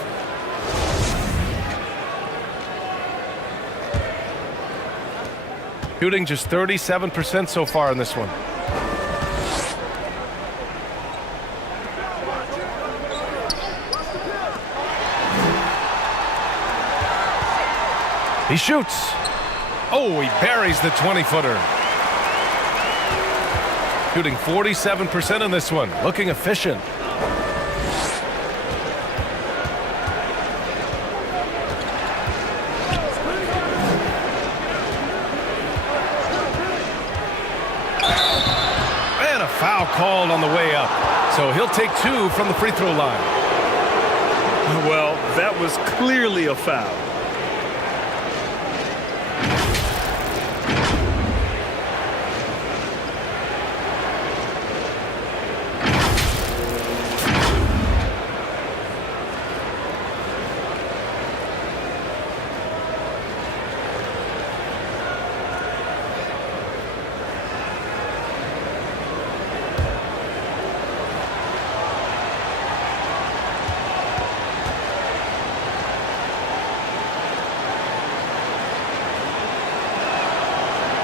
Shooting just 37% so far in this one. He shoots. Oh, he buries the 20-footer. Shooting 47% in this one. Looking efficient. And a foul called on the way up. So he'll take 2 from the free throw line. Well, that was clearly a foul.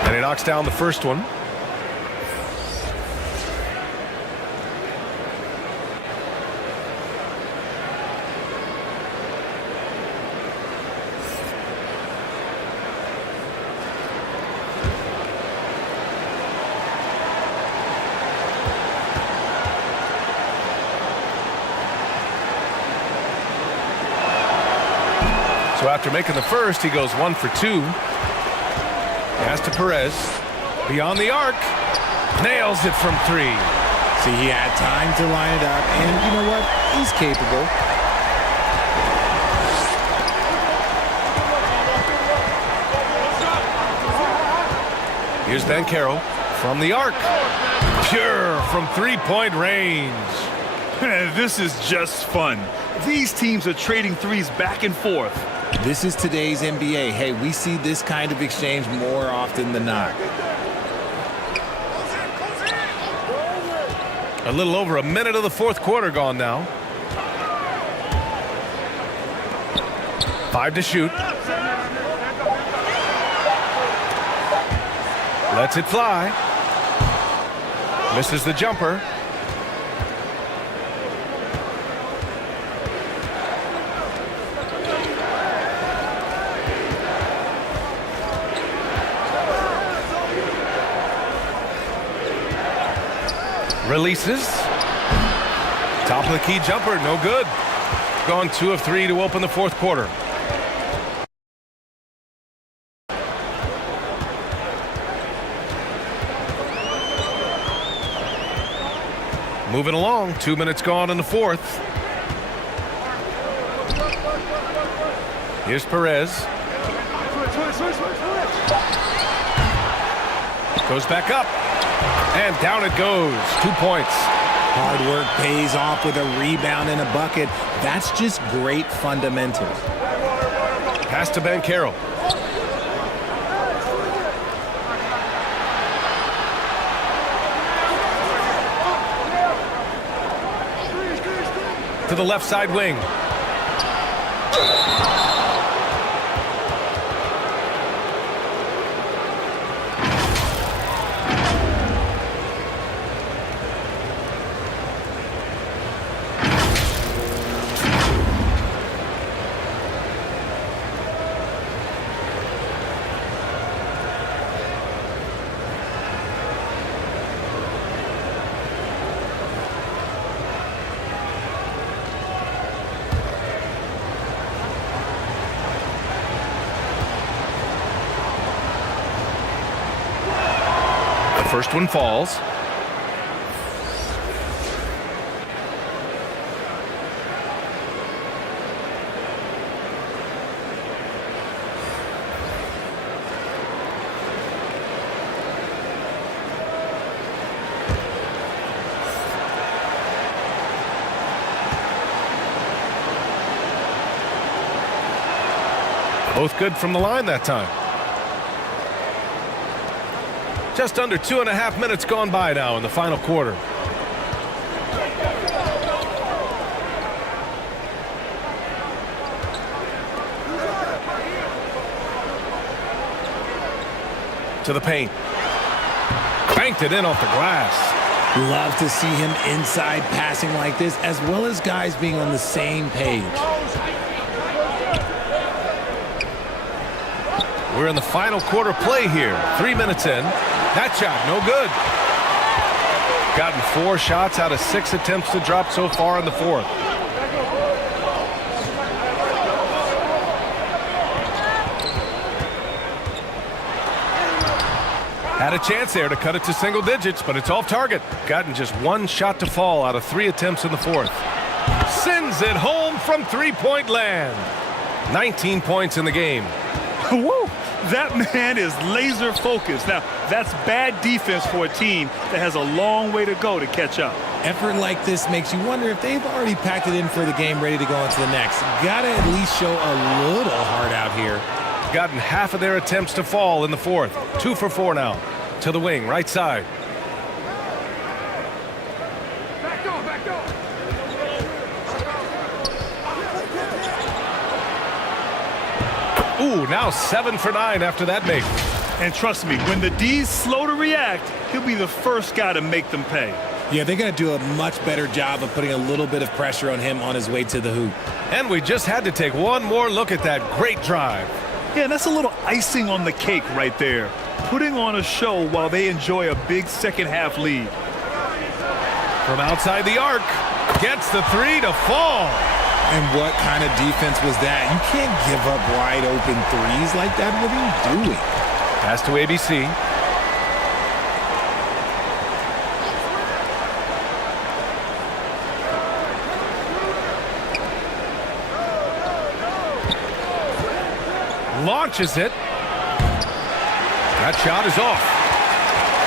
And he knocks down the first one. So after making the first, he goes 1 for 2. Pass to Perez. Beyond the arc. Nails it from 3. See, he had time to line it up, and you know what? He's capable. Here's Banchero from the arc. Pure from three-point range. This is just fun. These teams are trading threes back and forth. This is today's NBA. Hey, we see this kind of exchange more often than not. A little over a minute of the fourth quarter gone now. 5 to shoot. Lets it fly. Misses the jumper. Releases. Top of the key jumper, no good. Gone 2 of 3 to open the fourth quarter. Moving along, 2 minutes gone in the fourth. Here's Perez. Goes back up. And down it goes. 2 points. Hard work pays off with a rebound and a bucket. That's just great fundamentals. Pass to Banchero. To the left side wing. First one falls. Both good from the line that time. Just under 2.5 minutes gone by now in the final quarter. To the paint. Banked it in off the glass. Love to see him inside passing like this, as well as guys being on the same page. We're in the final quarter play here. 3 minutes in. That shot, no good. Gotten 4 shots out of 6 attempts to drop so far in the fourth. Had a chance there to cut it to single digits, but it's off target. Gotten just 1 shot to fall out of 3 attempts in the fourth. Sends it home from three-point land. 19 points in the game. Woo! That man is laser focused. Now, that's bad defense for a team that has a long way to go to catch up. Effort like this makes you wonder if they've already packed it in for the game, ready to go into the next. Gotta at least show a little heart out here. Gotten half of their attempts to fall in the fourth. 2 for 4 now. To the wing, right side. Ooh, now 7 for 9 after that make. And trust me, when the D's slow to react, he'll be the first guy to make them pay. Yeah, they're going to do a much better job of putting a little bit of pressure on him on his way to the hoop. And we just had to take one more look at that great drive. Yeah, and that's a little icing on the cake right there. Putting on a show while they enjoy a big second-half lead. From outside the arc, gets the 3 to fall. And what kind of defense was that? You can't give up wide open threes like that. What are you doing? Pass to ABC. Launches it. That shot is off.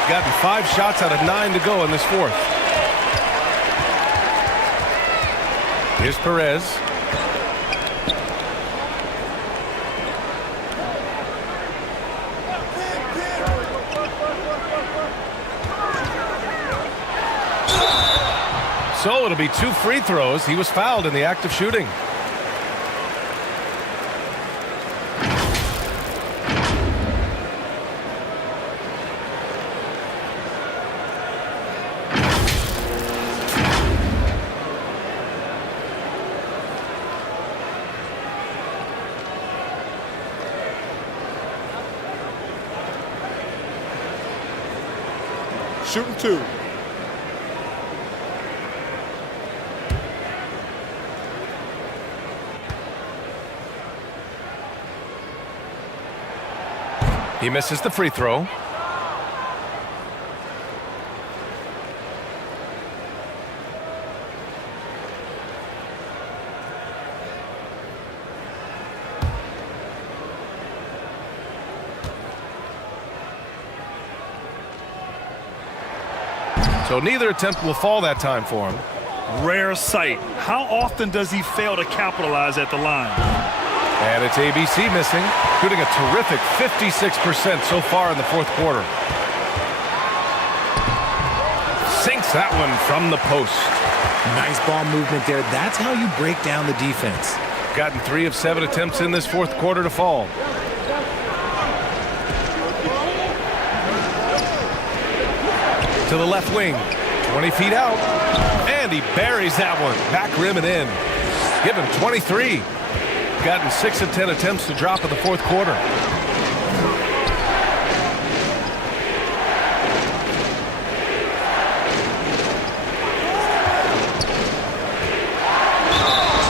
Gotten 5 shots out of 9 to go in this fourth. Here's Perez. So it'll be 2 free throws. He was fouled in the act of shooting. Shooting 2. He misses the free throw. So neither attempt will fall that time for him. Rare sight. How often does he fail to capitalize at the line? And it's ABC missing, shooting a terrific 56% so far in the fourth quarter. Sinks that one from the post. Nice ball movement there. That's how you break down the defense. Gotten 3 of 7 attempts in this fourth quarter to fall. To the left wing, 20 feet out, and he buries that one. Back rim and in. Give him 23. Gotten 6 of 10 attempts to drop in the fourth quarter.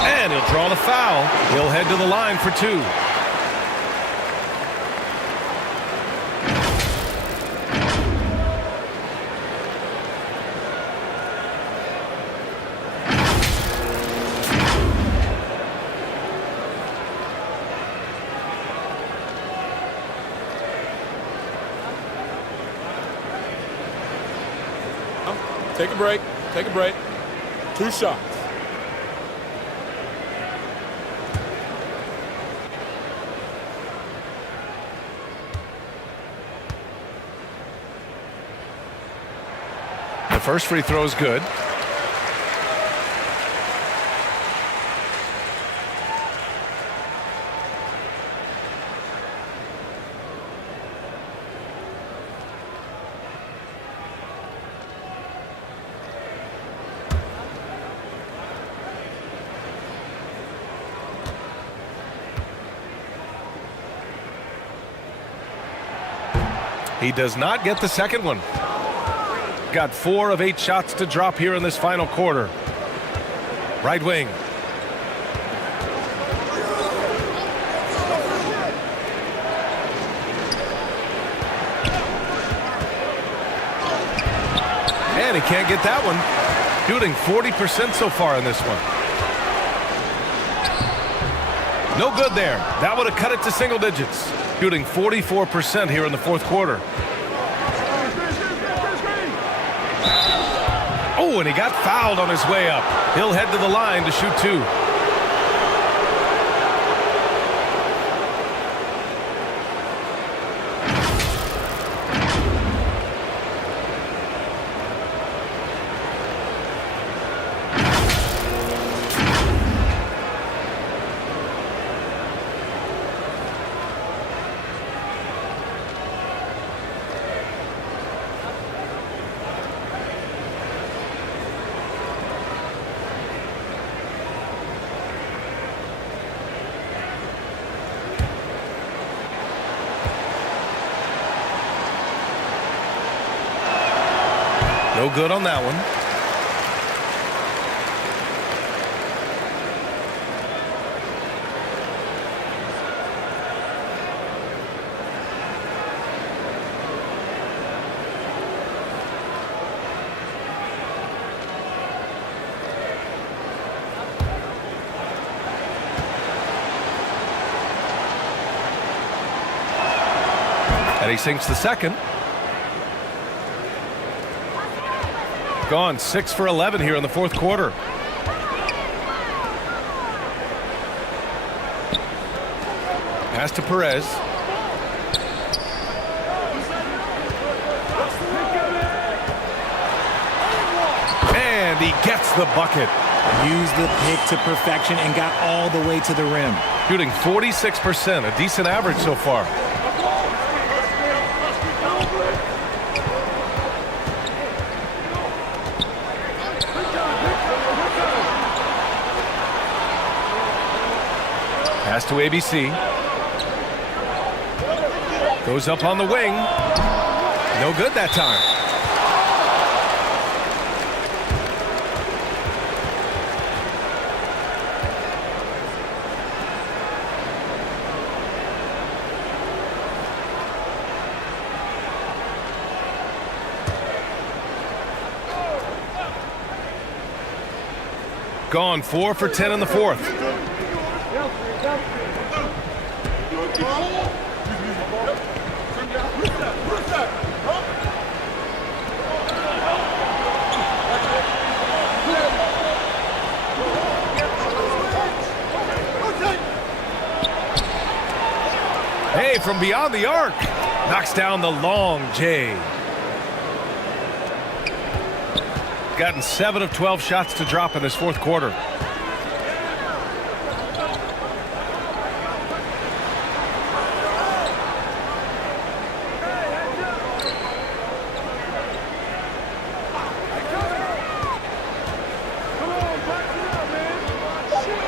And he'll draw the foul. He'll head to the line for 2. Take a break. Take a break. 2 shots. The first free throw is good. He does not get the second one. Got 4 of 8 shots to drop here in this final quarter. Right wing. And he can't get that one. Shooting 40% so far in this one. No good there. That would have cut it to single digits. Shooting 44% here in the fourth quarter. Oh, and he got fouled on his way up. He'll head to the line to shoot 2. No good on that one. And he sinks the second. Gone 6 for 11 here in the fourth quarter. Pass to Perez. And he gets the bucket. Used the pick to perfection and got all the way to the rim. Shooting 46%, a decent average so far. Pass to ABC. Goes up on the wing. No good that time. Gone 4 for 10 in the fourth. Hey, from beyond the arc. Knocks down the long J. Gotten 7 of 12 shots to drop in this fourth quarter.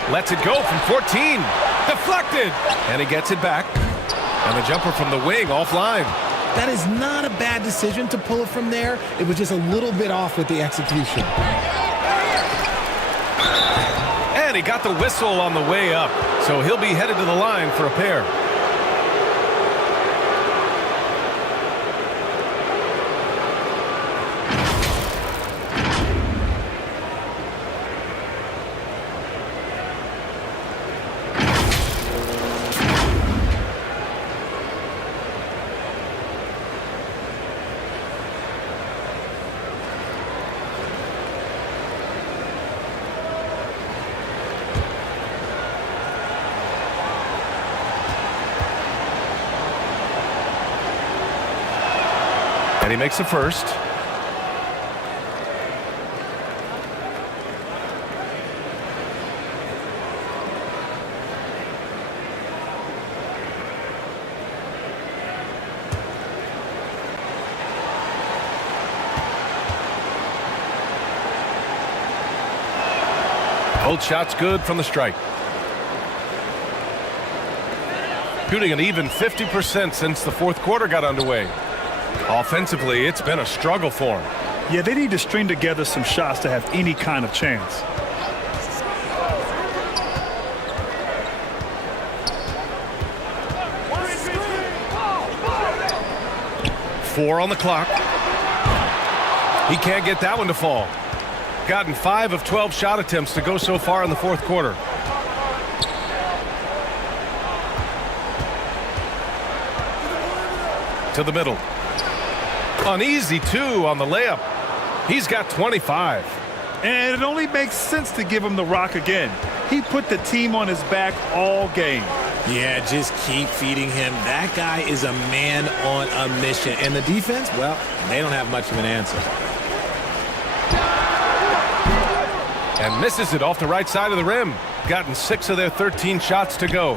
Lets it go from 14. Deflected. And he gets it back. And the jumper from the wing offline. That is not a bad decision to pull it from there. It was just a little bit off with the execution. And he got the whistle on the way up. So he'll be headed to the line for a pair. And he makes the first. Both shots good from the strike. Shooting an even 50% since the fourth quarter got underway. Offensively, it's been a struggle for him. Yeah, they need to string together some shots to have any kind of chance. Four on the clock. He can't get that one to fall. Gotten 5 of 12 shot attempts to go so far in the fourth quarter. To the middle. An easy 2 on the layup. He's got 25. And it only makes sense to give him the rock again. He put the team on his back all game. Yeah, just keep feeding him. That guy is a man on a mission. And the defense, well, they don't have much of an answer. And misses it off the right side of the rim. Gotten 6 of their 13 shots to go.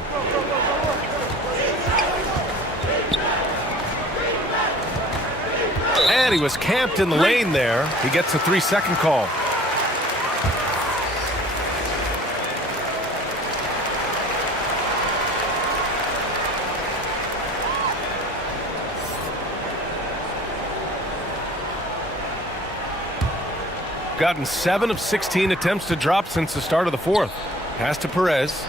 And he was camped in the lane there. He gets a 3-second call. Gotten 7 of 16 attempts to drop since the start of the fourth. Pass to Perez.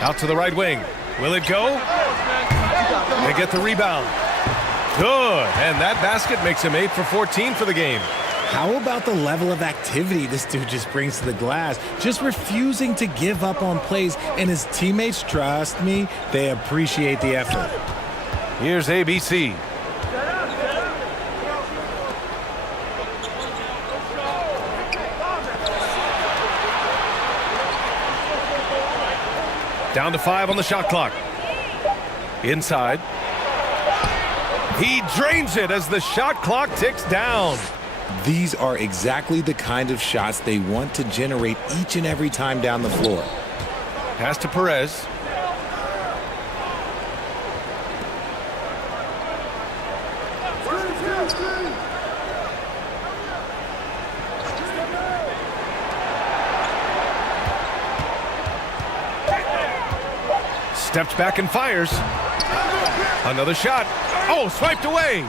Out to the right wing. Will it go? They get the rebound. Good. And that basket makes him 8 for 14 for the game. How about the level of activity this dude just brings to the glass? Just refusing to give up on plays. And his teammates, trust me, they appreciate the effort. Here's ABC. Down to 5 on the shot clock. Inside. He drains it as the shot clock ticks down. These are exactly the kind of shots they want to generate each and every time down the floor. Pass to Perez. Steps back and fires. Another shot. Oh, swiped away.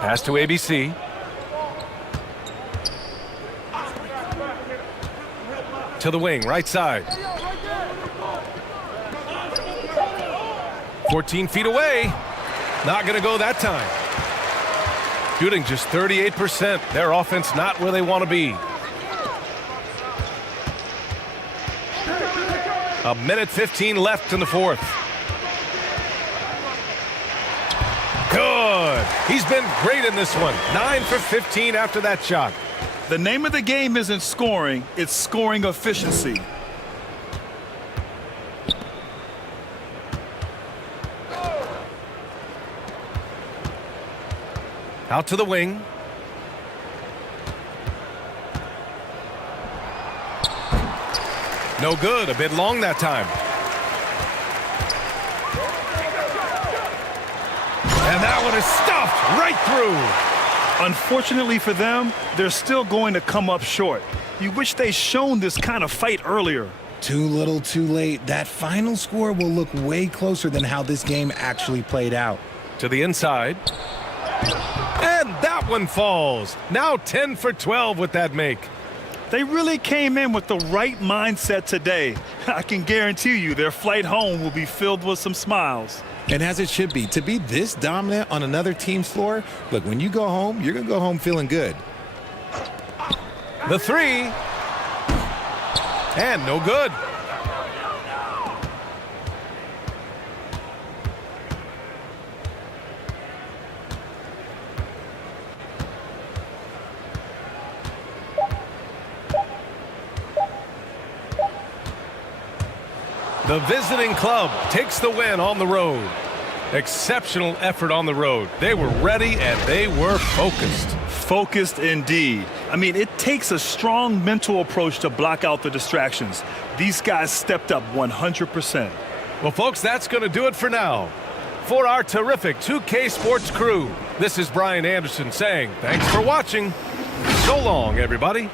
Pass to ABC. To the wing, right side. 14 feet away. Not going to go that time. Shooting just 38%. Their offense not where they want to be. A minute 15 left in the fourth. Good. He's been great in this one. 9 for 15 after that shot. The name of the game isn't scoring, it's scoring efficiency. Out to the wing. No good. A bit long that time. And that one is stuffed right through. Unfortunately for them, they're still going to come up short. You wish they'd shown this kind of fight earlier. Too little, too late. That final score will look way closer than how this game actually played out. To the inside. And that one falls. Now 10 for 12 with that make. They really came in with the right mindset today. I can guarantee you their flight home will be filled with some smiles. And as it should be, to be this dominant on another team's floor, look, when you go home, you're going to go home feeling good. The three. And no good. The visiting club takes the win on the road. Exceptional effort on the road. They were ready and they were focused. Focused indeed. I mean, it takes a strong mental approach to block out the distractions. These guys stepped up 100%. Well, folks, that's going to do it for now. For our terrific 2K Sports crew, This is Brian Anderson saying thanks for watching. So long, everybody.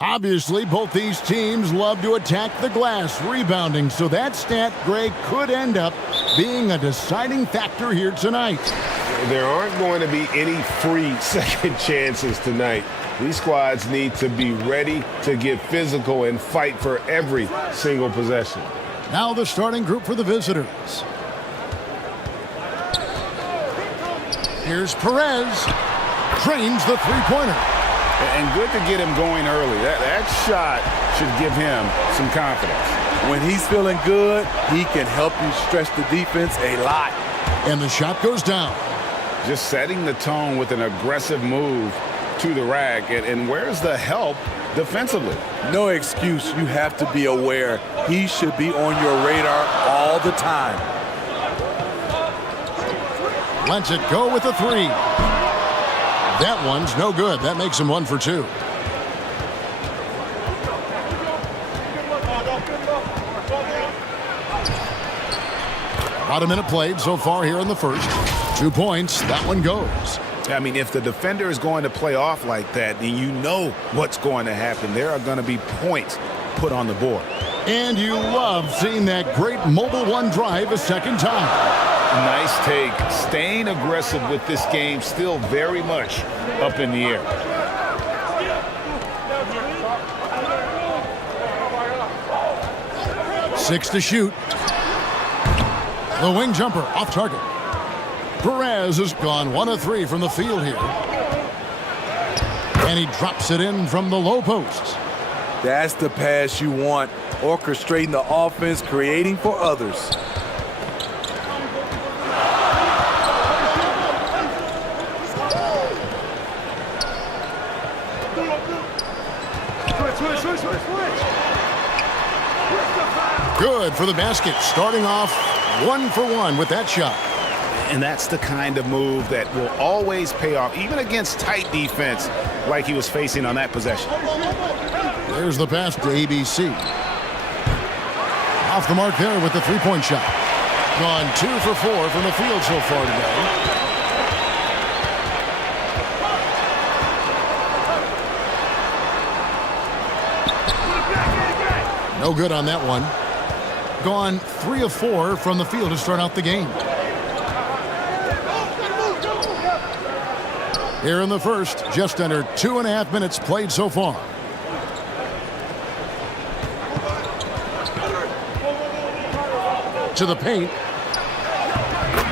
Obviously, both these teams love to attack the glass, rebounding, so that stat, Greg, could end up being a deciding factor here tonight. There aren't going to be any free second chances tonight. These squads need to be ready to get physical and fight for every single possession. Now the starting group for the visitors. Here's Perez. Drains the three-pointer. And good to get him going early. That shot should give him some confidence. When he's feeling good, he can help you stretch the defense a lot. And the shot goes down. Just setting the tone with an aggressive move to the rack. And where's the help defensively? No excuse. You have to be aware. He should be on your radar all the time. Lets it go with a three. That one's no good. That makes him 1 for 2. About a minute played so far here in the first. 2 points. That one goes. I mean, if the defender is going to play off like that, then you know what's going to happen. There are going to be points put on the board. And you love seeing that great mobile one drive a second time. Nice take. Staying aggressive with this game, still very much up in the air. Six to shoot. The wing jumper off target. Perez has gone 1 of 3 from the field here. And he drops it in from the low post. That's the pass you want. Orchestrating the offense, creating for others. Good for the basket. Starting off 1 for 1 with that shot. And that's the kind of move that will always pay off, even against tight defense like he was facing on that possession. There's the pass to ABC. Off the mark there with the three-point shot. Gone 2 for 4 from the field so far today. No good on that one. Gone 3 of 4 from the field to start out the game. Here in the first, just under 2.5 minutes played so far. To the paint.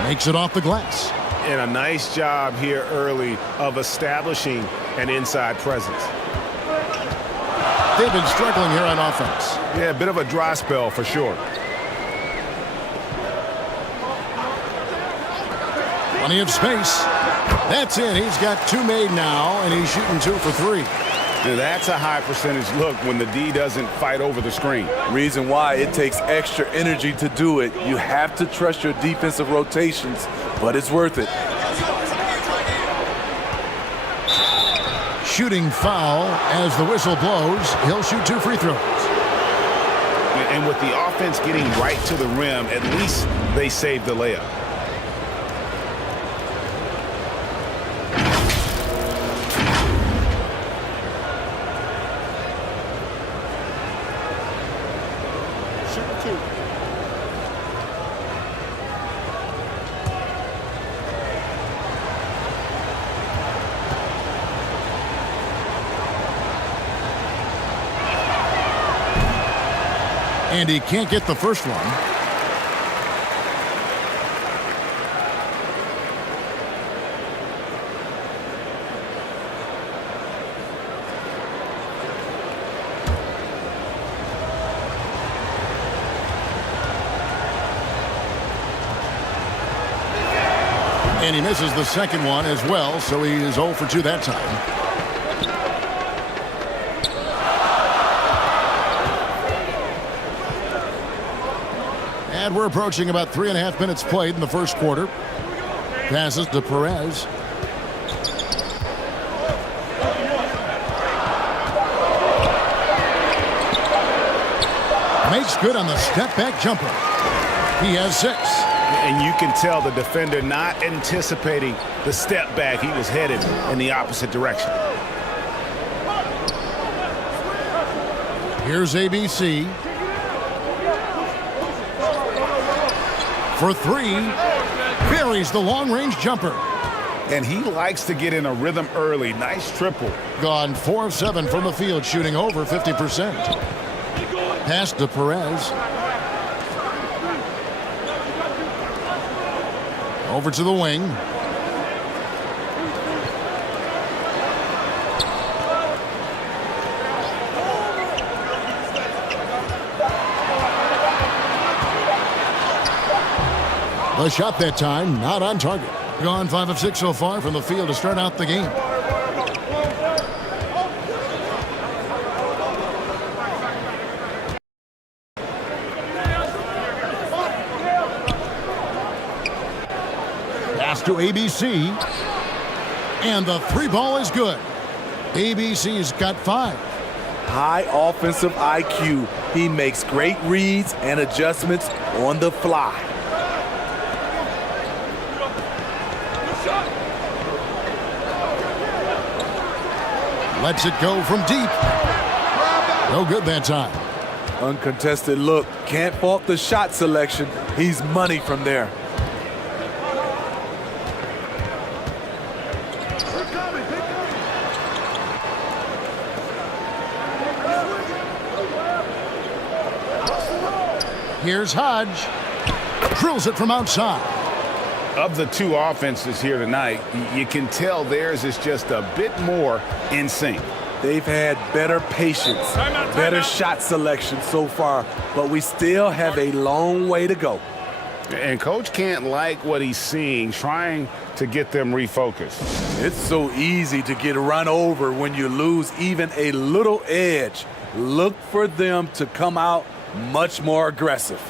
Makes it off the glass. And a nice job here early of establishing an inside presence. They've been struggling here on offense. Yeah, a bit of a dry spell for sure. Plenty of space. That's in. He's got 2 made now, and he's shooting 2 for 3. Now that's a high percentage look when the D doesn't fight over the screen. Reason why it takes extra energy to do it. You have to trust your defensive rotations, but it's worth it. Shooting foul as the whistle blows. He'll shoot 2 free throws. And with the offense getting right to the rim, at least they saved the layup. And he can't get the first one. And he misses the second one as well, so he is 0 for 2 that time. And we're approaching about 3.5 minutes played in the first quarter. Passes to Perez. Makes good on the step-back jumper. He has 6. And you can tell the defender not anticipating the step back. He was headed in the opposite direction. Here's ABC. For three. Buries the long-range jumper. And he likes to get in a rhythm early. Nice triple. Gone 4 of 7 from the field, shooting over 50%. Pass to Perez. Over to the wing. The shot that time, not on target. Gone 5 of 6 so far from the field to start out the game. Pass to ABC. And the 3 ball is good. ABC's got 5. High offensive IQ. He makes great reads and adjustments on the fly. Lets it go from deep. No good that time. Uncontested look. Can't fault the shot selection. He's money from there. Here's Hodge. Drills it from outside. Of the two offenses here tonight, you can tell theirs is just a bit more in sync. They've had better patience, better shot selection so far, but we still have a long way to go. And Coach can't like what he's seeing, trying to get them refocused. It's so easy to get run over when you lose even a little edge. Look for them to come out much more aggressive.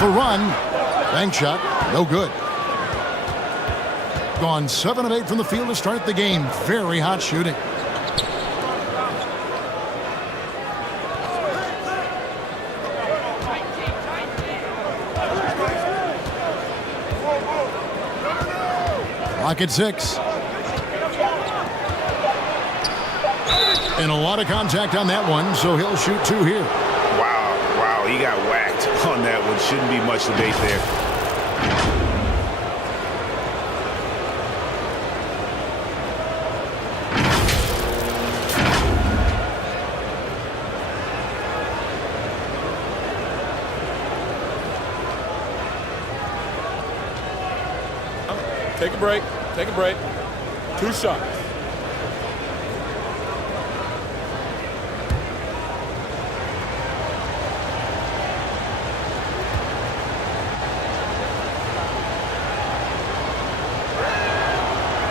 The run. Bank shot. No good. Gone 7 of 8 from the field to start the game. Very hot shooting. Clock at 6. And a lot of contact on that one, so he'll shoot 2 here. Wow, he got whacked on that one. Shouldn't be much debate there. Take a break. Take a break. 2 shots.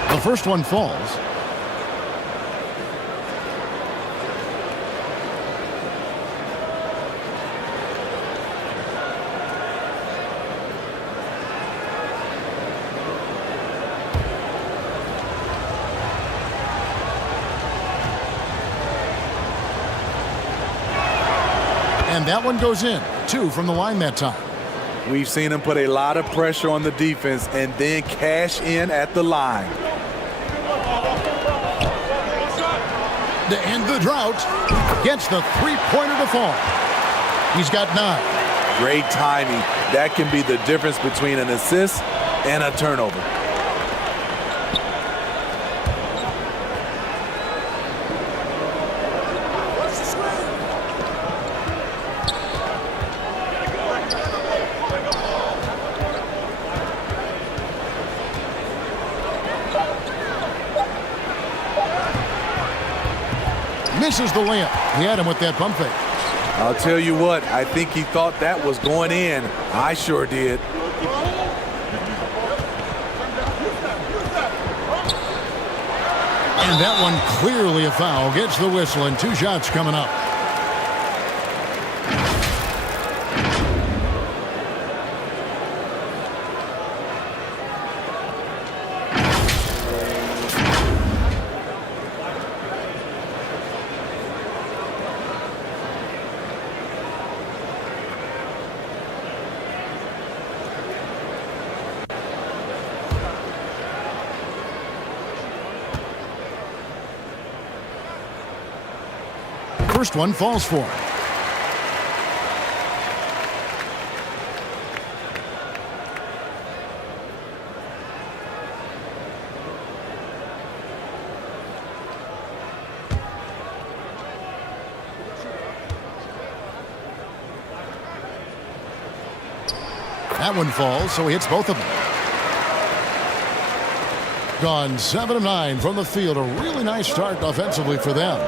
The first one falls. And that one goes in. 2 from the line that time. We've seen him put a lot of pressure on the defense and then cash in at the line. to end the drought. Gets the three-pointer to fall. He's got 9. Great timing. That can be the difference between an assist and a turnover. Misses the layup. He had him with that pump fake. I'll tell you what, I think he thought that was going in. I sure did. And that one clearly a foul. Gets the whistle, and 2 shots coming up. First one falls for him. That one falls, so he hits both of them. Gone 7 of 9 from the field. A really nice start offensively for them.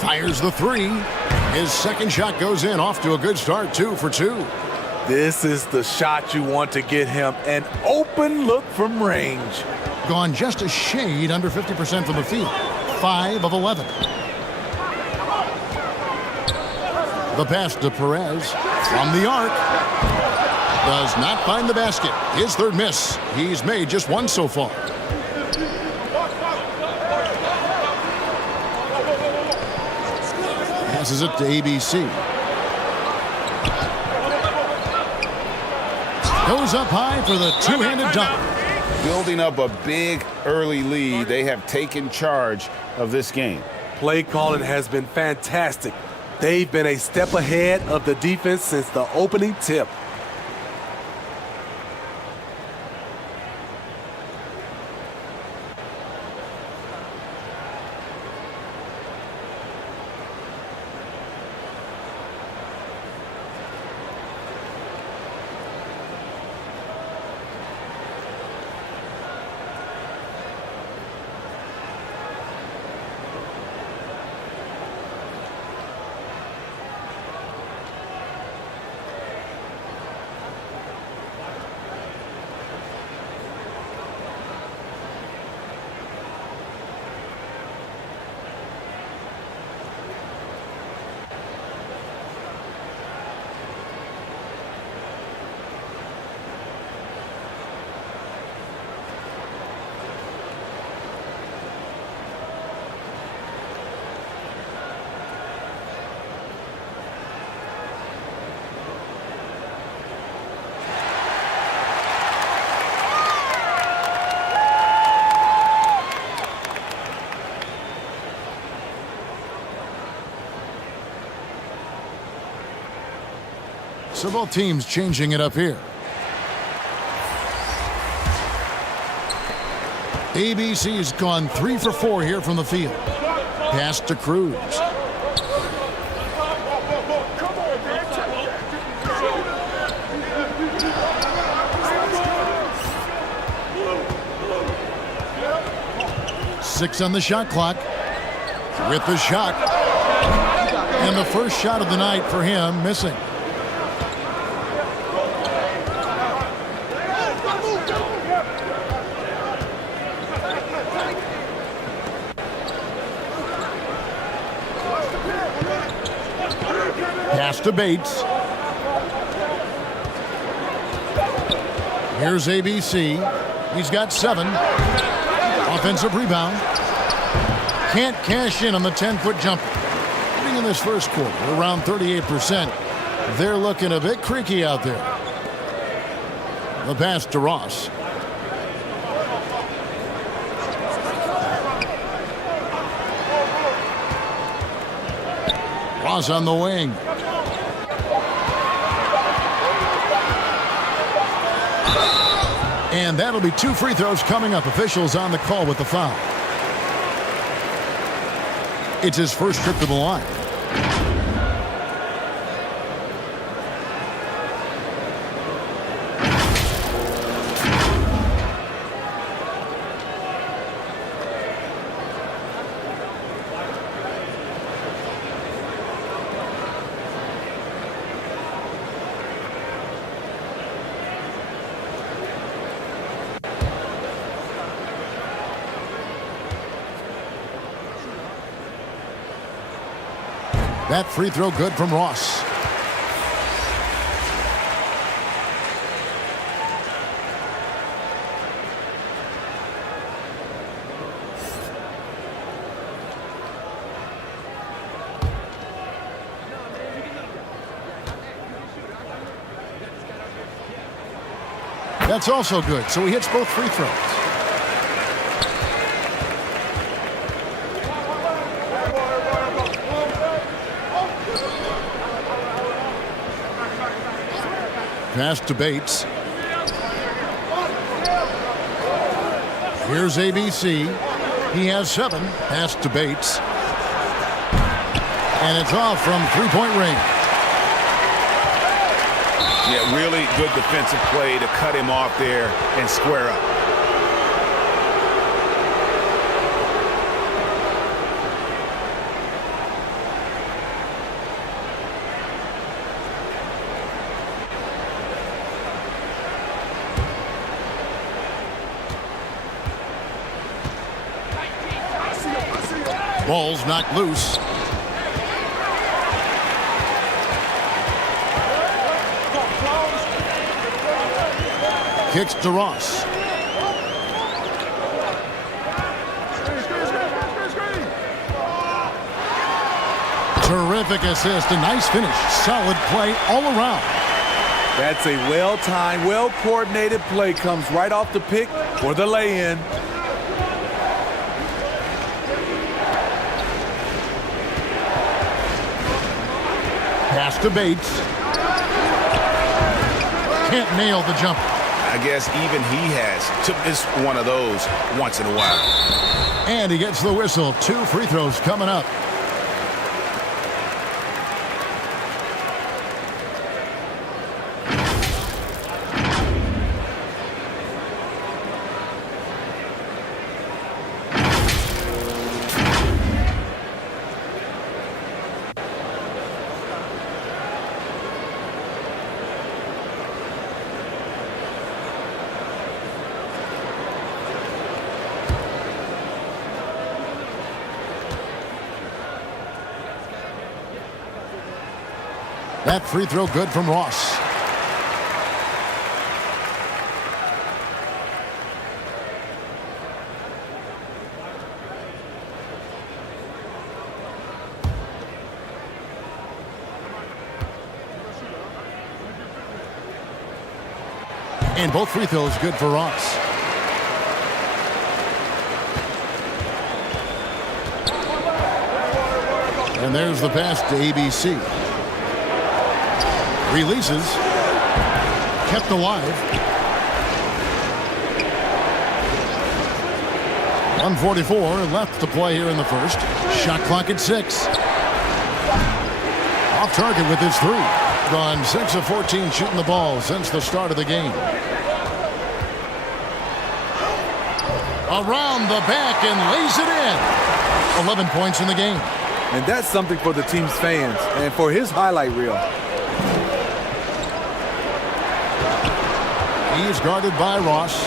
Fires the 3. His second shot goes in. Off to a good start. 2 for 2. This is the shot you want to get him. An open look from range. Gone just a shade under 50% from the field. 5 of 11. The pass to Perez from the arc. Does not find the basket. His third miss. He's made just 1 so far. Passes it to ABC. Goes up high for the two-handed dunk. Building up a big early lead, they have taken charge of this game. Play calling has been fantastic. They've been a step ahead of the defense since the opening tip. So both teams changing it up here. ABC's gone 3 for 4 here from the field. Pass to Cruz. Six on the shot clock. With the shot. And the first shot of the night for him missing. Pass to Bates. Here's ABC. He's got 7. Offensive rebound. Can't cash in on the 10-foot jumper. Putting in this first quarter, around 38%. They're looking a bit creaky out there. The pass to Ross. Ross on the wing. And that'll be 2 free throws coming up. Officials on the call with the foul. It's his first trip to the line. That free throw good from Ross. That's also good, so he hits both free throws. Pass to Bates. Here's ABC. He has 7. Pass to Bates. And it's off from three-point range. Yeah, really good defensive play to cut him off there and square up. Ball's knocked loose. Kicks to Ross. Terrific assist. A nice finish. Solid play all around. That's a well-timed, well-coordinated play. Comes right off the pick for the lay-in. Pass to Bates. Can't nail the jumper. I guess even he has to miss one of those once in a while. And he gets the whistle. 2 free throws coming up. That free throw good from Ross. And both free throws good for Ross. And there's the pass to ABC. Releases. Kept alive. 1:44 left to play here in the first. Shot clock at 6. Off target with his 3. Gone 6 of 14 shooting the ball since the start of the game. Around the back and lays it in. 11 points in the game. And that's something for the team's fans and for his highlight reel. He's guarded by Ross.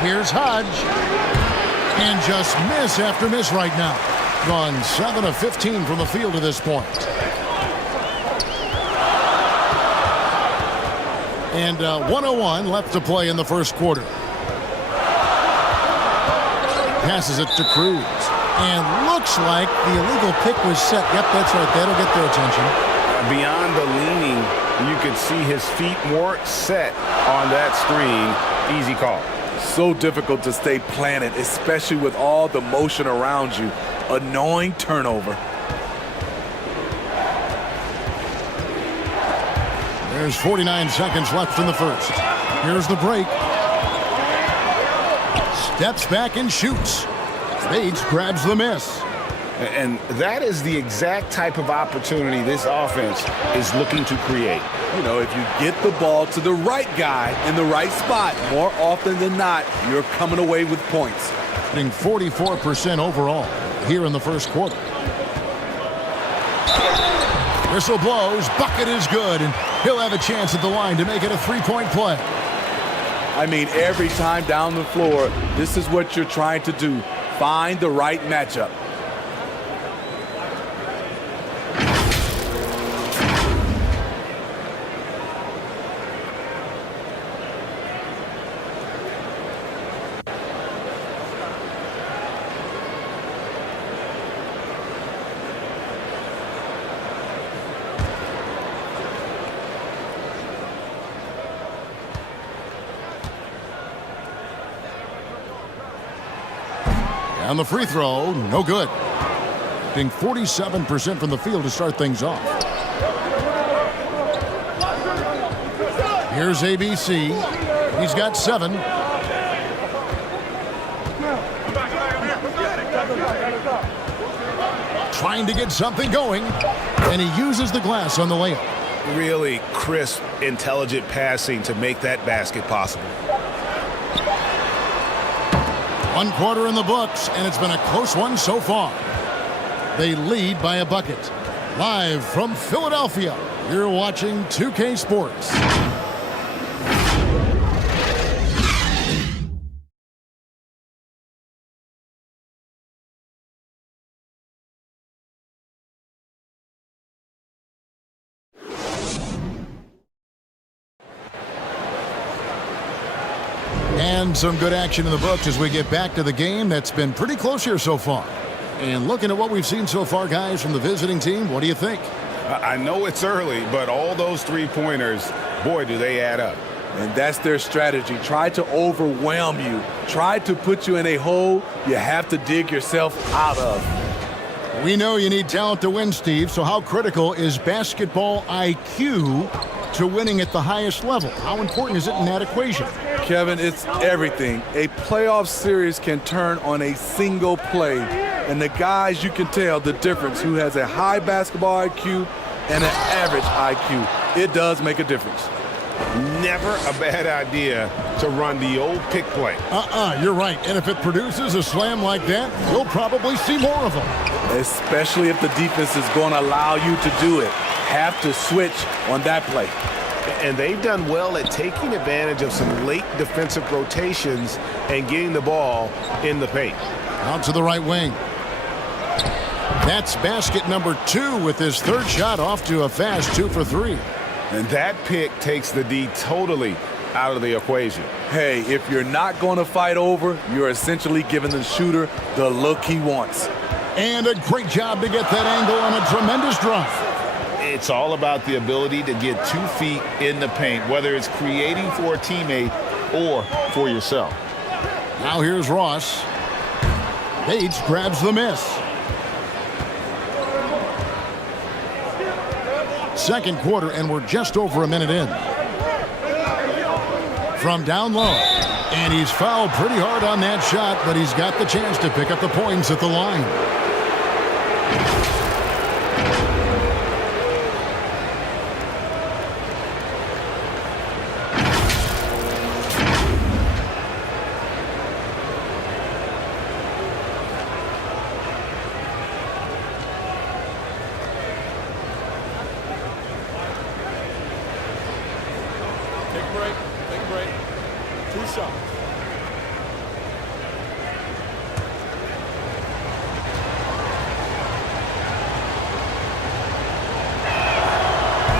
Here's Hodge. And just miss after miss right now. Gone 7 of 15 from the field to this point. And 1:01 left to play in the first quarter. Passes it to Cruz. And looks like the illegal pick was set. Yep, that's right. That'll get their attention. Beyond the leaning, you could see his feet more set on that screen. Easy call. So difficult to stay planted, especially with all the motion around you. Annoying turnover. There's 49 seconds left in the first. Here's the break. Steps back and shoots. Bates grabs the miss. And that is the exact type of opportunity this offense is looking to create. You know, if you get the ball to the right guy in the right spot, more often than not, you're coming away with points. Hitting 44% overall here in the first quarter. Whistle blows, bucket is good, and he'll have a chance at the line to make it a three-point play. I mean, every time down the floor, this is what you're trying to do. Find the right matchup. And the free throw, no good. Being 47% from the field to start things off. Here's ABC. He's got 7. Trying to get something going, and he uses the glass on the layup. Really crisp, intelligent passing to make that basket possible. 1 quarter in the books, and it's been a close one so far. They lead by a bucket. Live from Philadelphia, you're watching 2K Sports. And some good action in the books as we get back to the game that's been pretty close here so far. And looking at what we've seen so far, guys, from the visiting team, what do you think? I know it's early, but all those three-pointers, boy, do they add up. And that's their strategy. Try to overwhelm you. Try to put you in a hole you have to dig yourself out of. We know you need talent to win, Steve, so how critical is basketball IQ to winning at the highest level? How important is it in that equation? Kevin, it's everything. A playoff series can turn on a single play. And the guys, you can tell the difference who has a high basketball IQ and an average IQ. It does make a difference. Never a bad idea to run the old pick play. You're right. And if it produces a slam like that, we'll probably see more of them. Especially if the defense is going to allow you to do it. Have to switch on that play. And they've done well at taking advantage of some late defensive rotations and getting the ball in the paint. Out to the right wing. That's basket number 2 with his third shot off to a fast 2 for 3. And that pick takes the D totally out of the equation. Hey, if you're not going to fight over, you're essentially giving the shooter the look he wants. And a great job to get that angle on a tremendous drive. It's all about the ability to get 2 feet in the paint, whether it's creating for a teammate or for yourself. Now here's Ross. Bates grabs the miss. Second quarter, and we're just over a minute in. From down low, and he's fouled pretty hard on that shot, but he's got the chance to pick up the points at the line.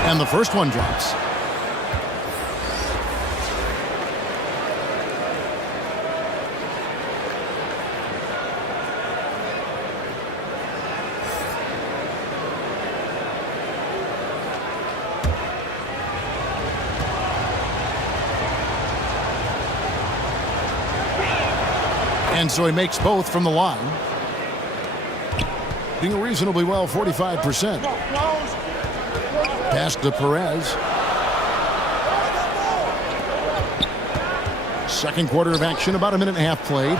And the first one drops. And so he makes both from the line. Doing reasonably well, 45%. Pass to Perez. Second quarter of action, about a minute and a half played.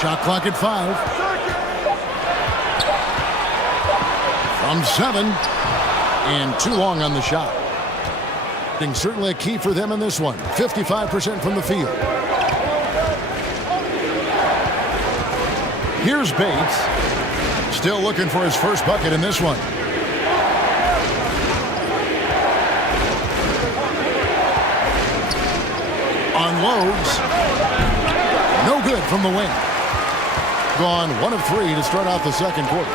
Shot clock at 5. From 7. And too long on the shot. Being certainly a key for them in this one. 55% from the field. Here's Bates. Still looking for his first bucket in this one. Unloads. No good from the wing. Gone 1 of 3 to start out the second quarter.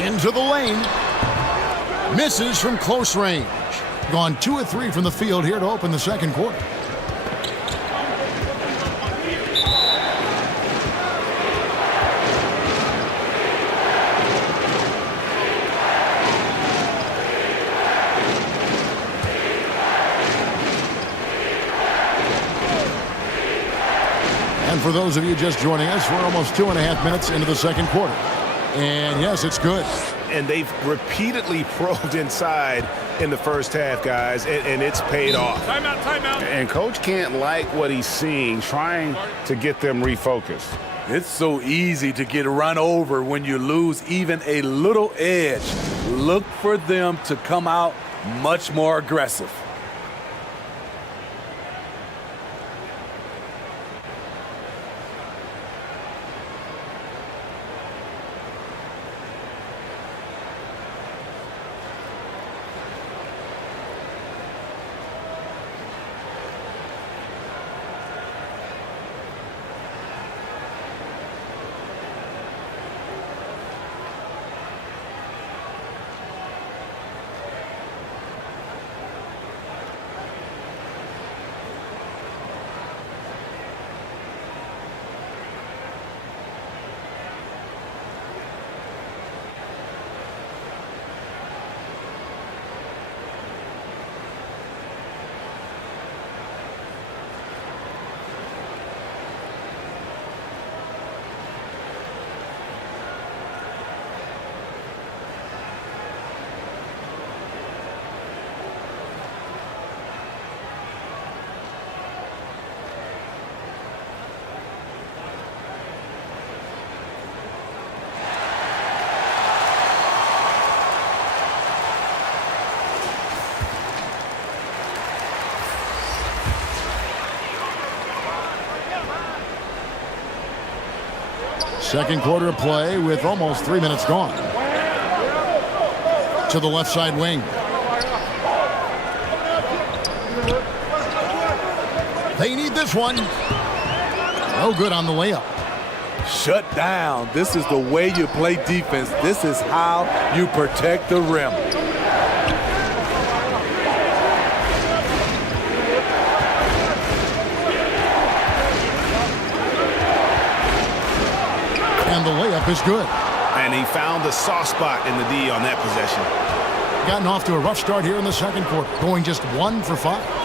Into the lane. Misses from close range. Gone 2 of 3 from the field here to open the second quarter. And for those of you just joining us, we're almost 2.5 minutes into the second quarter. And yes, it's good. And they've repeatedly probed inside in the first half, guys, and it's paid off. Timeout, timeout. And Coach can't like what he's seeing, trying to get them refocused. It's so easy to get run over when you lose even a little edge. Look for them to come out much more aggressive. Second quarter of play with almost 3 minutes gone. To the left side wing. They need this one. No good on the layup. Shut down. This is the way you play defense. This is how you protect the rim. And the layup is good. And he found the soft spot in the D on that possession. Gotten off to a rough start here in the second quarter, going just 1 for 5.